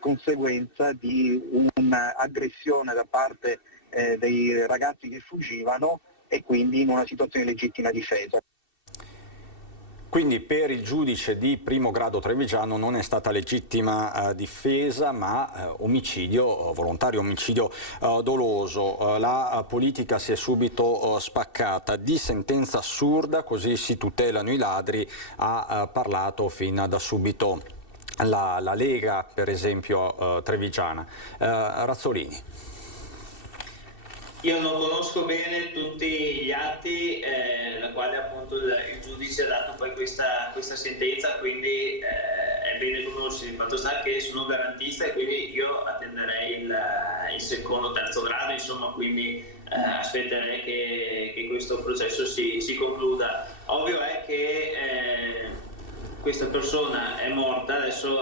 conseguenza di un'aggressione da parte dei ragazzi che fuggivano e quindi in una situazione di legittima difesa. Quindi per il giudice di primo grado trevigiano non è stata legittima difesa ma omicidio volontario, omicidio doloso. La politica si è subito spaccata. Di sentenza assurda, così si tutelano i ladri, ha parlato fin da subito la Lega, per esempio trevigiana. Razzolini. Io non conosco bene tutti gli atti, la quale appunto il giudice ha dato poi questa sentenza, quindi è bene conoscere. Il fatto sta che sono garantista e quindi io attenderei il secondo, terzo grado, insomma, quindi aspetterei che questo processo si concluda. Ovvio è che questa persona è morta, adesso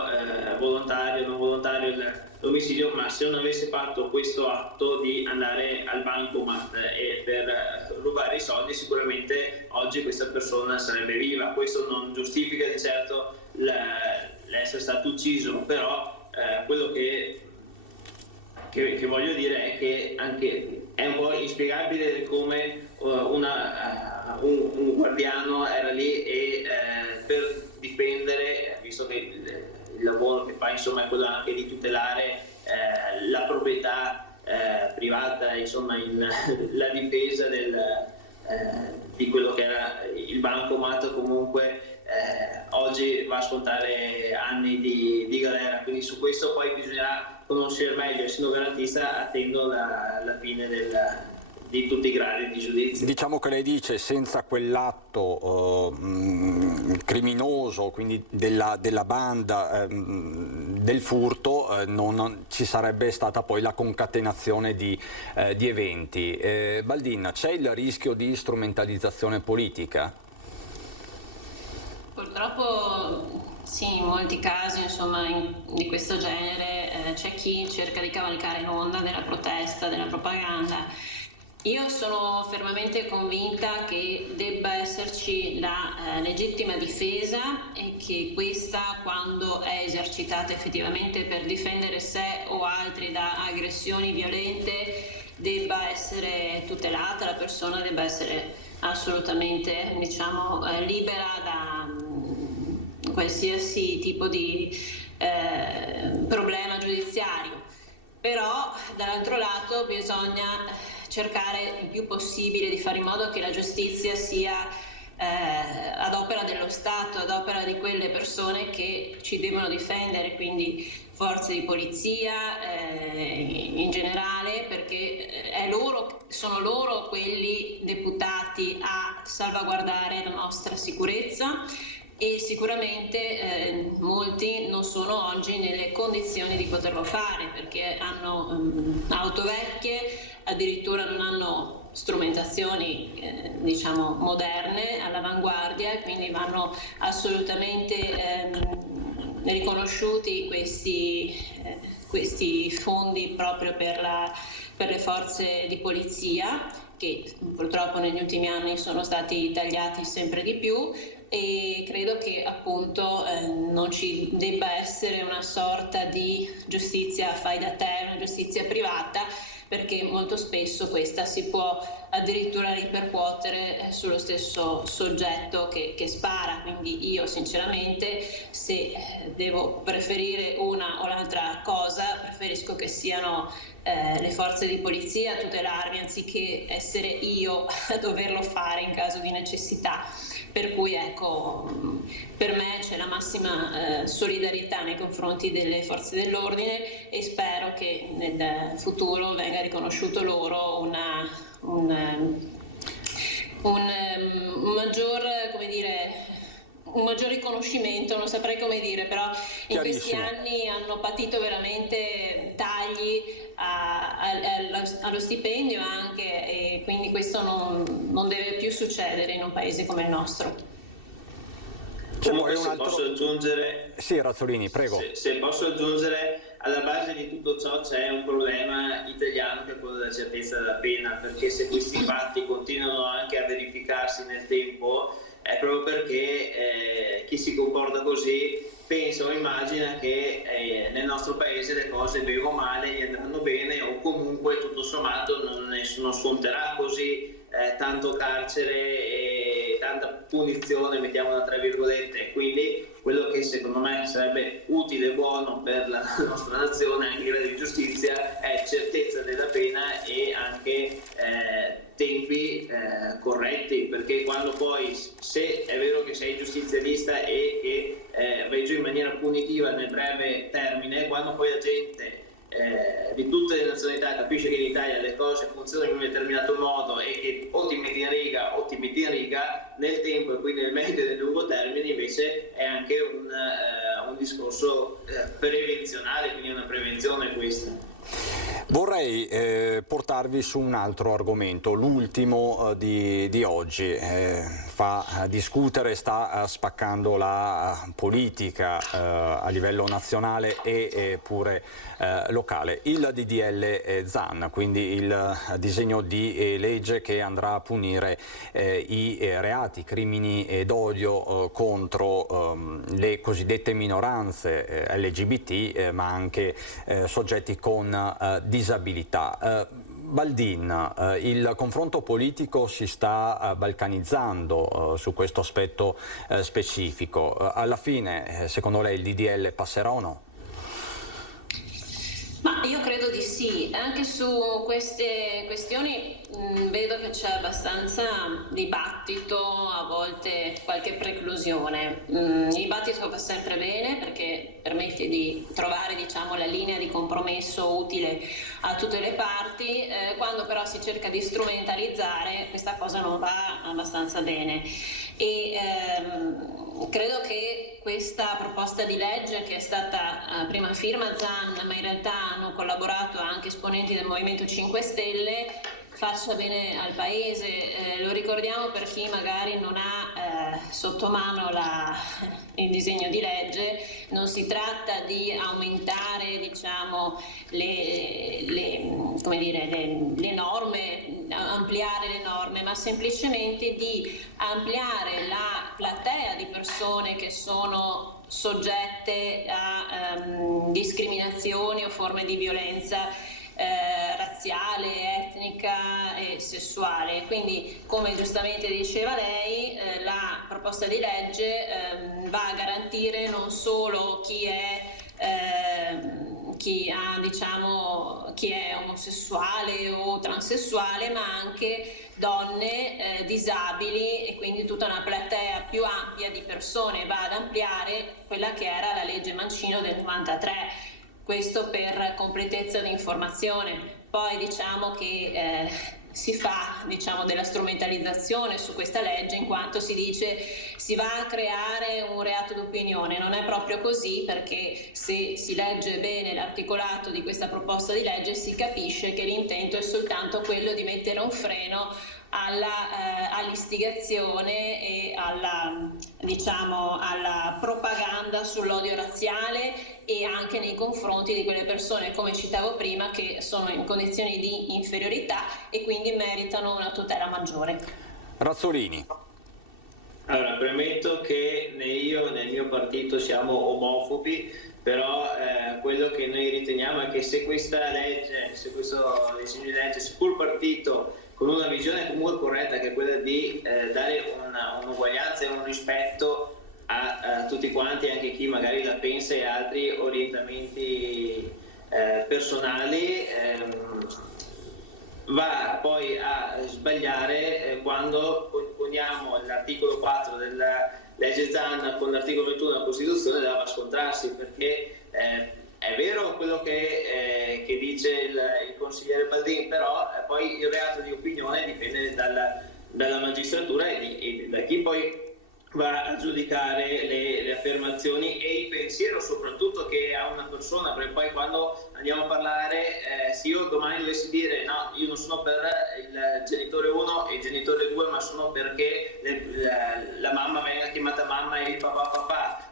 volontario o non volontario l'omicidio, ma se non avesse fatto questo atto di andare al bancomat e per rubare i soldi, sicuramente oggi questa persona sarebbe viva. Questo non giustifica di certo l'essere stato ucciso, però quello che voglio dire è che anche è un po' inspiegabile come un guardiano era lì e per difendere, visto che il lavoro che fa insomma è quello anche di tutelare la proprietà privata, insomma la difesa di quello che era il bancomat, comunque oggi va a scontare anni di galera, quindi su questo poi bisognerà conoscere meglio. Essendo garantista attendo la fine di tutti i gradi di giudizio. Diciamo che lei dice senza quell'atto criminoso, quindi della banda del furto, non ci sarebbe stata poi la concatenazione di eventi. Baldin, c'è il rischio di strumentalizzazione politica? Purtroppo sì, in molti casi insomma di questo genere c'è chi cerca di cavalcare l'onda della protesta, della propaganda. Io sono fermamente convinta che debba esserci la legittima difesa e che questa, quando è esercitata effettivamente per difendere sé o altri da aggressioni violente, debba essere tutelata, la persona debba essere assolutamente, diciamo, libera da qualsiasi tipo di problema giudiziario. Però dall'altro lato bisogna cercare il più possibile di fare in modo che la giustizia sia ad opera dello Stato, ad opera di quelle persone che ci devono difendere, quindi forze di polizia in generale, perché sono loro quelli deputati a salvaguardare la nostra sicurezza, e sicuramente molti non sono oggi nelle condizioni di poterlo fare, perché hanno auto vecchie, addirittura non hanno strumentazioni diciamo moderne, all'avanguardia, e quindi vanno assolutamente riconosciuti questi fondi proprio per le forze di polizia, che purtroppo negli ultimi anni sono stati tagliati sempre di più, e credo che appunto non ci debba essere una sorta di giustizia fai da te, una giustizia privata, perché molto spesso questa si può addirittura ripercuotere sullo stesso soggetto che spara. Quindi io sinceramente, se devo preferire una o l'altra cosa, preferisco che siano le forze di polizia a tutelarmi, anziché essere io a doverlo fare in caso di necessità. Per cui ecco, per me c'è la massima solidarietà nei confronti delle forze dell'ordine, e spero che nel futuro venga riconosciuto loro un maggior, come dire, un maggior riconoscimento, non saprei come dire, però in questi anni hanno patito veramente tagli allo stipendio anche, e quindi questo non deve più succedere in un paese come il nostro. Comunque, se posso aggiungere... Sì, Razzolini, prego. Se posso aggiungere, alla base di tutto ciò c'è un problema italiano, che è quello della certezza della pena, perché se questi fatti continuano anche a verificarsi nel tempo, è proprio perché chi si comporta così pensa o immagina che nel nostro paese le cose bene o male gli andranno bene, o comunque tutto sommato non sconterà così tanto carcere e tanta punizione, mettiamola tra virgolette. Quindi quello che secondo me sarebbe utile e buono per la nostra nazione, anche in grado di giustizia, è certezza della pena e anche tempi corretti, perché quando poi, se è vero che sei giustizialista e che vai giù in maniera punitiva nel breve termine, quando poi la gente di tutte le nazionalità capisce che in Italia le cose funzionano in un determinato modo e che o ti metti in riga o ti metti in riga, nel tempo e quindi nel medio e nel lungo termine invece è anche un discorso prevenzionale, quindi una prevenzione questa. Vorrei portarvi su un altro argomento, l'ultimo di oggi. Fa discutere, sta spaccando la politica a livello nazionale e pure locale. Il DDL Zan, quindi il disegno di legge che andrà a punire i reati, crimini d'odio contro le cosiddette minoranze LGBT, ma anche soggetti con disabilità. Baldin, il confronto politico si sta balcanizzando su questo aspetto specifico. Alla fine, secondo lei, il DDL passerà o no? Ma io credo di sì, anche su queste questioni vedo che c'è abbastanza dibattito, a volte qualche preclusione. Il dibattito fa sempre bene perché permette di trovare, diciamo, la linea di compromesso utile a tutte le parti, quando però si cerca di strumentalizzare questa cosa non va abbastanza bene. E credo che questa proposta di legge, che è stata prima firma Zan, ma in realtà hanno collaborato anche esponenti del Movimento 5 Stelle, faccia bene al Paese. Lo ricordiamo per chi magari non ha sotto mano il disegno di legge. Non si tratta di aumentare, diciamo, le norme, ampliare le norme, ma semplicemente di ampliare la platea di persone che sono soggette a discriminazioni o forme di violenza razziale, etnica e sessuale. Quindi, come giustamente diceva lei, la proposta di legge va a garantire non solo chi è omosessuale o transessuale, ma anche donne, disabili e quindi tutta una platea più ampia di persone, va ad ampliare quella che era la legge Mancino del 93, questo per completezza di informazione. Poi diciamo che si fa della strumentalizzazione su questa legge, in quanto si dice si va a creare un reato d'opinione. Non è proprio così, perché se si legge bene l'articolato di questa proposta di legge si capisce che l'intento è soltanto quello di mettere un freno all'istigazione e alla propaganda sull'odio razziale e anche nei confronti di quelle persone, come citavo prima, che sono in condizioni di inferiorità e quindi meritano una tutela maggiore. Razzolini. Allora, premetto che né io né il mio partito siamo omofobi, però quello che noi riteniamo è che se questa legge, se questo disegno di legge, seppur partito con una visione comunque corretta, che è quella di dare un'uguaglianza e un rispetto a tutti quanti, anche chi magari la pensa e altri orientamenti personali, va poi a sbagliare quando poniamo l'articolo 4 della legge Zan con l'articolo 21 della Costituzione, deve scontrarsi, perché è vero quello che dice il consigliere Baldin, però poi il reato di opinione dipende dalla magistratura e da chi poi va a giudicare le affermazioni e il pensiero soprattutto che ha una persona, perché poi quando andiamo a parlare, se io domani dovessi dire no, io non sono per il genitore 1 e il genitore 2, ma sono perché la mamma venga chiamata mamma e il papà,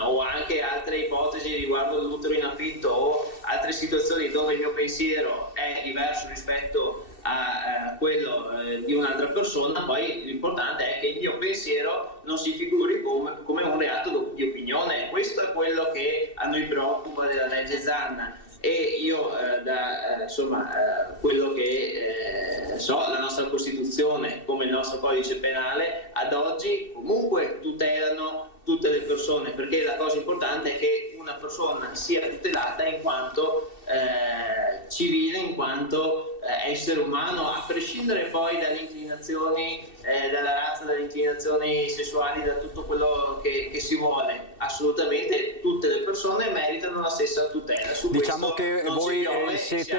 o anche altre ipotesi riguardo l'utero in affitto o altre situazioni dove il mio pensiero è diverso rispetto a quello di un'altra persona, poi l'importante è che il mio pensiero non si figuri come un reato di opinione. Questo è quello che a noi preoccupa della legge Zan, e io quello che so, la nostra Costituzione come il nostro codice penale ad oggi comunque tutelano tutte le persone, perché la cosa importante è che una persona sia tutelata in quanto civile, in quanto essere umano, a prescindere poi dalle inclinazioni, dalla razza, dalle inclinazioni sessuali, da tutto quello che si vuole. Assolutamente tutte le persone meritano la stessa tutela. Diciamo che voi siete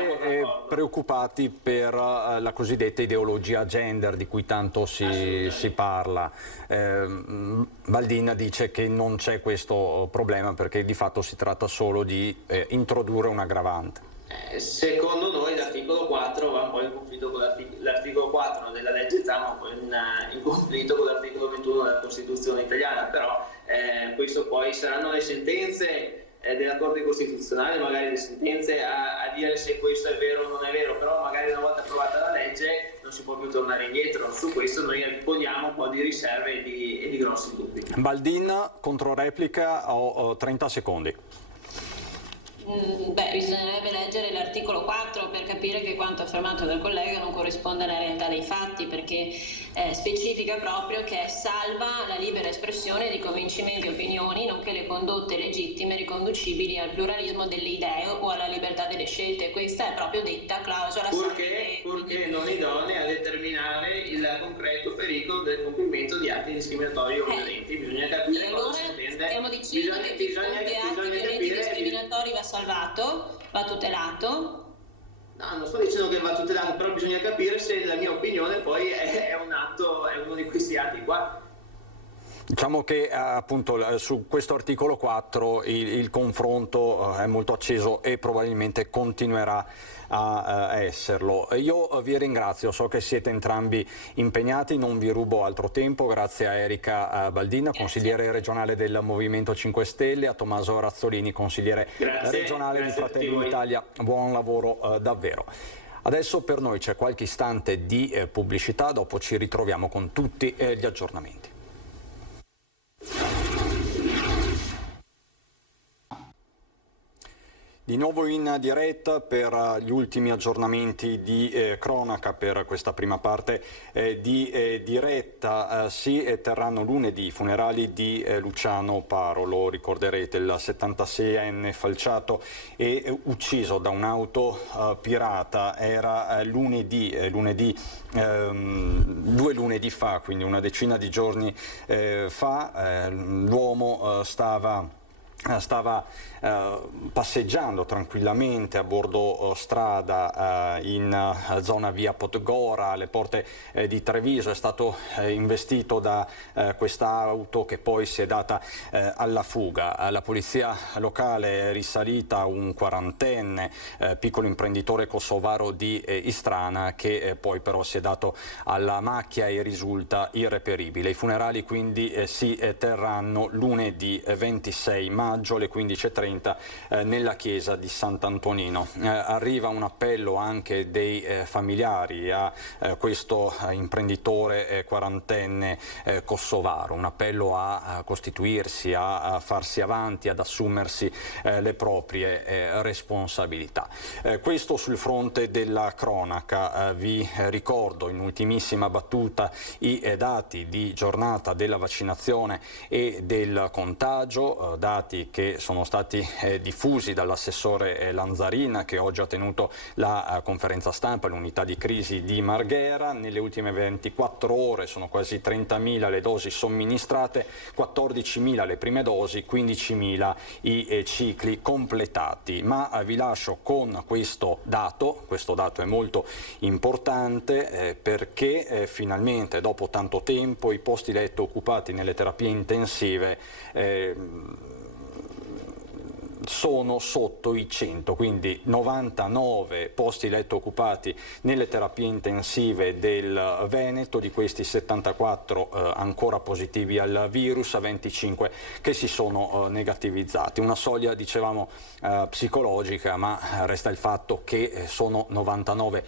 preoccupati per la cosiddetta ideologia gender di cui tanto si parla. Baldin dice che non c'è questo problema perché di fatto si tratta solo di introdurre un aggravante. Secondo noi l'articolo 4 va un po' in conflitto con l'articolo 4 della legge Zan, un po' in conflitto con l'articolo 21 della Costituzione italiana, però questo poi saranno le sentenze della Corte Costituzionale, magari le sentenze a dire se questo è vero o non è vero, però magari una volta approvata la legge non si può più tornare indietro. Su questo noi poniamo un po' di riserve e di grossi dubbi. Baldin, controreplica, ho 30 secondi. Bisognerebbe leggere l'articolo 4 per capire che quanto affermato dal collega non corrisponde alla realtà dei fatti, perché specifica proprio che è salva la libera espressione di convincimenti e opinioni, nonché le condotte legittime riconducibili al pluralismo delle idee o alla libertà delle scelte. Questa è proprio detta clausola purché non idonea a determinare il concreto pericolo del compimento di atti discriminatori o violenti. Bisogna capire cosa si intende. Stiamo dicendo che chi compie atti violenti discriminatori va salvato, va tutelato. No, non sto dicendo che va tutelato, però bisogna capire se la mia opinione poi è uno di questi atti qua. Diciamo che appunto su questo articolo 4 il confronto è molto acceso e probabilmente continuerà a esserlo. Io vi ringrazio, so che siete entrambi impegnati, non vi rubo altro tempo. Grazie a Erika Baldin, consigliere regionale del Movimento 5 Stelle, a Tommaso Razzolini, consigliere regionale di Fratelli d'Italia. Buon lavoro davvero. Adesso per noi c'è qualche istante di pubblicità, dopo ci ritroviamo con tutti gli aggiornamenti. Di nuovo in diretta per gli ultimi aggiornamenti di cronaca per questa prima parte di diretta. Si terranno lunedì i funerali di Luciano Paro, lo ricorderete, il 76enne falciato e ucciso da un'auto pirata. Era lunedì, 2 lunedì fa, quindi una decina di giorni fa. L'uomo stava passeggiando tranquillamente a bordo strada in zona via Podgora, alle porte di Treviso. È stato investito da questa auto che poi si è data alla fuga. La polizia locale è risalita a un 40enne, piccolo imprenditore kosovaro di Istrana, che poi però si è dato alla macchia e risulta irreperibile. I funerali quindi si terranno lunedì 26 maggio alle 15:30 nella chiesa di Sant'Antonino. Arriva un appello anche dei familiari a questo imprenditore 40enne kosovaro, un appello a costituirsi, a farsi avanti, ad assumersi le proprie responsabilità. Questo sul fronte della cronaca. Vi ricordo in ultimissima battuta i dati di giornata della vaccinazione e del contagio, dati che sono stati diffusi dall'assessore Lanzarina, che oggi ha tenuto la conferenza stampa all'unità di crisi di Marghera. Nelle ultime 24 ore sono quasi 30.000 le dosi somministrate, 14.000 le prime dosi, 15.000 i cicli completati. Ma vi lascio con questo dato è molto importante perché finalmente dopo tanto tempo i posti letto occupati nelle terapie intensive sono sotto i 100, quindi 99 posti letto occupati nelle terapie intensive del Veneto, di questi 74 ancora positivi al virus, 25 che si sono negativizzati. Una soglia, dicevamo, psicologica, ma resta il fatto che sono 99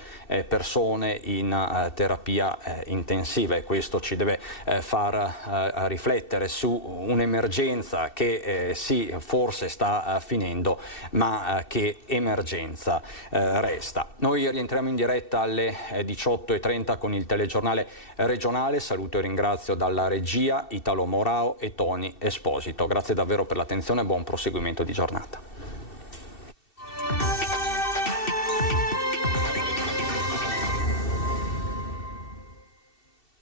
persone in terapia intensiva, e questo ci deve far riflettere su un'emergenza che sì, forse sta finendo, ma che emergenza resta. Noi rientriamo in diretta alle 18:30 con il telegiornale regionale. Saluto e ringrazio dalla regia Italo Morao e Tony Esposito. Grazie davvero per l'attenzione e buon proseguimento di giornata.